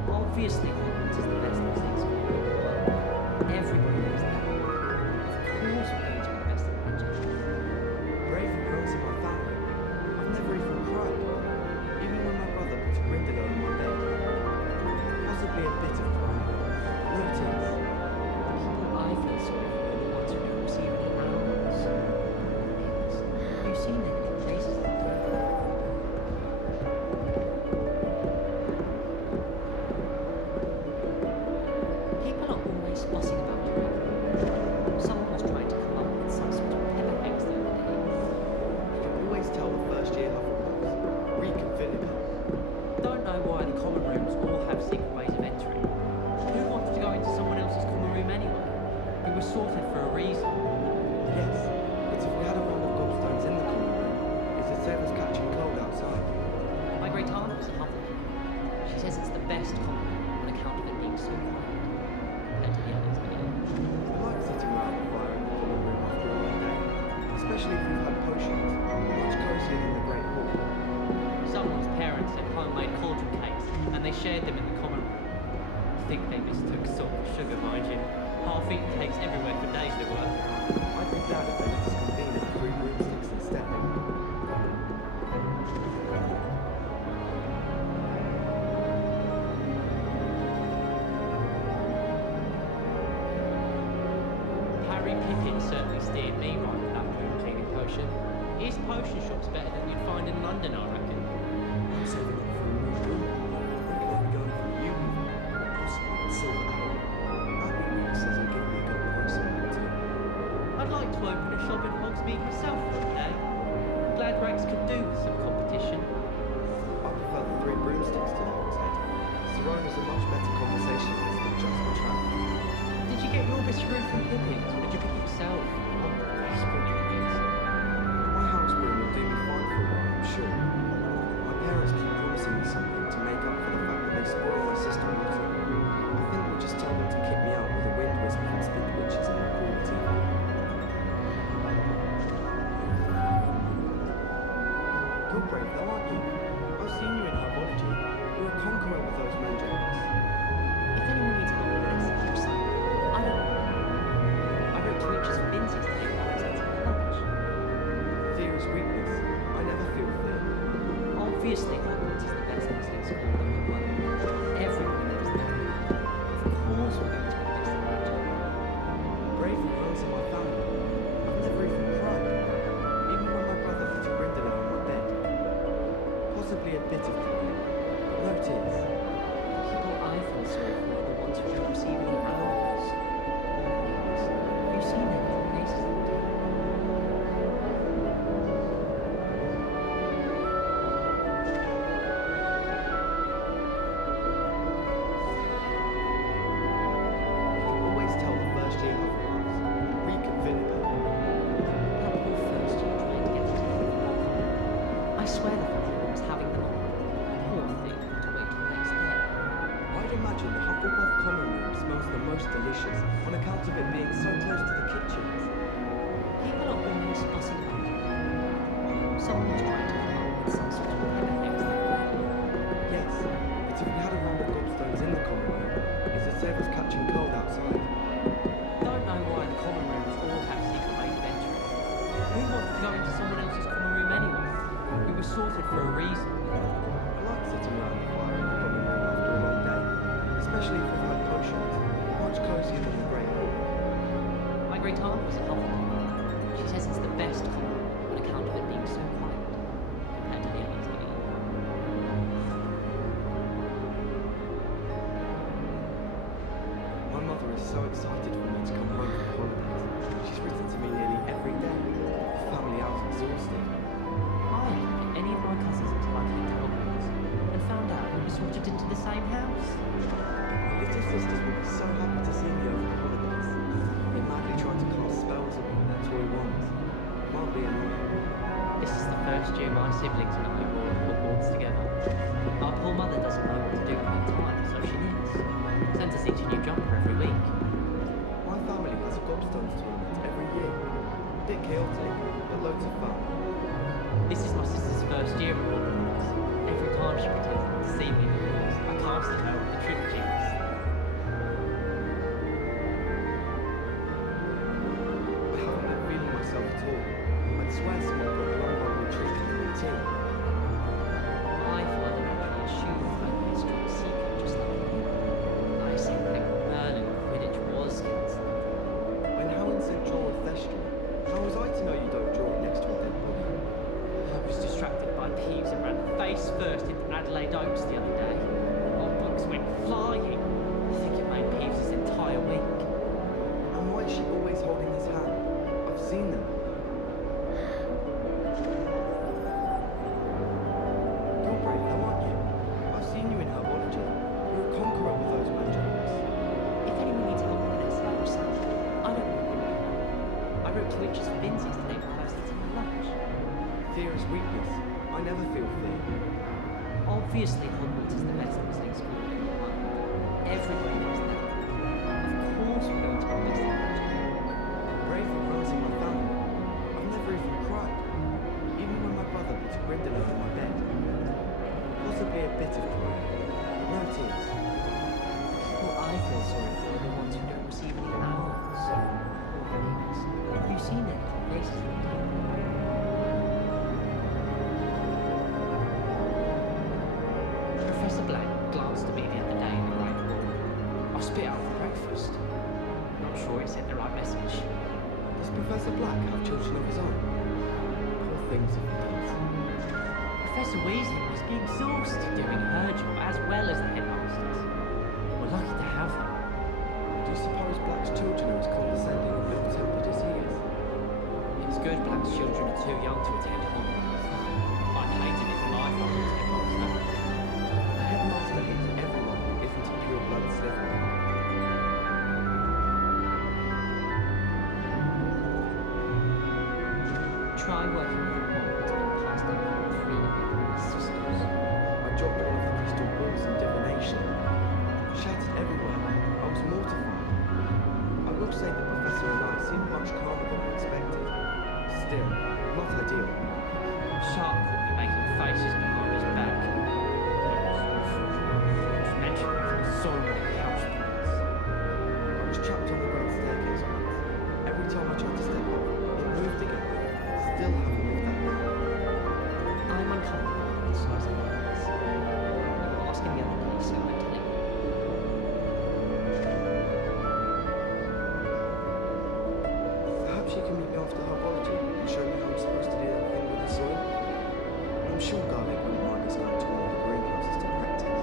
Obviously, Hogwarts is the best music school in the world. Everybody knows that. Of course we're going to be the best at magic. Bravery runs in my family. I've never even cried. Even when my brother put a Grindylow in my bed. Possibly a bit of pride. No tears. The people I feel sorry for are the ones who don't receive any allowance. You've seen their little faces. People are always fussing about you. Someone was trying to come up with some sort of pepper eggs the other day. You can always tell the first year Hufflepuffs. Reek and vinegar. Don't know why the common rooms all have secret ways of entering. Who wants to go into someone else's common room anyway? It was sorted for a reason. Yes, but if we had a round of gobstones in the common room, it's the same as catching cold outside. My great aunt was a Hufflepuff. She says it's the best common room on account of it being so quiet. Compared to the others, I mean. I like sitting around the fire in the common room after a long day, especially if we've had potions. Much cosier than the Great Hall. Someone's parents had homemade cauldron cakes, and they shared them in the common room. I think they mistook salt for sugar, mind you. Half-eaten cakes everywhere for days they were. I'd be glad if they let us convene at 3 broomsticks instead. Harry Pippin certainly steered me right with that room cleaning potion. His potion shop's better than you'd find in London, I reckon. I'm saving up for a new room. Reckon I'll be going for you, possibly with silver hour. Abby Week says he'll give me a good price on that too. I'd like to open a shop in Hogsmeade myself one day. Glad Rags could do with some competition. I prefer the 3 broomsticks to the Hog's Head. Sirona's a much better conversationalist than just the trap. Did you get your biscuit from Pippins, or did you pick it yourself? Oh, that's brilliant news. My house broom will do me fine for a while, I'm sure. My parents keep promising me something to make up for the fact that they spoil my sister Lotta. I think we'll just tell them to kick me out with a wind whisper and stick witches in the cool TV. You're brave though, aren't you? I've seen you in herbology. You're a conqueror with those mandrakes. If anyone needs help with this, you say, I don't know. I wrote 2 inches of bins yesterday while I was eating my lunch. Fear is weakness. I never feel fear. Obviously, Hogwarts is the best music school in the world. Everyone knows that. Of course we're going to be the best at magic. Bravery runs in my family. I've never even cried. Even when my brother put a Grindylow on my bed. Possibly a bit of crying, but no tears. The people I feel sorry for are the ones who don't receive any allowance. sorted for a reason. I like sitting around the fire in the common room after a long day, especially if we've had potions. Much cosier than the Great Hall. My great aunt was a lovely. She says it's the best hall on account of it being so quiet compared to the others I know. My mother is so excited for me to come home for the holidays. She's written to me nearly every day. The family out's exhausted. I didn't meet any of my cousins until I came to Hogwarts and found out we were sorted into the same house. My little sisters will be so happy to see me over the holidays. They madly try to cast spells at me with their toy wands. Mildly annoying. This is the first year my siblings and I were all at Hogwarts together. Our poor mother doesn't know what to do with her time, so she knits. Sends us each a new jumper every week. My family has a gobstones tournament every year. A bit chaotic, but loads of fun. This is my sister's first year at Hogwarts. Every time she pretends not to see me in the halls, I cast at her with the trick jinx. I haven't been feeling myself at all. I'd swear someone put a long bubble trick in my tea. My father actually assumed that his top secret just like me. I said that Merlin and Quidditch was cancelled. When Howard said draw a Thestral, how was I to know you don't draw it next to a dead body? I was distracted by Peeves and ran face first into Adelaide Oaks the other day. Our books went flying. I think it made Peeves' entire week. And why is she always holding his hand? I've seen them. You're brave though, aren't you? I've seen you in herbology. You're a conqueror with those magics. If anyone needs help with the next spell or something, I don't know. I wrote 2 inches of Vince's today while I was eating my lunch. Fear is weakness. I never feel fear. Obviously, Hogwarts is the best mistake school in the world. Everybody knows that. Of course we're going to our best energy. Bravely runs in my family. I've never even cried. Even when my brother puts Grindel over my bed. Possibly a bit of crying. No tears. Well, I feel sorry for the ones who don't receive any allowance or things. Have you seen it in places like that? Professor Black glanced at me the other day in the Great Hall. I spit out for breakfast. Not sure it sent the right message. Does Professor Black have children of his own? Poor things if he does. Professor Weasley must be exhausted doing her job as well as the headmasters. We're lucky to have her. Do you suppose Black's children are as condescending and ill-tempered as he is? It's good Black's children are too young to attend Hogwarts. I'd hate it if my father was headmaster. The headmaster hates everyone who isn't a pure-blood Slytherin. Try working with a wand that's been passed down from 3 of my sisters. I dropped one of the crystal balls in divination. Shattered everywhere. I was mortified. I will say that Professor and I seemed much calmer than I expected. Still, not ideal. Sharp caught me making faces behind his back. Just mentioned me from so many house plants. I was trapped on the great staircase once. Every time I tried to step up, it moved again. Still haven't moved that down. I'm uncomfortable with the size of my eyes. You were asking the other day, so I'm telling you. Perhaps you can meet me after herbology and show me how I'm supposed to do that thing with the soil. I'm sure Garlic wouldn't mind us going to one of the greenhouses to practice.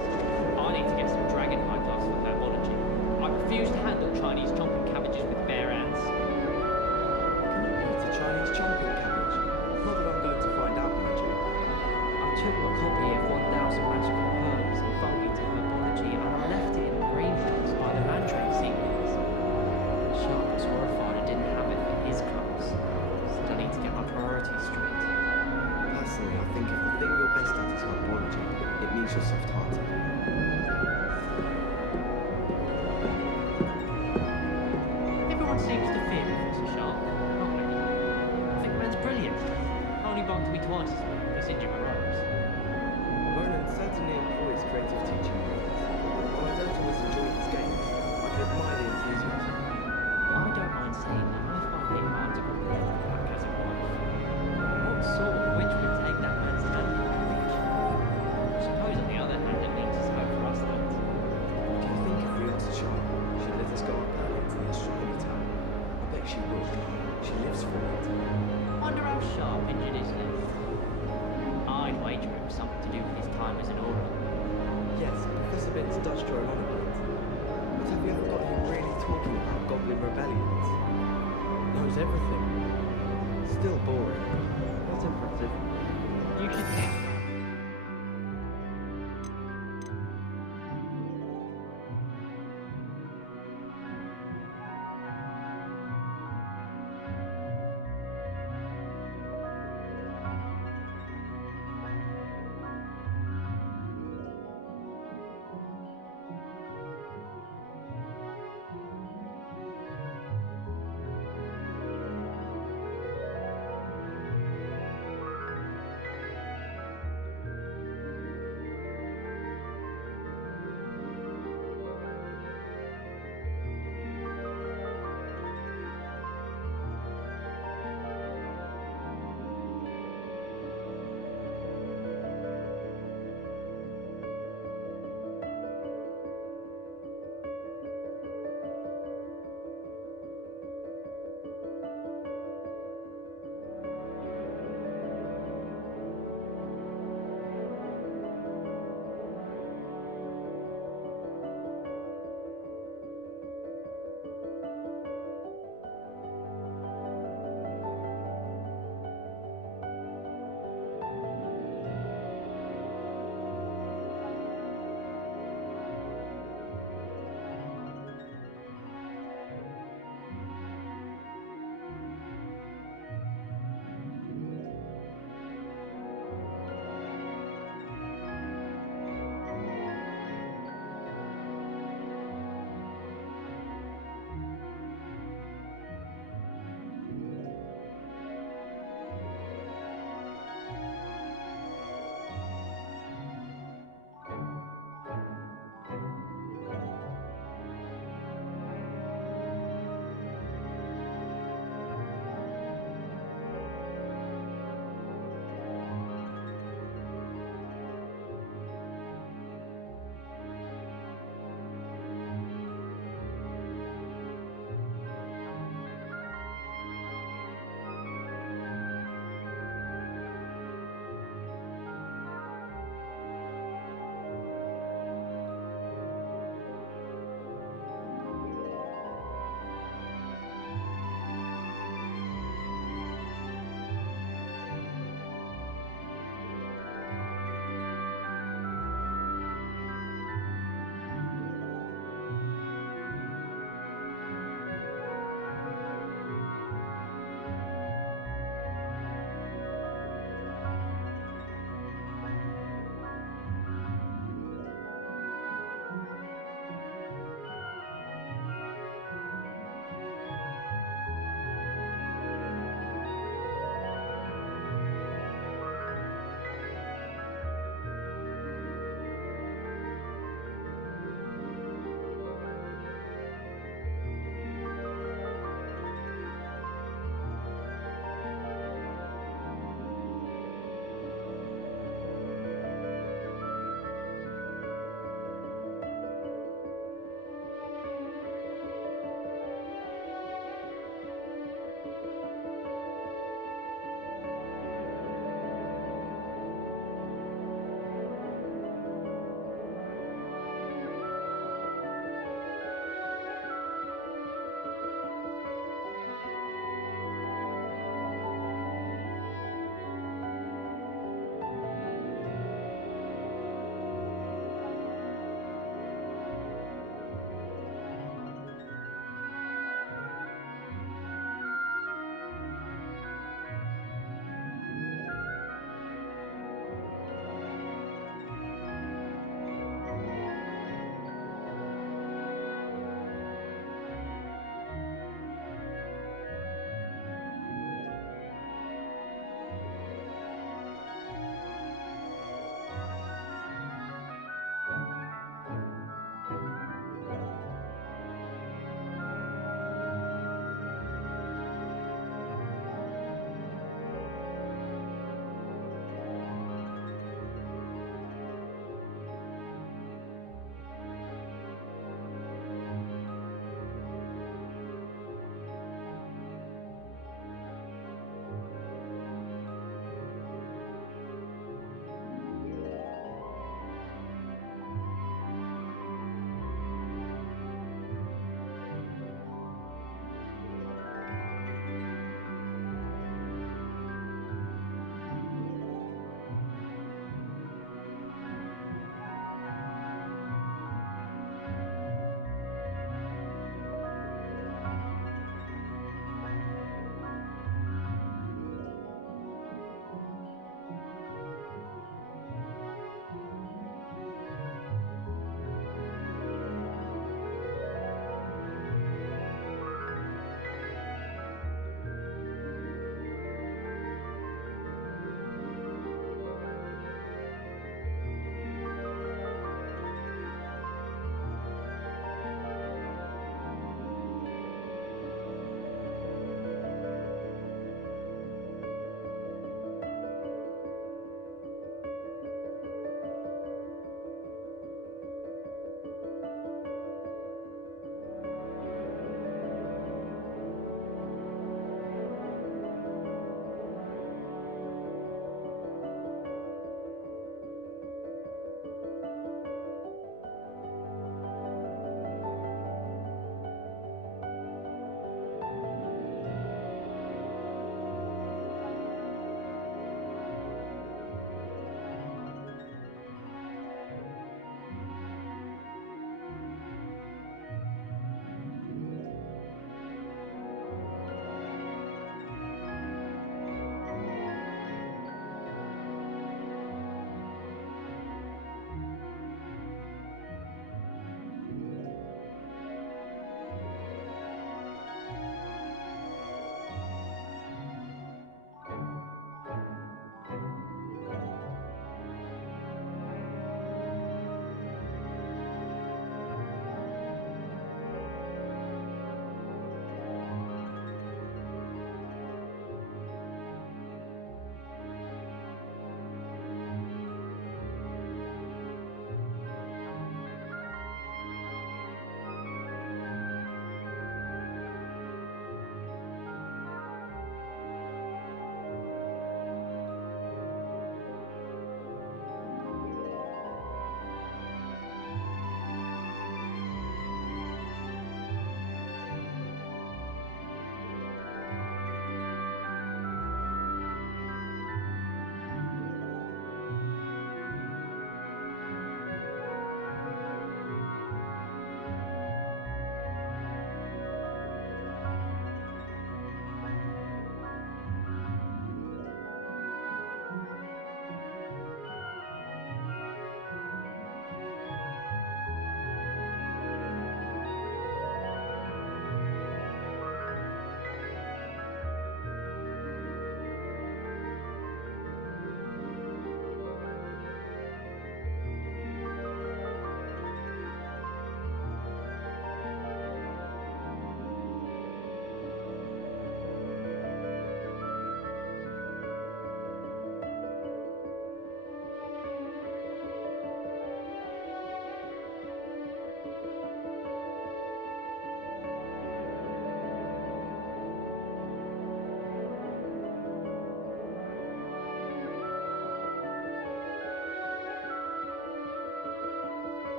I need to get some dragonfly glass for herbology. I refuse to handle Chinese chomping cabbages with bare hands. Can you eat a Chinese chomping cabbage? Not that I'm going to find out, mind you. I took my copy of 1000 Magical Herbs and fungi to herbology and I left it in the greenhouse by the mandrake seedlings. Sharp was horrified and didn't have it for his class. Said I need to get my priorities straight. Personally, I think if the thing you're best at is herbology, it means you're soft-hearted. Everyone seems to fear Professor Sharp. Not me. I think the man's brilliant. Only bumped me twice as well. He's injured my ropes. Ronan certainly employs creative teaching methods. While I don't always enjoy his games, I can admire the enthusiasm. I don't mind saying that I find it hard to comprehend Black as a wife. What sort of witch would take that man's hand? She lives for it. Wonder how sharp Injun is left. I'd wager it was something to do with his time as an Aura. Yes, Professor Binns does drone on a bit. But have you ever got him really talking about Goblin rebellions? Knows everything. Still boring, but impressive. You should...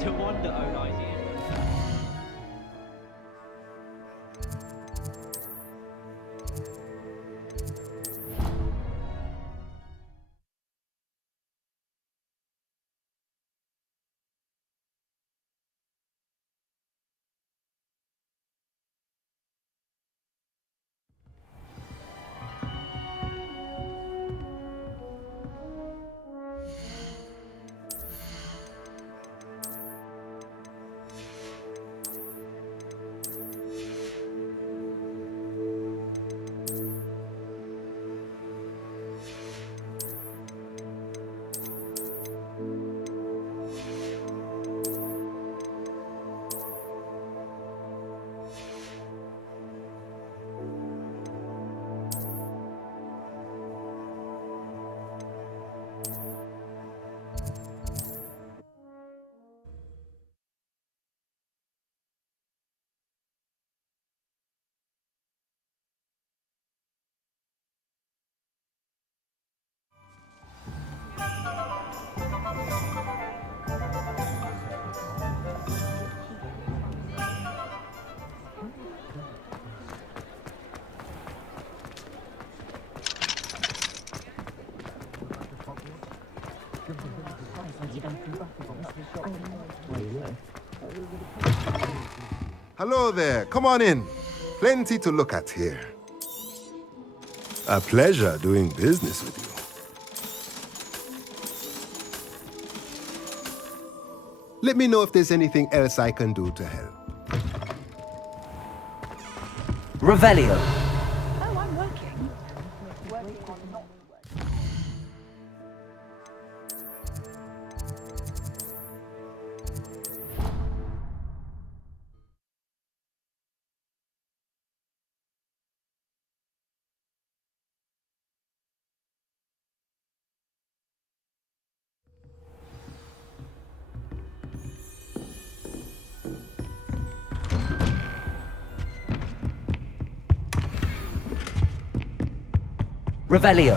To wonder own ideas. Hello there, come on in. Plenty to look at here. A pleasure doing business with you. Let me know if there's anything else I can do to help. Revelio. Oh, I'm working. Revelio.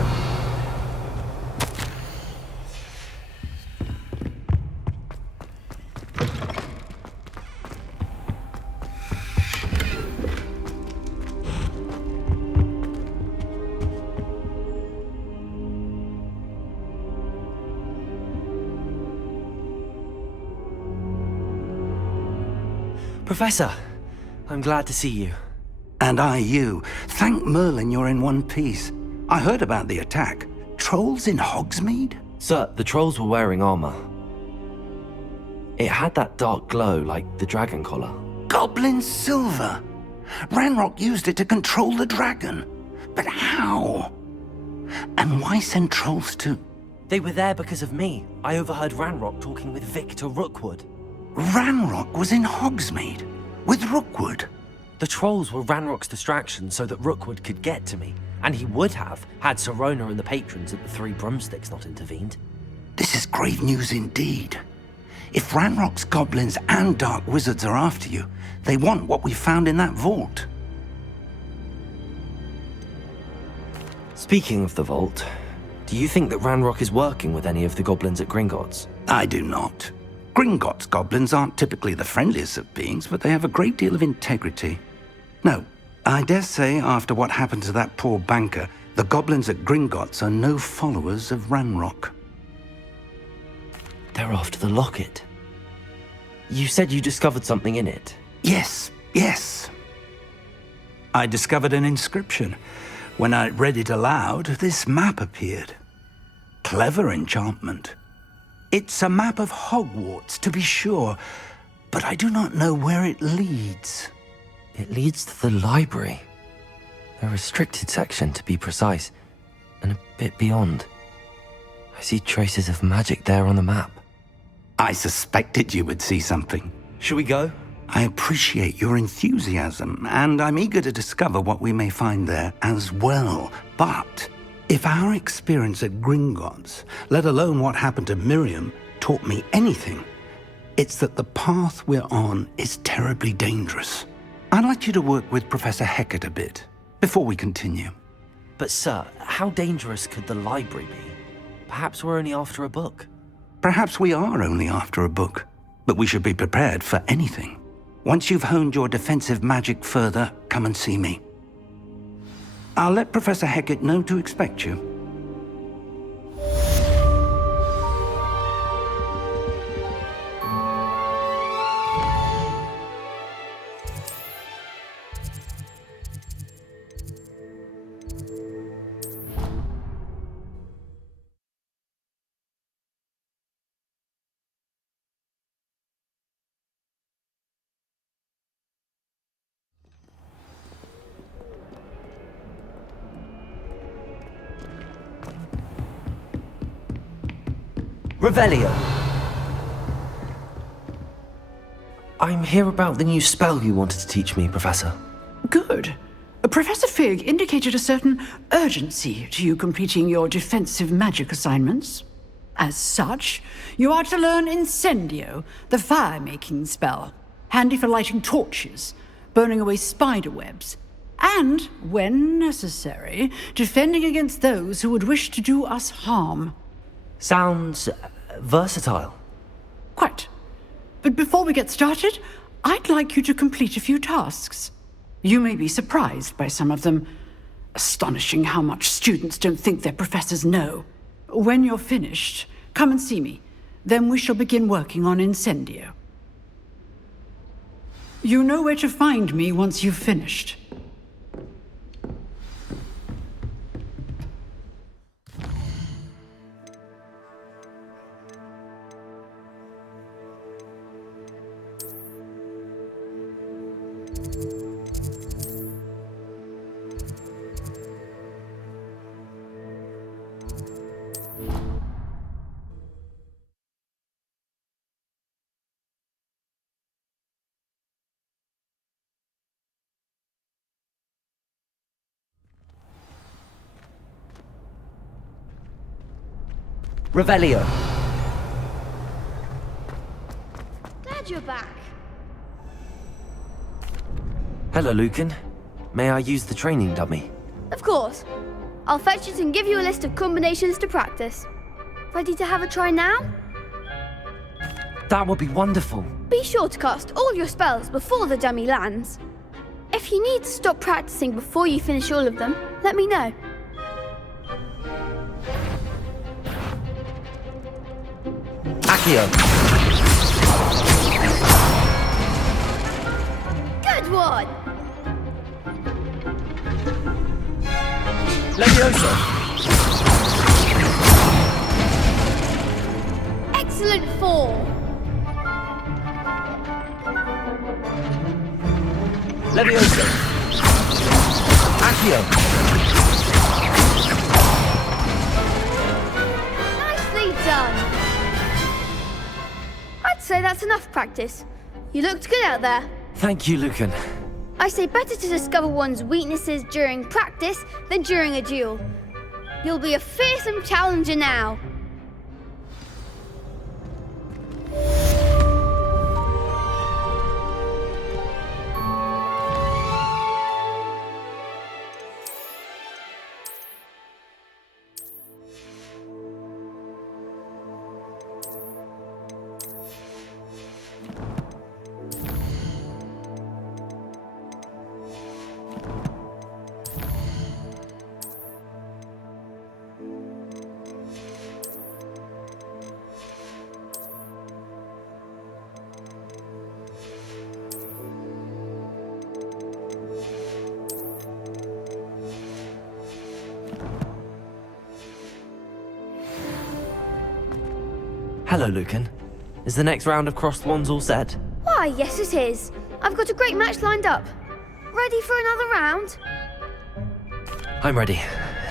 Professor, I'm glad to see you. And I you. Thank Merlin you're in one piece. I heard about the attack. Trolls in Hogsmeade? Sir, the trolls were wearing armor. It had that dark glow like the dragon collar. Goblin silver! Ranrock used it to control the dragon. But how? And why send trolls to... They were there because of me. I overheard Ranrock talking with Victor Rookwood. Ranrock was in Hogsmeade? With Rookwood? The trolls were Ranrock's distraction so that Rookwood could get to me. And he would have, had Sirona and the patrons at the Three Broomsticks not intervened. This is grave news indeed. If Ranrock's goblins and dark wizards are after you, they want what we found in that vault. Speaking of the vault, do you think that Ranrock is working with any of the goblins at Gringotts? I do not. Gringotts goblins aren't typically the friendliest of beings, but they have a great deal of integrity. No, I dare say after what happened to that poor banker, the goblins at Gringotts are no followers of Ranrock. They're after the locket. You said you discovered something in it. Yes. I discovered an inscription. When I read it aloud, this map appeared. Clever enchantment. It's a map of Hogwarts, to be sure, but I do not know where it leads. It leads to the library. A restricted section, to be precise, and a bit beyond. I see traces of magic there on the map. I suspected you would see something. Shall we go? I appreciate your enthusiasm, and I'm eager to discover what we may find there as well. But if our experience at Gringotts, let alone what happened to Miriam, taught me anything, it's that the path we're on is terribly dangerous. I'd like you to work with Professor Hecat a bit, before we continue. But sir, how dangerous could the library be? Perhaps we're only after a book. Perhaps we are only after a book. but we should be prepared for anything. Once you've honed your defensive magic further, come and see me. I'll let Professor Hecat know to expect you. Revelio! I'm here about the new spell you wanted to teach me, Professor. Good. Professor Fig indicated a certain urgency to you completing your defensive magic assignments. As such, you are to learn Incendio, the fire-making spell, handy for lighting torches, burning away spider webs, and, when necessary, defending against those who would wish to do us harm. Sounds versatile. Quite. But before we get started, I'd like you to complete a few tasks. You may be surprised by some of them. Astonishing how much students don't think their professors know. When you're finished, come and see me. Then we shall begin working on Incendio. You know where to find me once you've finished. Revelio! Glad you're back. Hello, Lucan. May I use the training dummy? Of course. I'll fetch it and give you a list of combinations to practice. Ready to have a try now? That would be wonderful. Be sure to cast all your spells before the dummy lands. If you need to stop practicing before you finish all of them, let me know. Accio! Good one! Levioso! Excellent fall! Levioso! Accio! Nicely done! I'd say that's enough practice. You looked good out there. Thank you, Lucan. I say better to discover one's weaknesses during practice than during a duel. You'll be a fearsome challenger now. Hello, Lucan. Is the next round of crossed wands all set? Why, yes it is. I've got a great match lined up. Ready for another round? I'm ready.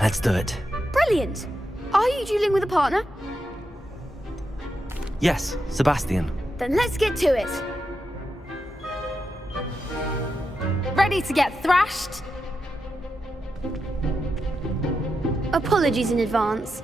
Let's do it. Brilliant. Are you dueling with a partner? Yes, Sebastian. Then let's get to it. Ready to get thrashed? Apologies in advance.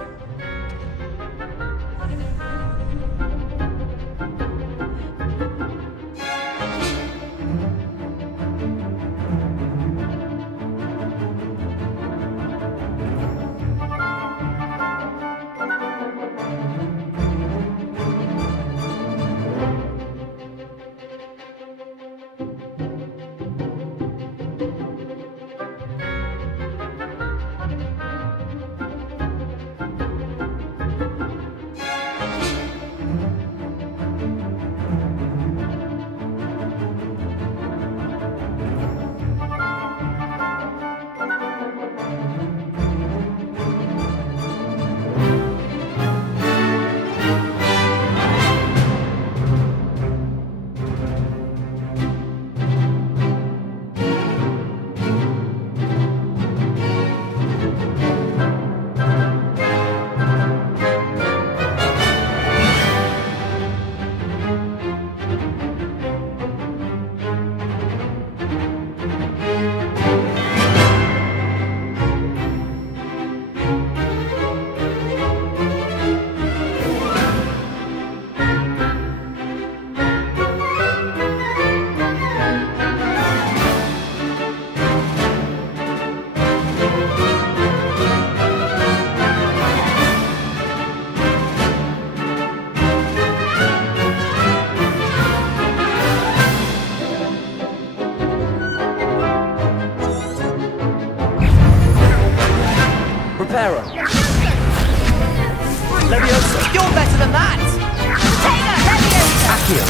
Accio.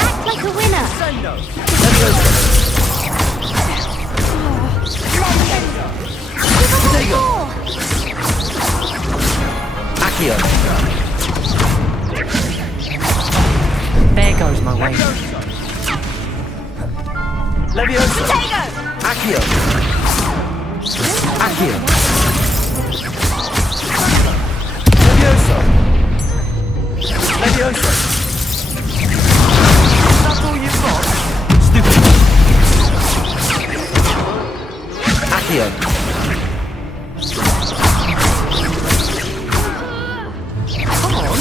Act like a winner. Accio. There goes my way. Levioso. Accio. Accio. Levioso. Levioso. That's all you've got? Stupid. Accio. Come on.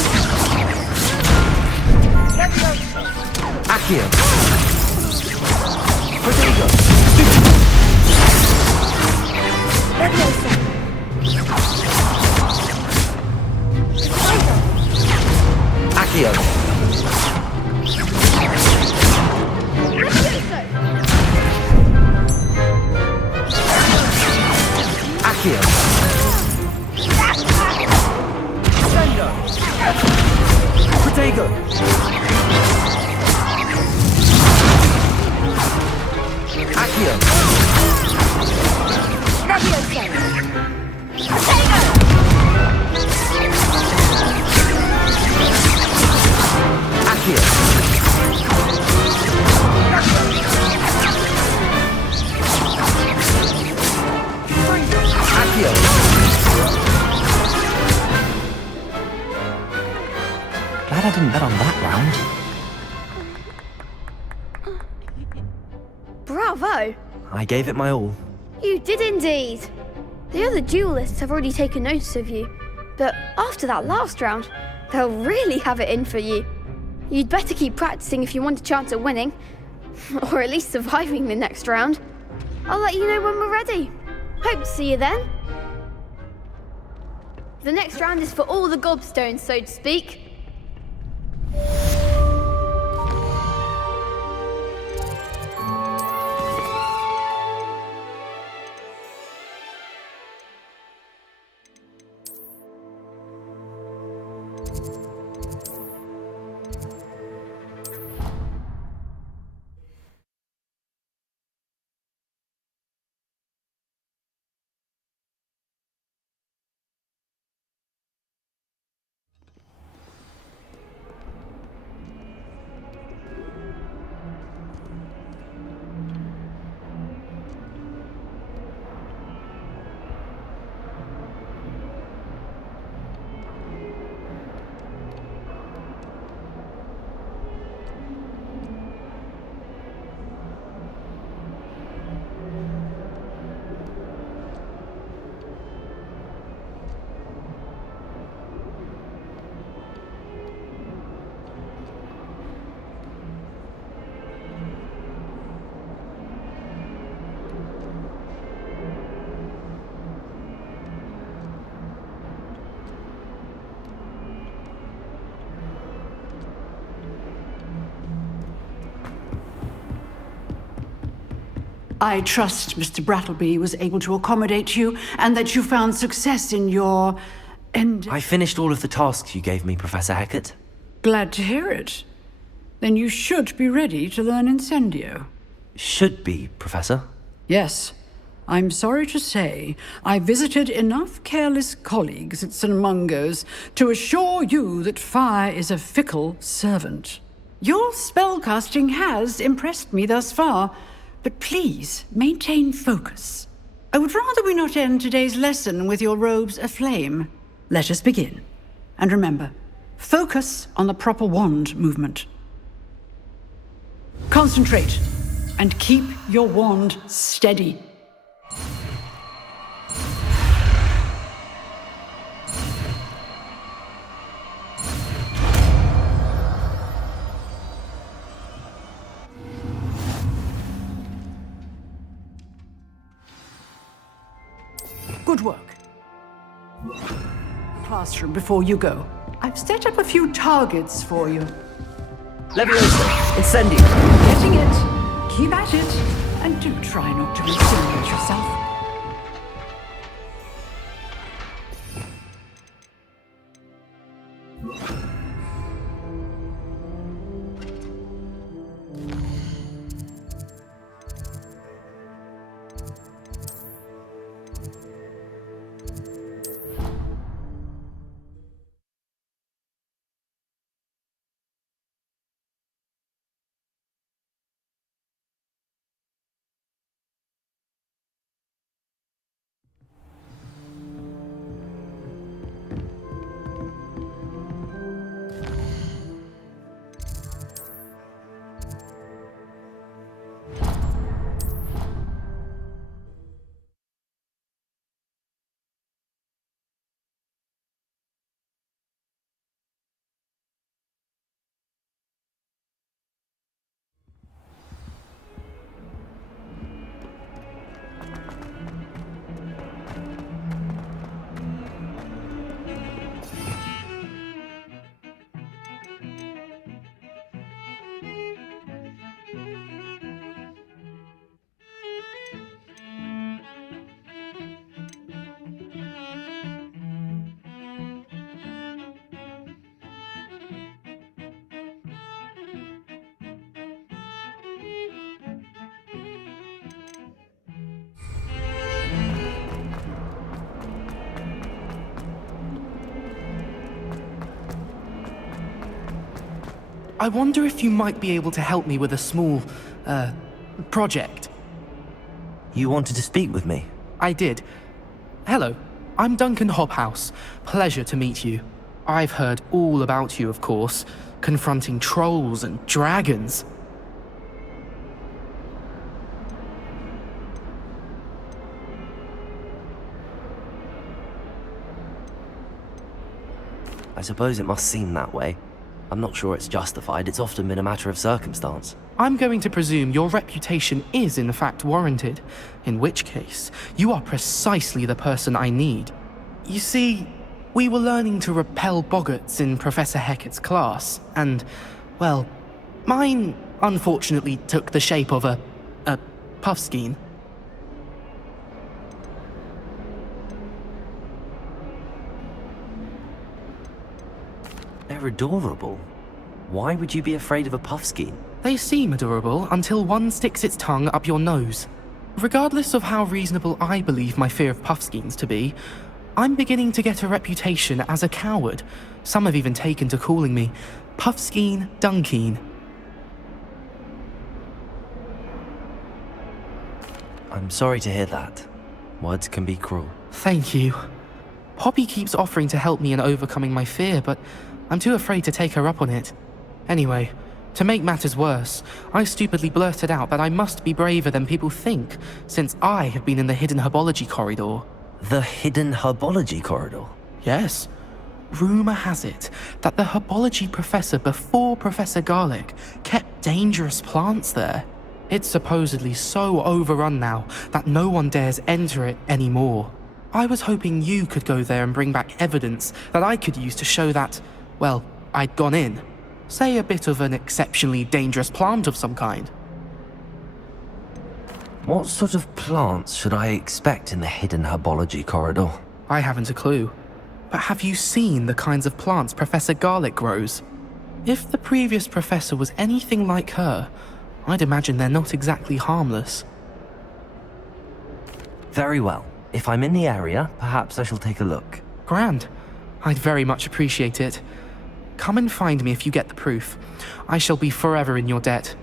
Levioso. Accio. Protego. Stupid. Levioso. Accio. Accio. Sendo. Protego. Accio. Levioso. Accio. Accio. Glad I didn't bet on that round. Bravo! I gave it my all. You did indeed. The other duelists have already taken notice of you, but after that last round, they'll really have it in for you. You'd better keep practicing if you want a chance at winning, or at least surviving the next round. I'll let you know when we're ready. Hope to see you then. The next round is for all the gobstones, so to speak. I trust Mr. Brattleby was able to accommodate you and that you found success in your... I finished all of the tasks you gave me, Professor Hecat. Glad to hear it. Then you should be ready to learn Incendio. Should be, Professor. Yes. I'm sorry to say, I visited enough careless colleagues at St. Mungo's to assure you that fire is a fickle servant. Your spellcasting has impressed me thus far, but please maintain focus. I would rather we not end today's lesson with your robes aflame. Let us begin. And remember, focus on the proper wand movement. Concentrate, and keep your wand steady. Good work. Classroom before you go. I've set up a few targets for you. Levioso. Incendio. Getting it. Keep at it. And do try not to insinuate yourself. I wonder if you might be able to help me with a small, project. You wanted to speak with me? I did. Hello, I'm Duncan Hobhouse. Pleasure to meet you. I've heard all about you, of course, confronting trolls and dragons. I suppose it must seem that way. I'm not sure it's justified. It's often been a matter of circumstance. I'm going to presume your reputation is in fact warranted, in which case, you are precisely the person I need. You see, we were learning to repel boggarts in Professor Hecat's class, and, well, mine unfortunately took the shape of a puffskein. They're adorable. Why would you be afraid of a puffskein? They seem adorable until one sticks its tongue up your nose. Regardless of how reasonable I believe my fear of puffskeins to be, I'm beginning to get a reputation as a coward. Some have even taken to calling me Puffskein Dunkeen. I'm sorry to hear that. Words can be cruel. Thank you. Poppy keeps offering to help me in overcoming my fear, but I'm too afraid to take her up on it. Anyway, to make matters worse, I stupidly blurted out that I must be braver than people think, since I have been in the hidden herbology corridor. The hidden herbology corridor? Yes. Rumour has it that the herbology professor before Professor Garlic kept dangerous plants there. It's supposedly so overrun now that no one dares enter it anymore. I was hoping you could go there and bring back evidence that I could use to show that, well, I'd gone in. Say a bit of an exceptionally dangerous plant of some kind. What sort of plants should I expect in the hidden herbology corridor? I haven't a clue. But have you seen the kinds of plants Professor Garlic grows? If the previous professor was anything like her, I'd imagine they're not exactly harmless. Very well. If I'm in the area, perhaps I shall take a look. Grand. I'd very much appreciate it. Come and find me if you get the proof. I shall be forever in your debt.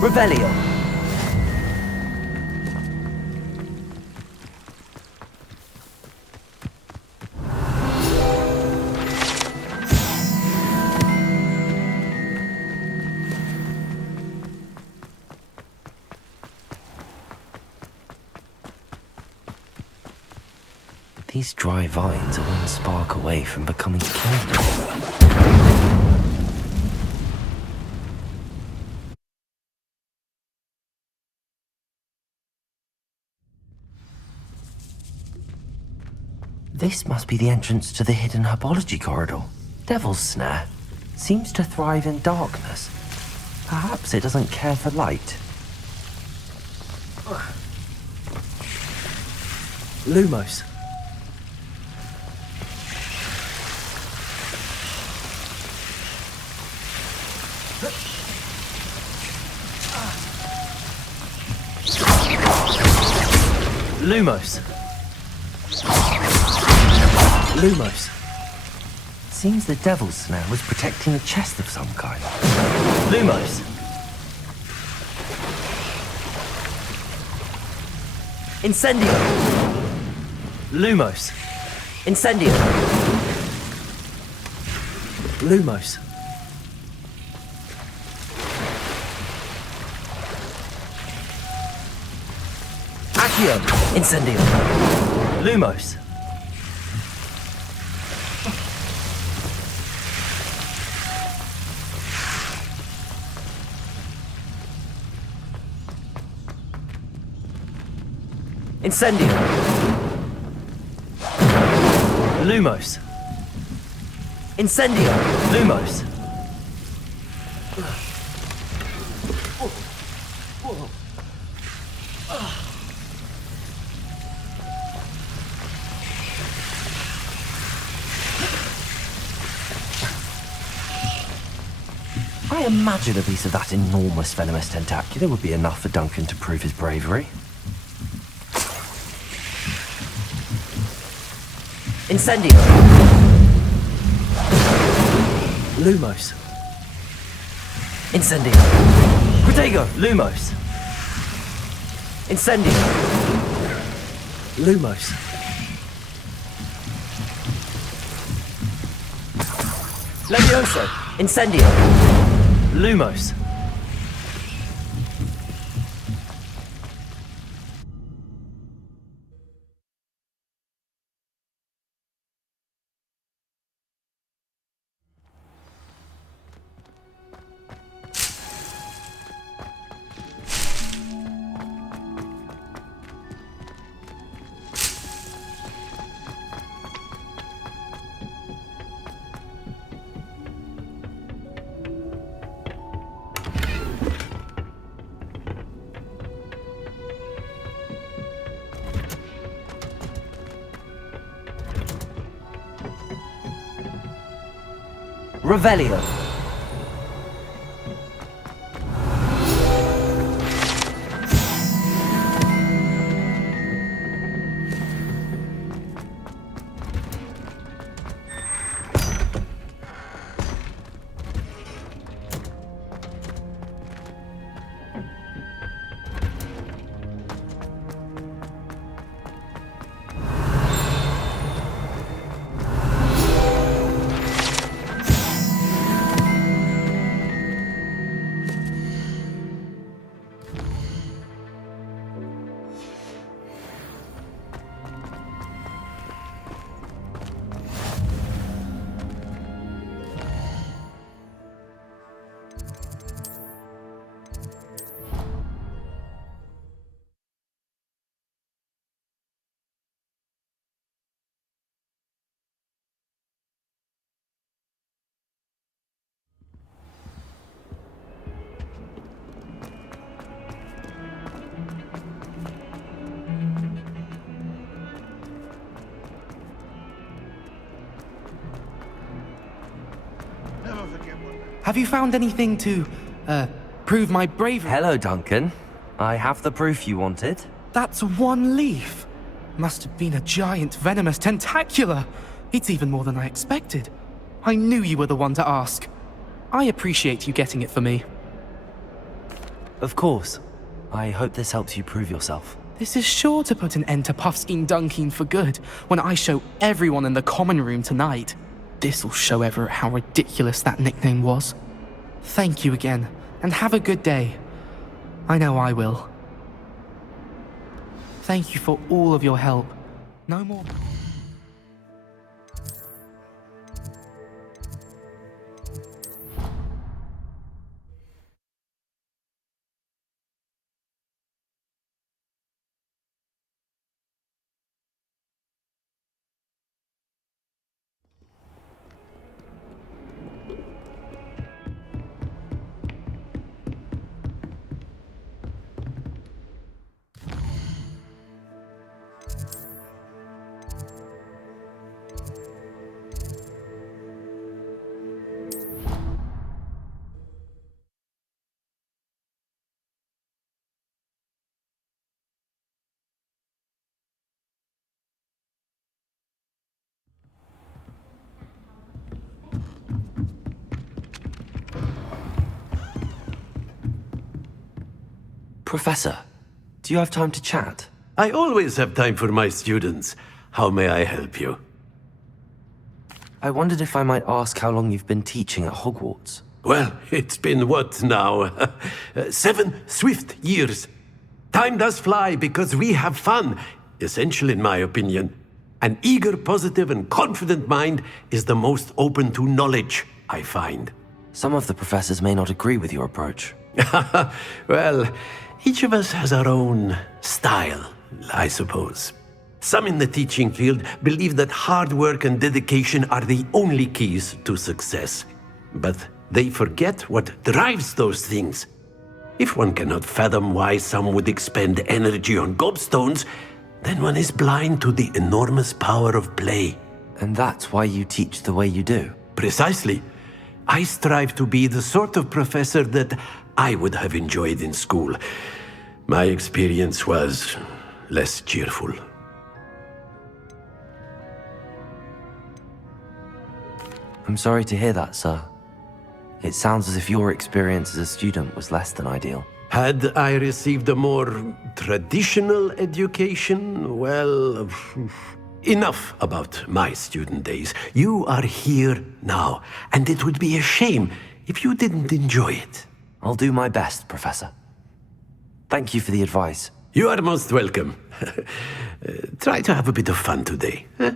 Revelio. These dry vines are one spark away from becoming killed. This must be the entrance to the hidden herbology corridor. Devil's Snare seems to thrive in darkness. Perhaps it doesn't care for light. Lumos. Lumos. Lumos. Seems the Devil's Snare was protecting a chest of some kind. Lumos. Incendio. Lumos. Incendio. Lumos. Accio. Incendio. Lumos. Incendio. Lumos. Incendio. Lumos. I imagine a piece of that enormous venomous tentacula would be enough for Duncan to prove his bravery. Incendio. Lumos. Incendio. Protego. Lumos. Incendio. Lumos. Levioso. Incendio. Lumos. Revelio. Have you found anything to, prove my bravery? Hello, Duncan. I have the proof you wanted. That's one leaf. Must have been a giant venomous tentacula. It's even more than I expected. I knew you were the one to ask. I appreciate you getting it for me. Of course. I hope this helps you prove yourself. This is sure to put an end to Puffskein Dunkeen for good when I show everyone in the common room tonight. This'll show Everett how ridiculous that nickname was. Thank you again, and have a good day. I know I will. Thank you for all of your help. No more... Professor, do you have time to chat? I always have time for my students. How may I help you? I wondered if I might ask how long you've been teaching at Hogwarts. Well, it's been what now? 7 swift years. Time does fly because we have fun, essential in my opinion. An eager, positive, and confident mind is the most open to knowledge, I find. Some of the professors may not agree with your approach. Well, each of us has our own style, I suppose. Some in the teaching field believe that hard work and dedication are the only keys to success. But they forget what drives those things. If one cannot fathom why some would expend energy on gobstones, then one is blind to the enormous power of play. And that's why you teach the way you do? Precisely. I strive to be the sort of professor that I would have enjoyed in school. My experience was less cheerful. I'm sorry to hear that, sir. It sounds as if your experience as a student was less than ideal. Had I received a more traditional education, well, enough about my student days. You are here now, and it would be a shame if you didn't enjoy it. I'll do my best, Professor. Thank you for the advice. You are most welcome. Try to have a bit of fun today. Huh?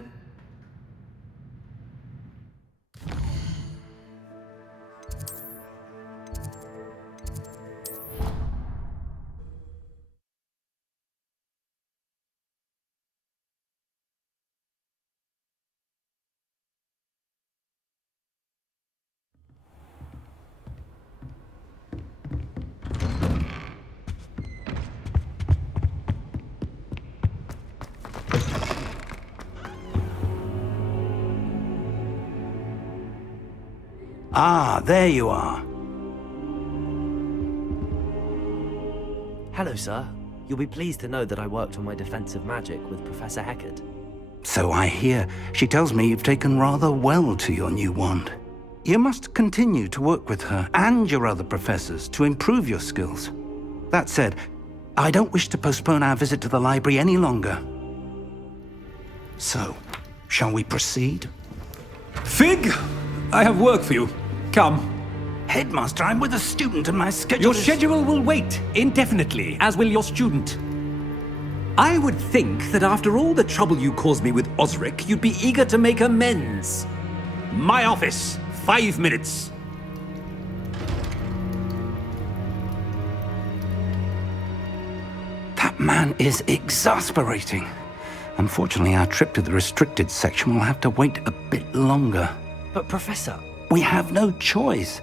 Ah, there you are. Hello, sir. You'll be pleased to know that I worked on my defensive magic with Professor Heckard. So I hear. She tells me you've taken rather well to your new wand. You must continue to work with her and your other professors to improve your skills. That said, I don't wish to postpone our visit to the library any longer. So, shall we proceed? Fig, I have work for you. Come. Headmaster, I'm with a student and my schedule Your is... schedule will wait indefinitely, as will your student. I would think that after all the trouble you caused me with Osric, you'd be eager to make amends. My office, 5 minutes. That man is exasperating. Unfortunately, our trip to the restricted section will have to wait a bit longer. But Professor... We have no choice.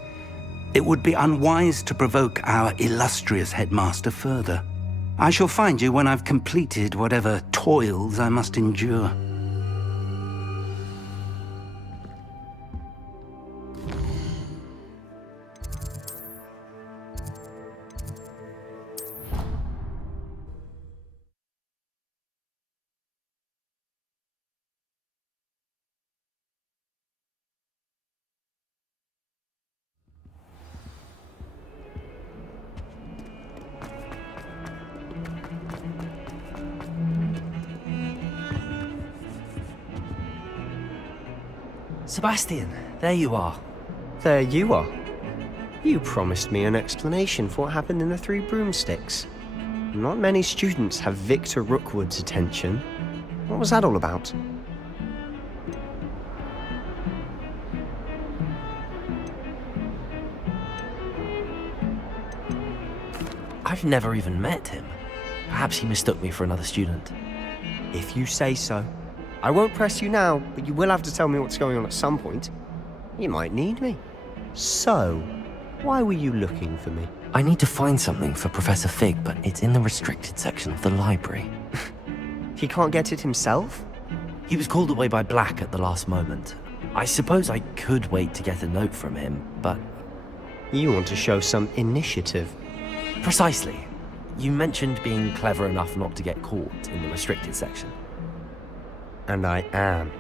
It would be unwise to provoke our illustrious headmaster further. I shall find you when I've completed whatever toils I must endure. Sebastian, there you are. There you are. You promised me an explanation for what happened in the Three Broomsticks. Not many students have Victor Rookwood's attention. What was that all about? I've never even met him. Perhaps he mistook me for another student. If you say so. I won't press you now, but you will have to tell me what's going on at some point. You might need me. So, why were you looking for me? I need to find something for Professor Fig, but it's in the restricted section of the library. He can't get it himself? He was called away by Black at the last moment. I suppose I could wait to get a note from him, but... You want to show some initiative. Precisely. You mentioned being clever enough not to get caught in the restricted section. And I am.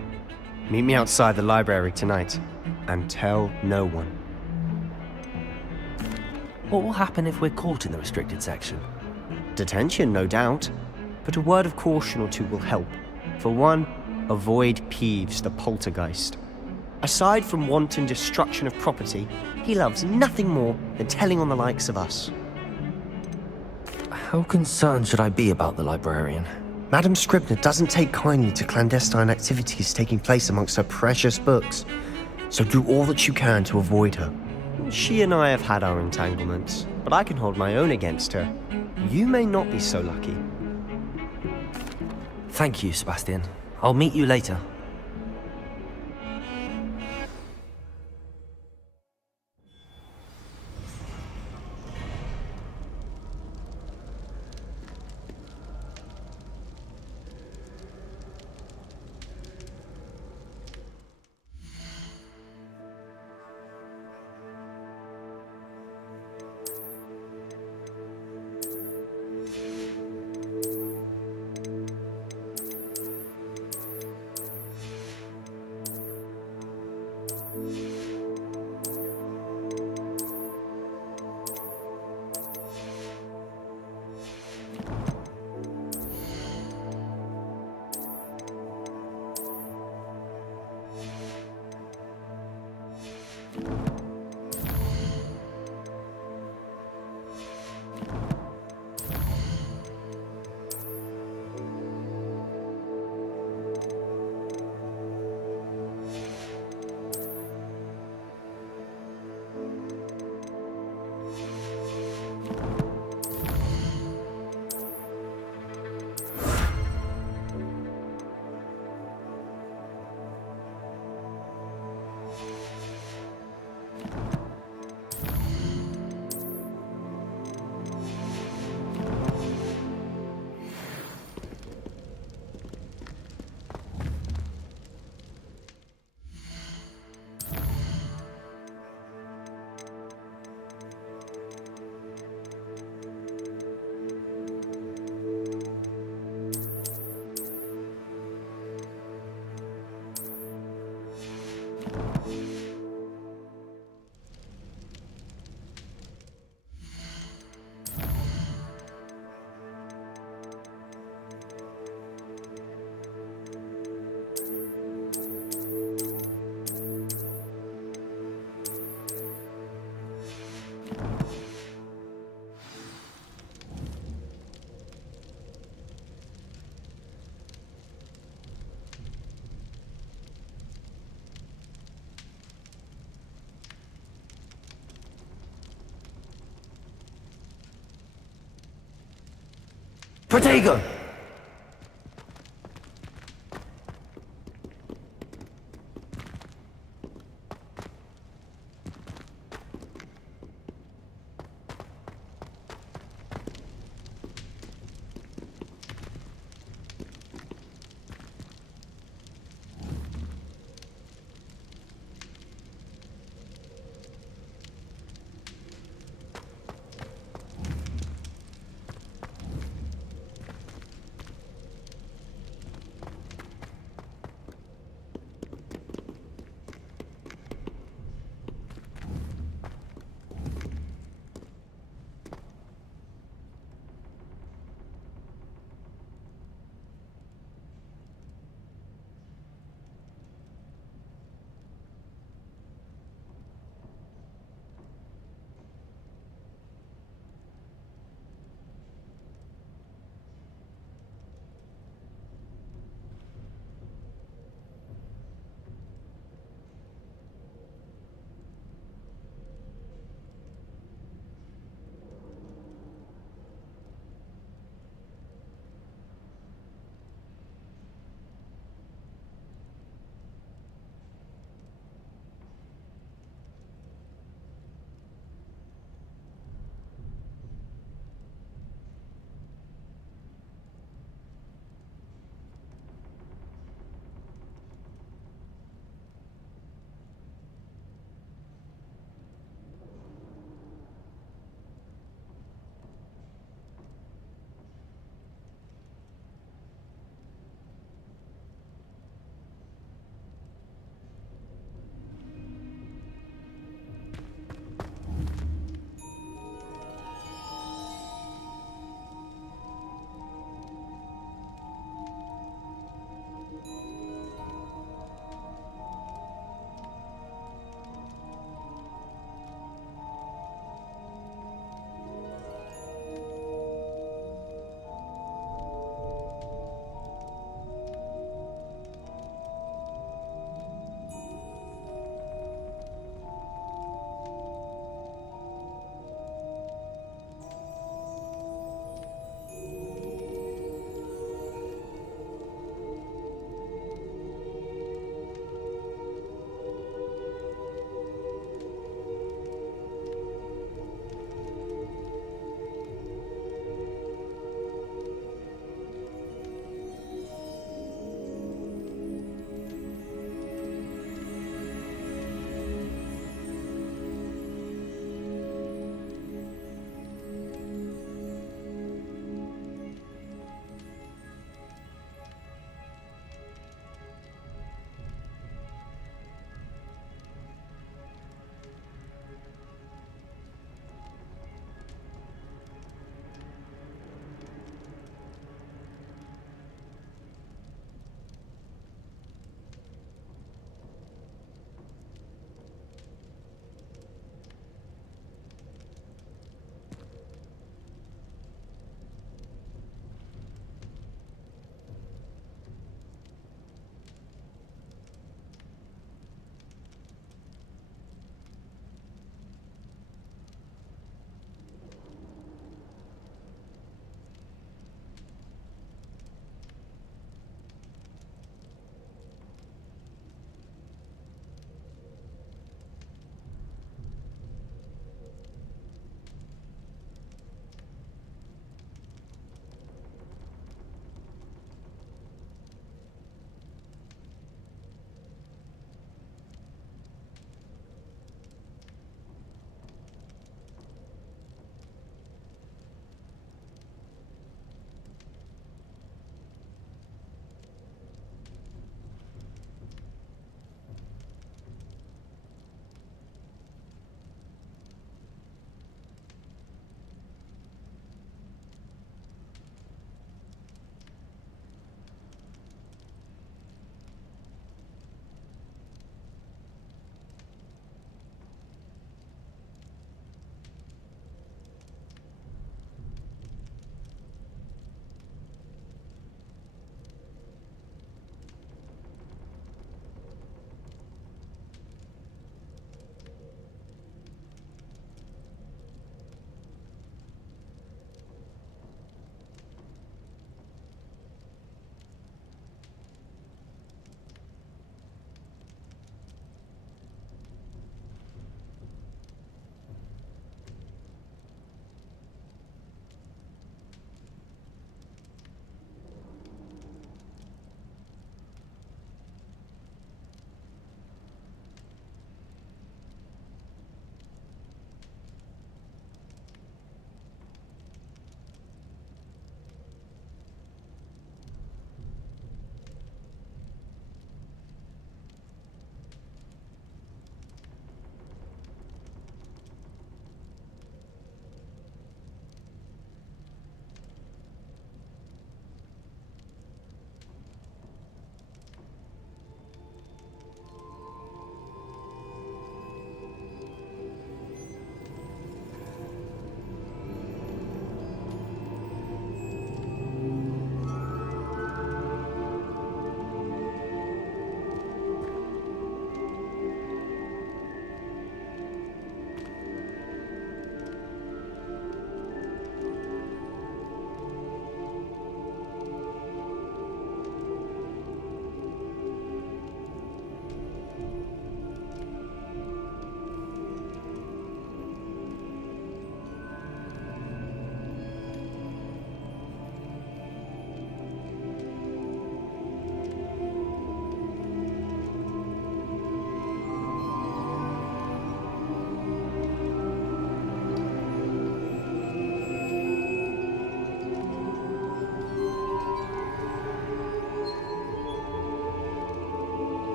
Meet me outside the library tonight, and tell no one. What will happen if we're caught in the restricted section? Detention, no doubt. But a word of caution or two will help. For one, avoid Peeves, the poltergeist. Aside from wanton destruction of property, he loves nothing more than telling on the likes of us. How concerned should I be about the librarian? Madame Scribner doesn't take kindly to clandestine activities taking place amongst her precious books, so do all that you can to avoid her. She and I have had our entanglements, but I can hold my own against her. You may not be so lucky. Thank you, Sebastian. I'll meet you later. Protego!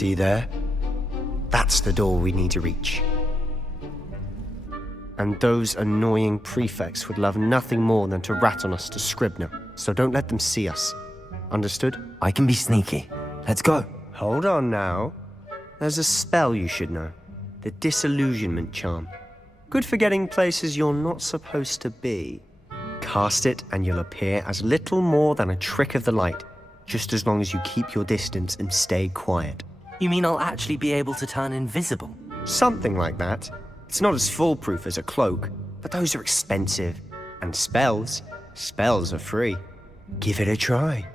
See there? That's the door we need to reach. And those annoying prefects would love nothing more than to rat on us to Scribner, so don't let them see us. Understood? I can be sneaky. Let's go. Hold on now. There's a spell you should know. The Disillusionment Charm. Good for getting places you're not supposed to be. Cast it and you'll appear as little more than a trick of the light, just as long as you keep your distance and stay quiet. You mean I'll actually be able to turn invisible? Something like that. It's not as foolproof as a cloak, but those are expensive. And spells are free. Give it a try.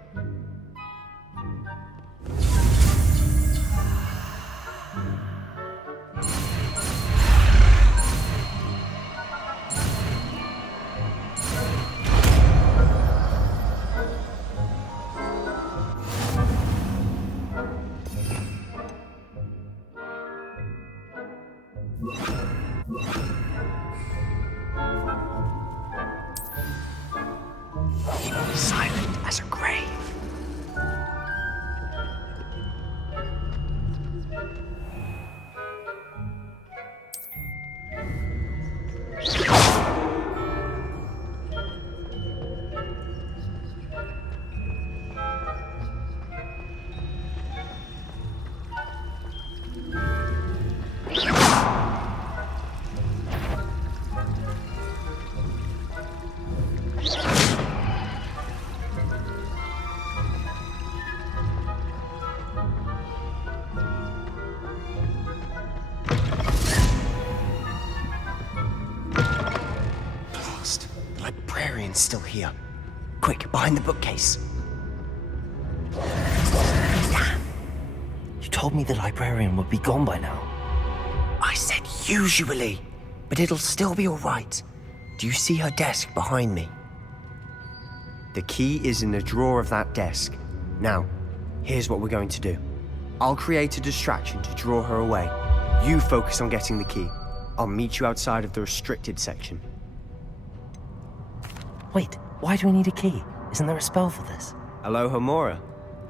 Silent as a grave. Still here. Quick, behind the bookcase. Damn! You told me the librarian would be gone by now. I said usually, but it'll still be all right. Do you see her desk behind me? The key is in the drawer of that desk. Now, here's what we're going to do. I'll create a distraction to draw her away. You focus on getting the key. I'll meet you outside of the restricted section. Wait, why do we need a key? Isn't there a spell for this? Alohomora.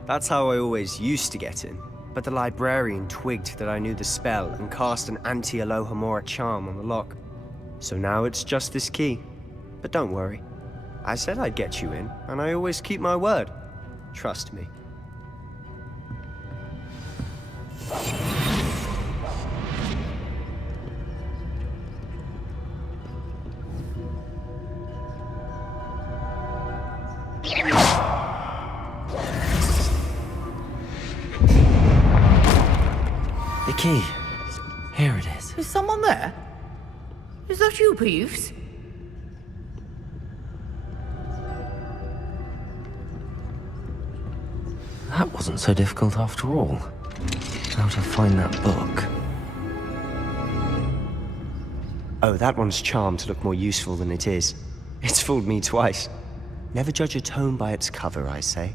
That's how I always used to get in. But the librarian twigged that I knew the spell and cast an anti-Alohomora charm on the lock. So now it's just this key. But don't worry. I said I'd get you in, and I always keep my word. Trust me. The key. Here it is. Is someone there? Is that you, Peeves? That wasn't so difficult after all. How to find that book? Oh, that one's charmed to look more useful than it is. It's fooled me twice. Never judge a tome by its cover, I say.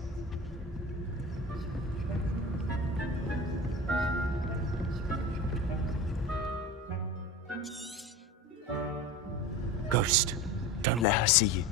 Ghost, don't let her see you.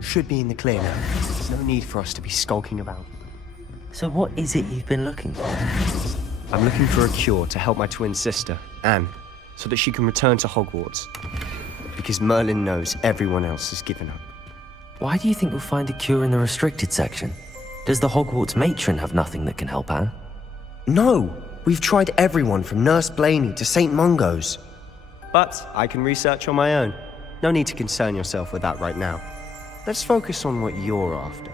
Should be in the clear now. There's no need for us to be skulking about. So what is it you've been looking for? I'm looking for a cure to help my twin sister, Anne, so that she can return to Hogwarts. Because Merlin knows everyone else has given up. Why do you think you'll find a cure in the restricted section? Does the Hogwarts matron have nothing that can help Anne? No! We've tried everyone from Nurse Blaney to St. Mungo's. But I can research on my own. No need to concern yourself with that right now. Let's focus on what you're after.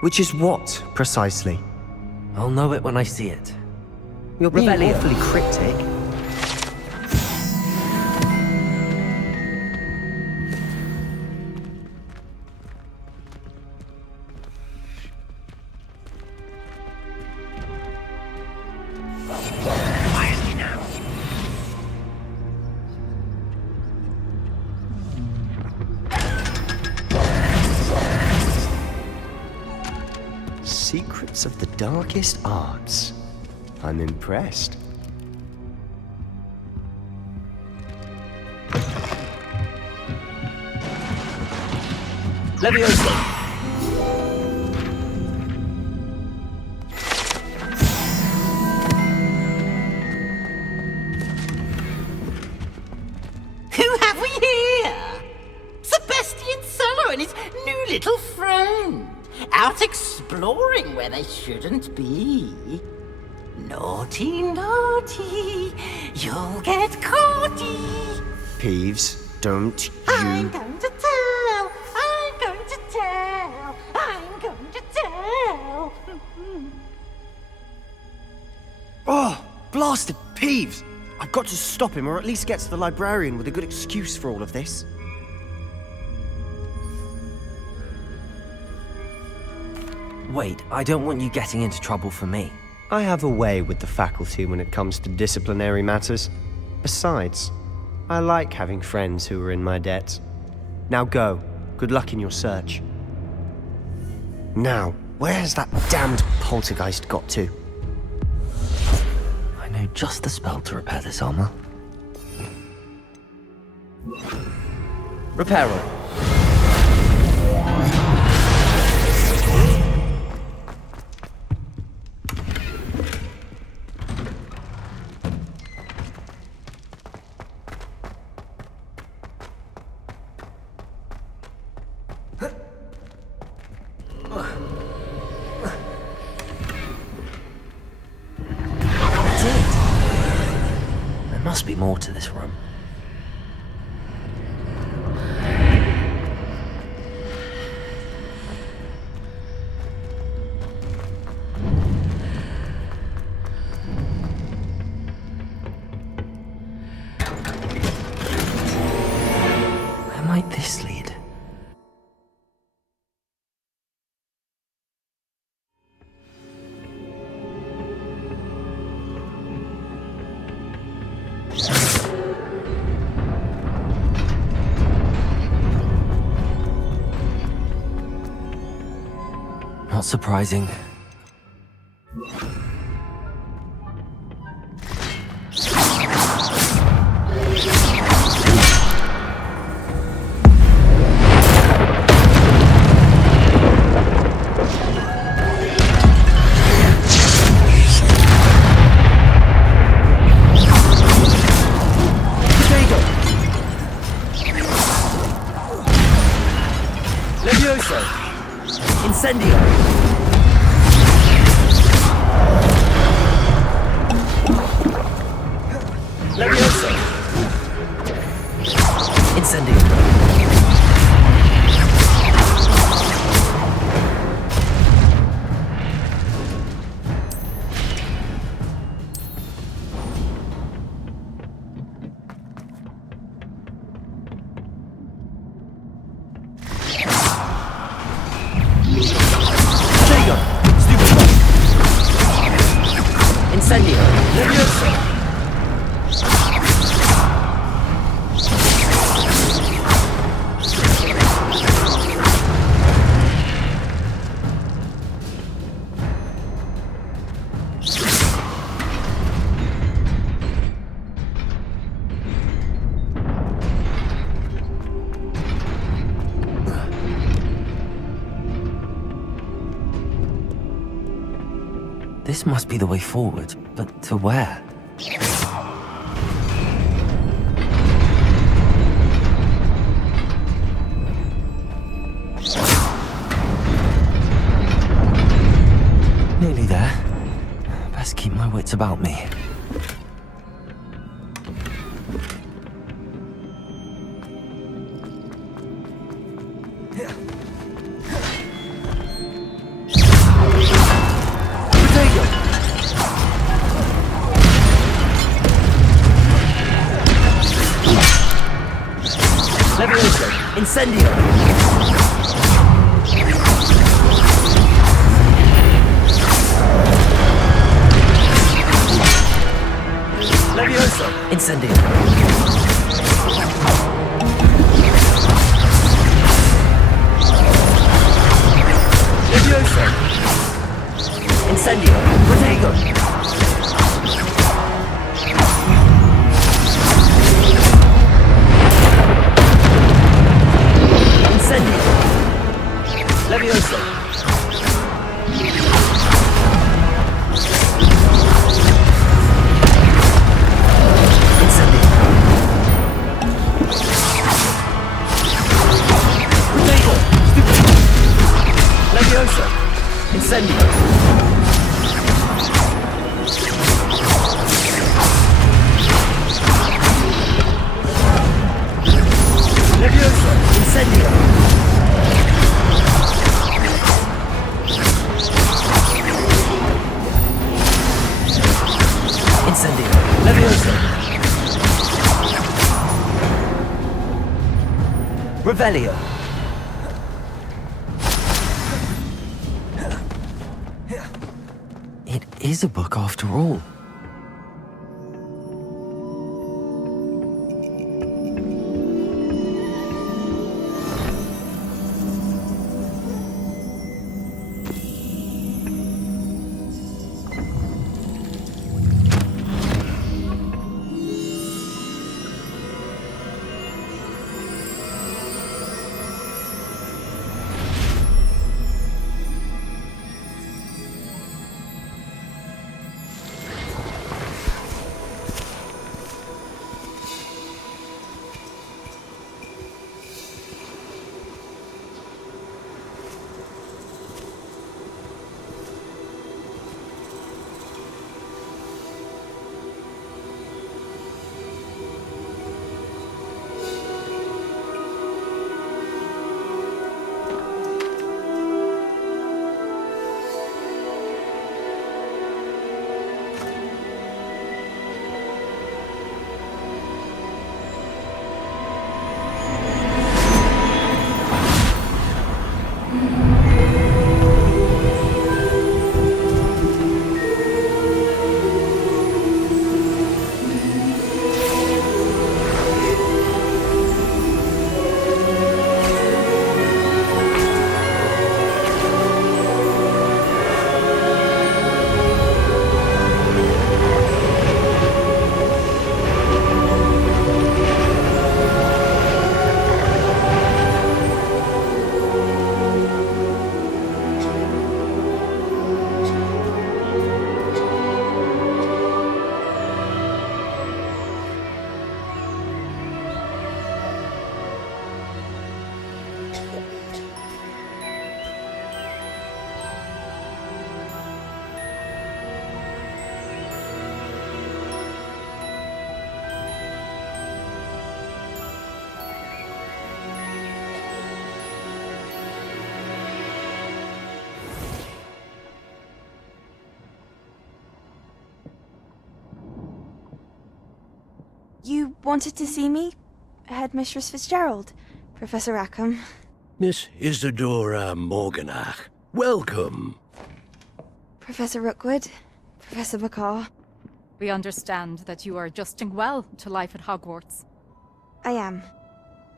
Which is what, precisely? I'll know it when I see it. You're being awfully cryptic. Quietly now. Secrets of the darkest arts. I'm impressed. Leviosa! Who have we here? Sebastian Solo and his new little friend. Out exploring where they shouldn't be. Naughty, naughty. You'll get caughty. Peeves, don't you... I'm going to tell. I'm going to tell. I'm going to tell. Oh, blasted Peeves! I've got to stop him, or at least get to the librarian with a good excuse for all of this. Wait, I don't want you getting into trouble for me. I have a way with the faculty when it comes to disciplinary matters. Besides, I like having friends who are in my debt. Now go. Good luck in your search. Now, where has that damned poltergeist got to? I know just the spell to repair this armor. Reparo. There must be more to this room. Where might this lead? Not surprising. Leviosa! Incendio! Leviosa! Incendio! Incendio! Leviosa! This must be the way forward, but to where? Nearly there. Best keep my wits about me. Leviosa! Incendio! Leviosa! Incendio! Leviosa! Levioso! Incendio! Levioso! Incendio! Incendio! Levioso! Revelio! It is a book after all. You wanted to see me? Headmistress Fitzgerald? Professor Rackham? Miss Isadora Morganach, welcome. Professor Rookwood? Professor Bakar? We understand that you are adjusting well to life at Hogwarts. I am.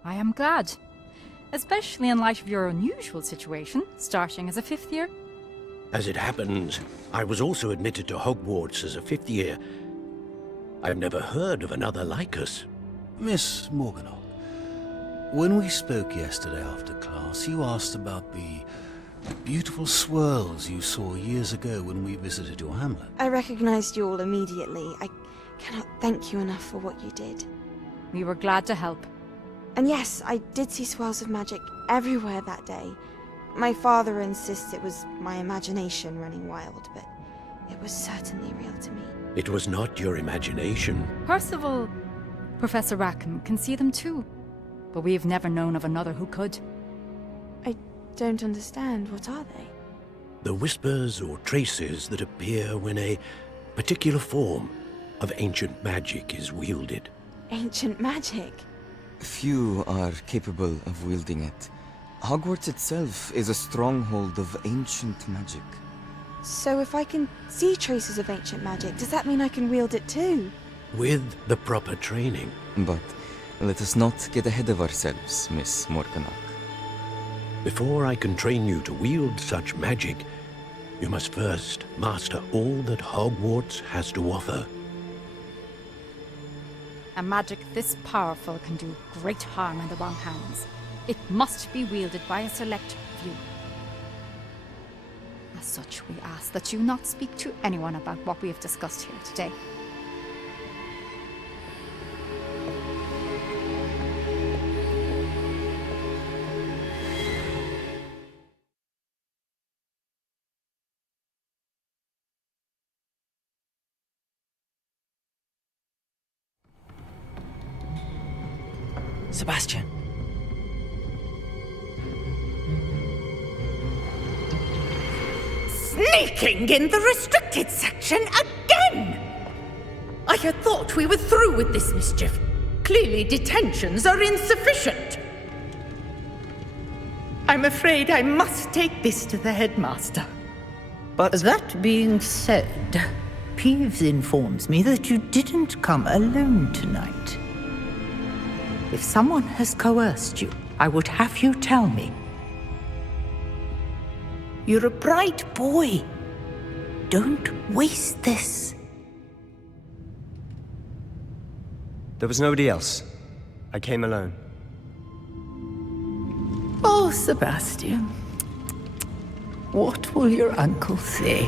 I am glad. Especially in light of your unusual situation, starting as a fifth year. As it happens, I was also admitted to Hogwarts as a fifth year. I've never heard of another like us. Miss Morganach, when we spoke yesterday after class, you asked about the beautiful swirls you saw years ago when we visited your hamlet. I recognized you all immediately. I cannot thank you enough for what you did. We were glad to help. And yes, I did see swirls of magic everywhere that day. My father insists it was my imagination running wild, but it was certainly real to me. It was not your imagination. Percival, Professor Rackham can see them too. But we've never known of another who could. I don't understand. What are they? The whispers or traces that appear when a particular form of ancient magic is wielded. Ancient magic? Few are capable of wielding it. Hogwarts itself is a stronghold of ancient magic. So if I can see traces of ancient magic, does that mean I can wield it too? With the proper training. But let us not get ahead of ourselves, Miss Morganach. Before I can train you to wield such magic, you must first master all that Hogwarts has to offer. A magic this powerful can do great harm in the wrong hands. It must be wielded by a select few. As such, we ask that you not speak to anyone about what we have discussed here today. Sebastian. Sneaking in the restricted section again! I had thought we were through with this mischief. Clearly detentions are insufficient. I'm afraid I must take this to the headmaster. But that being said, Peeves informs me that you didn't come alone tonight. If someone has coerced you, I would have you tell me. You're a bright boy. Don't waste this. there was nobody else. I came alone. Oh, Sebastian. What will your uncle say?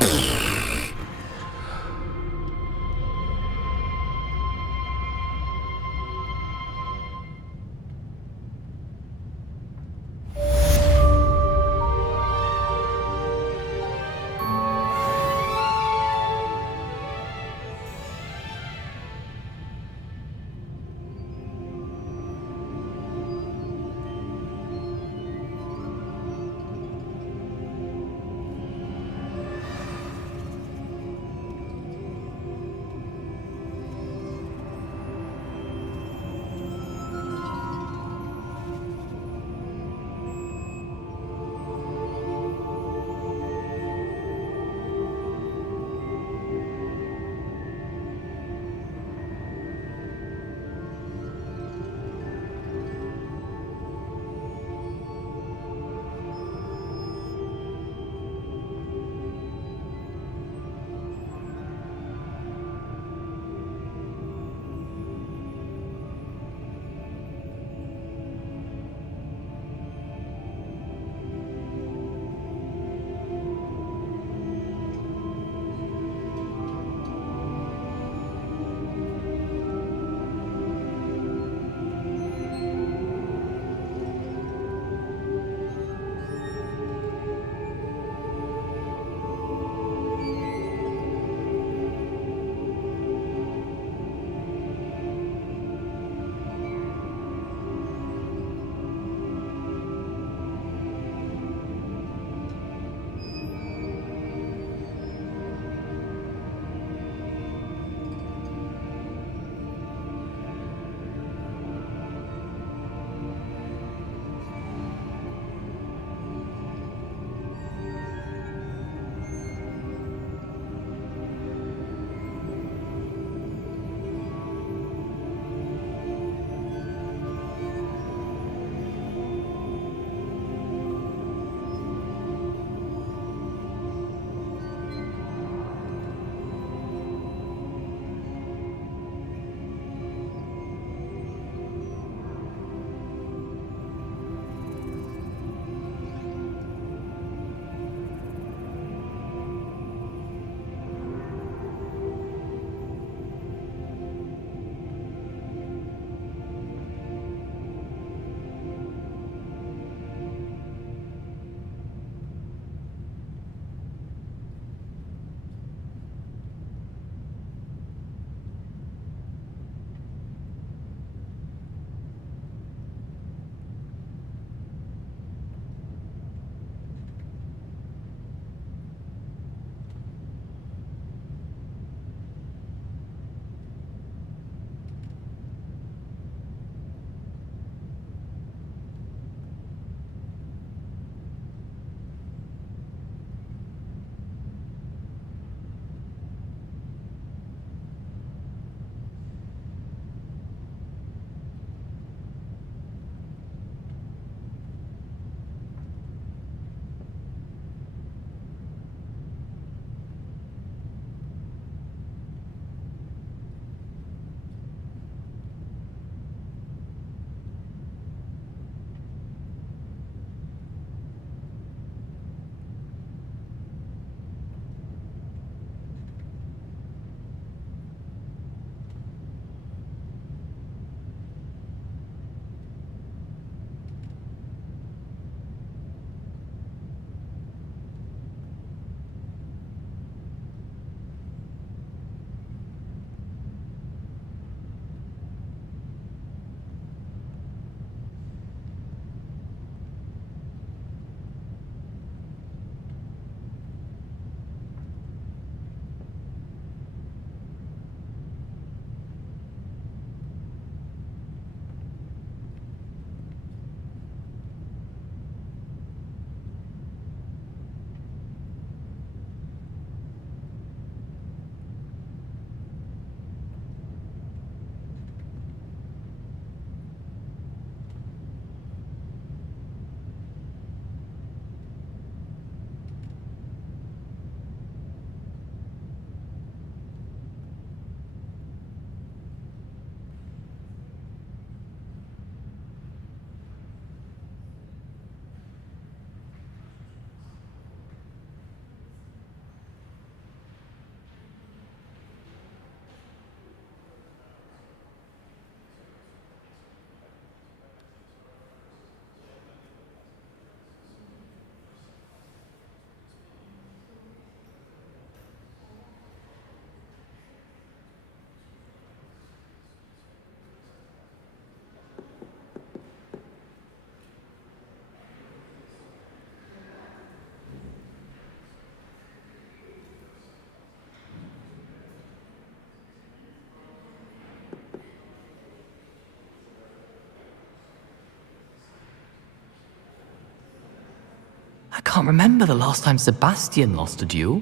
I can't remember the last time Sebastian lost a duel.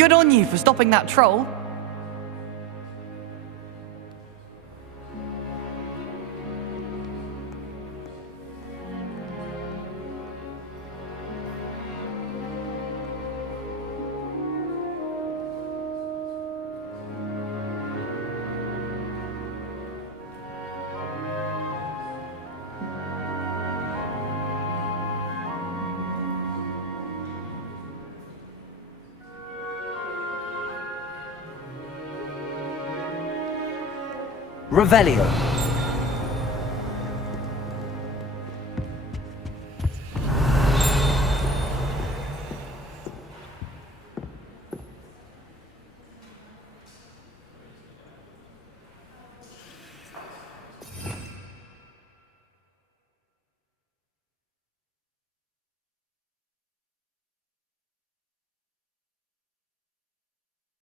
Good on you for stopping that troll. Revelio.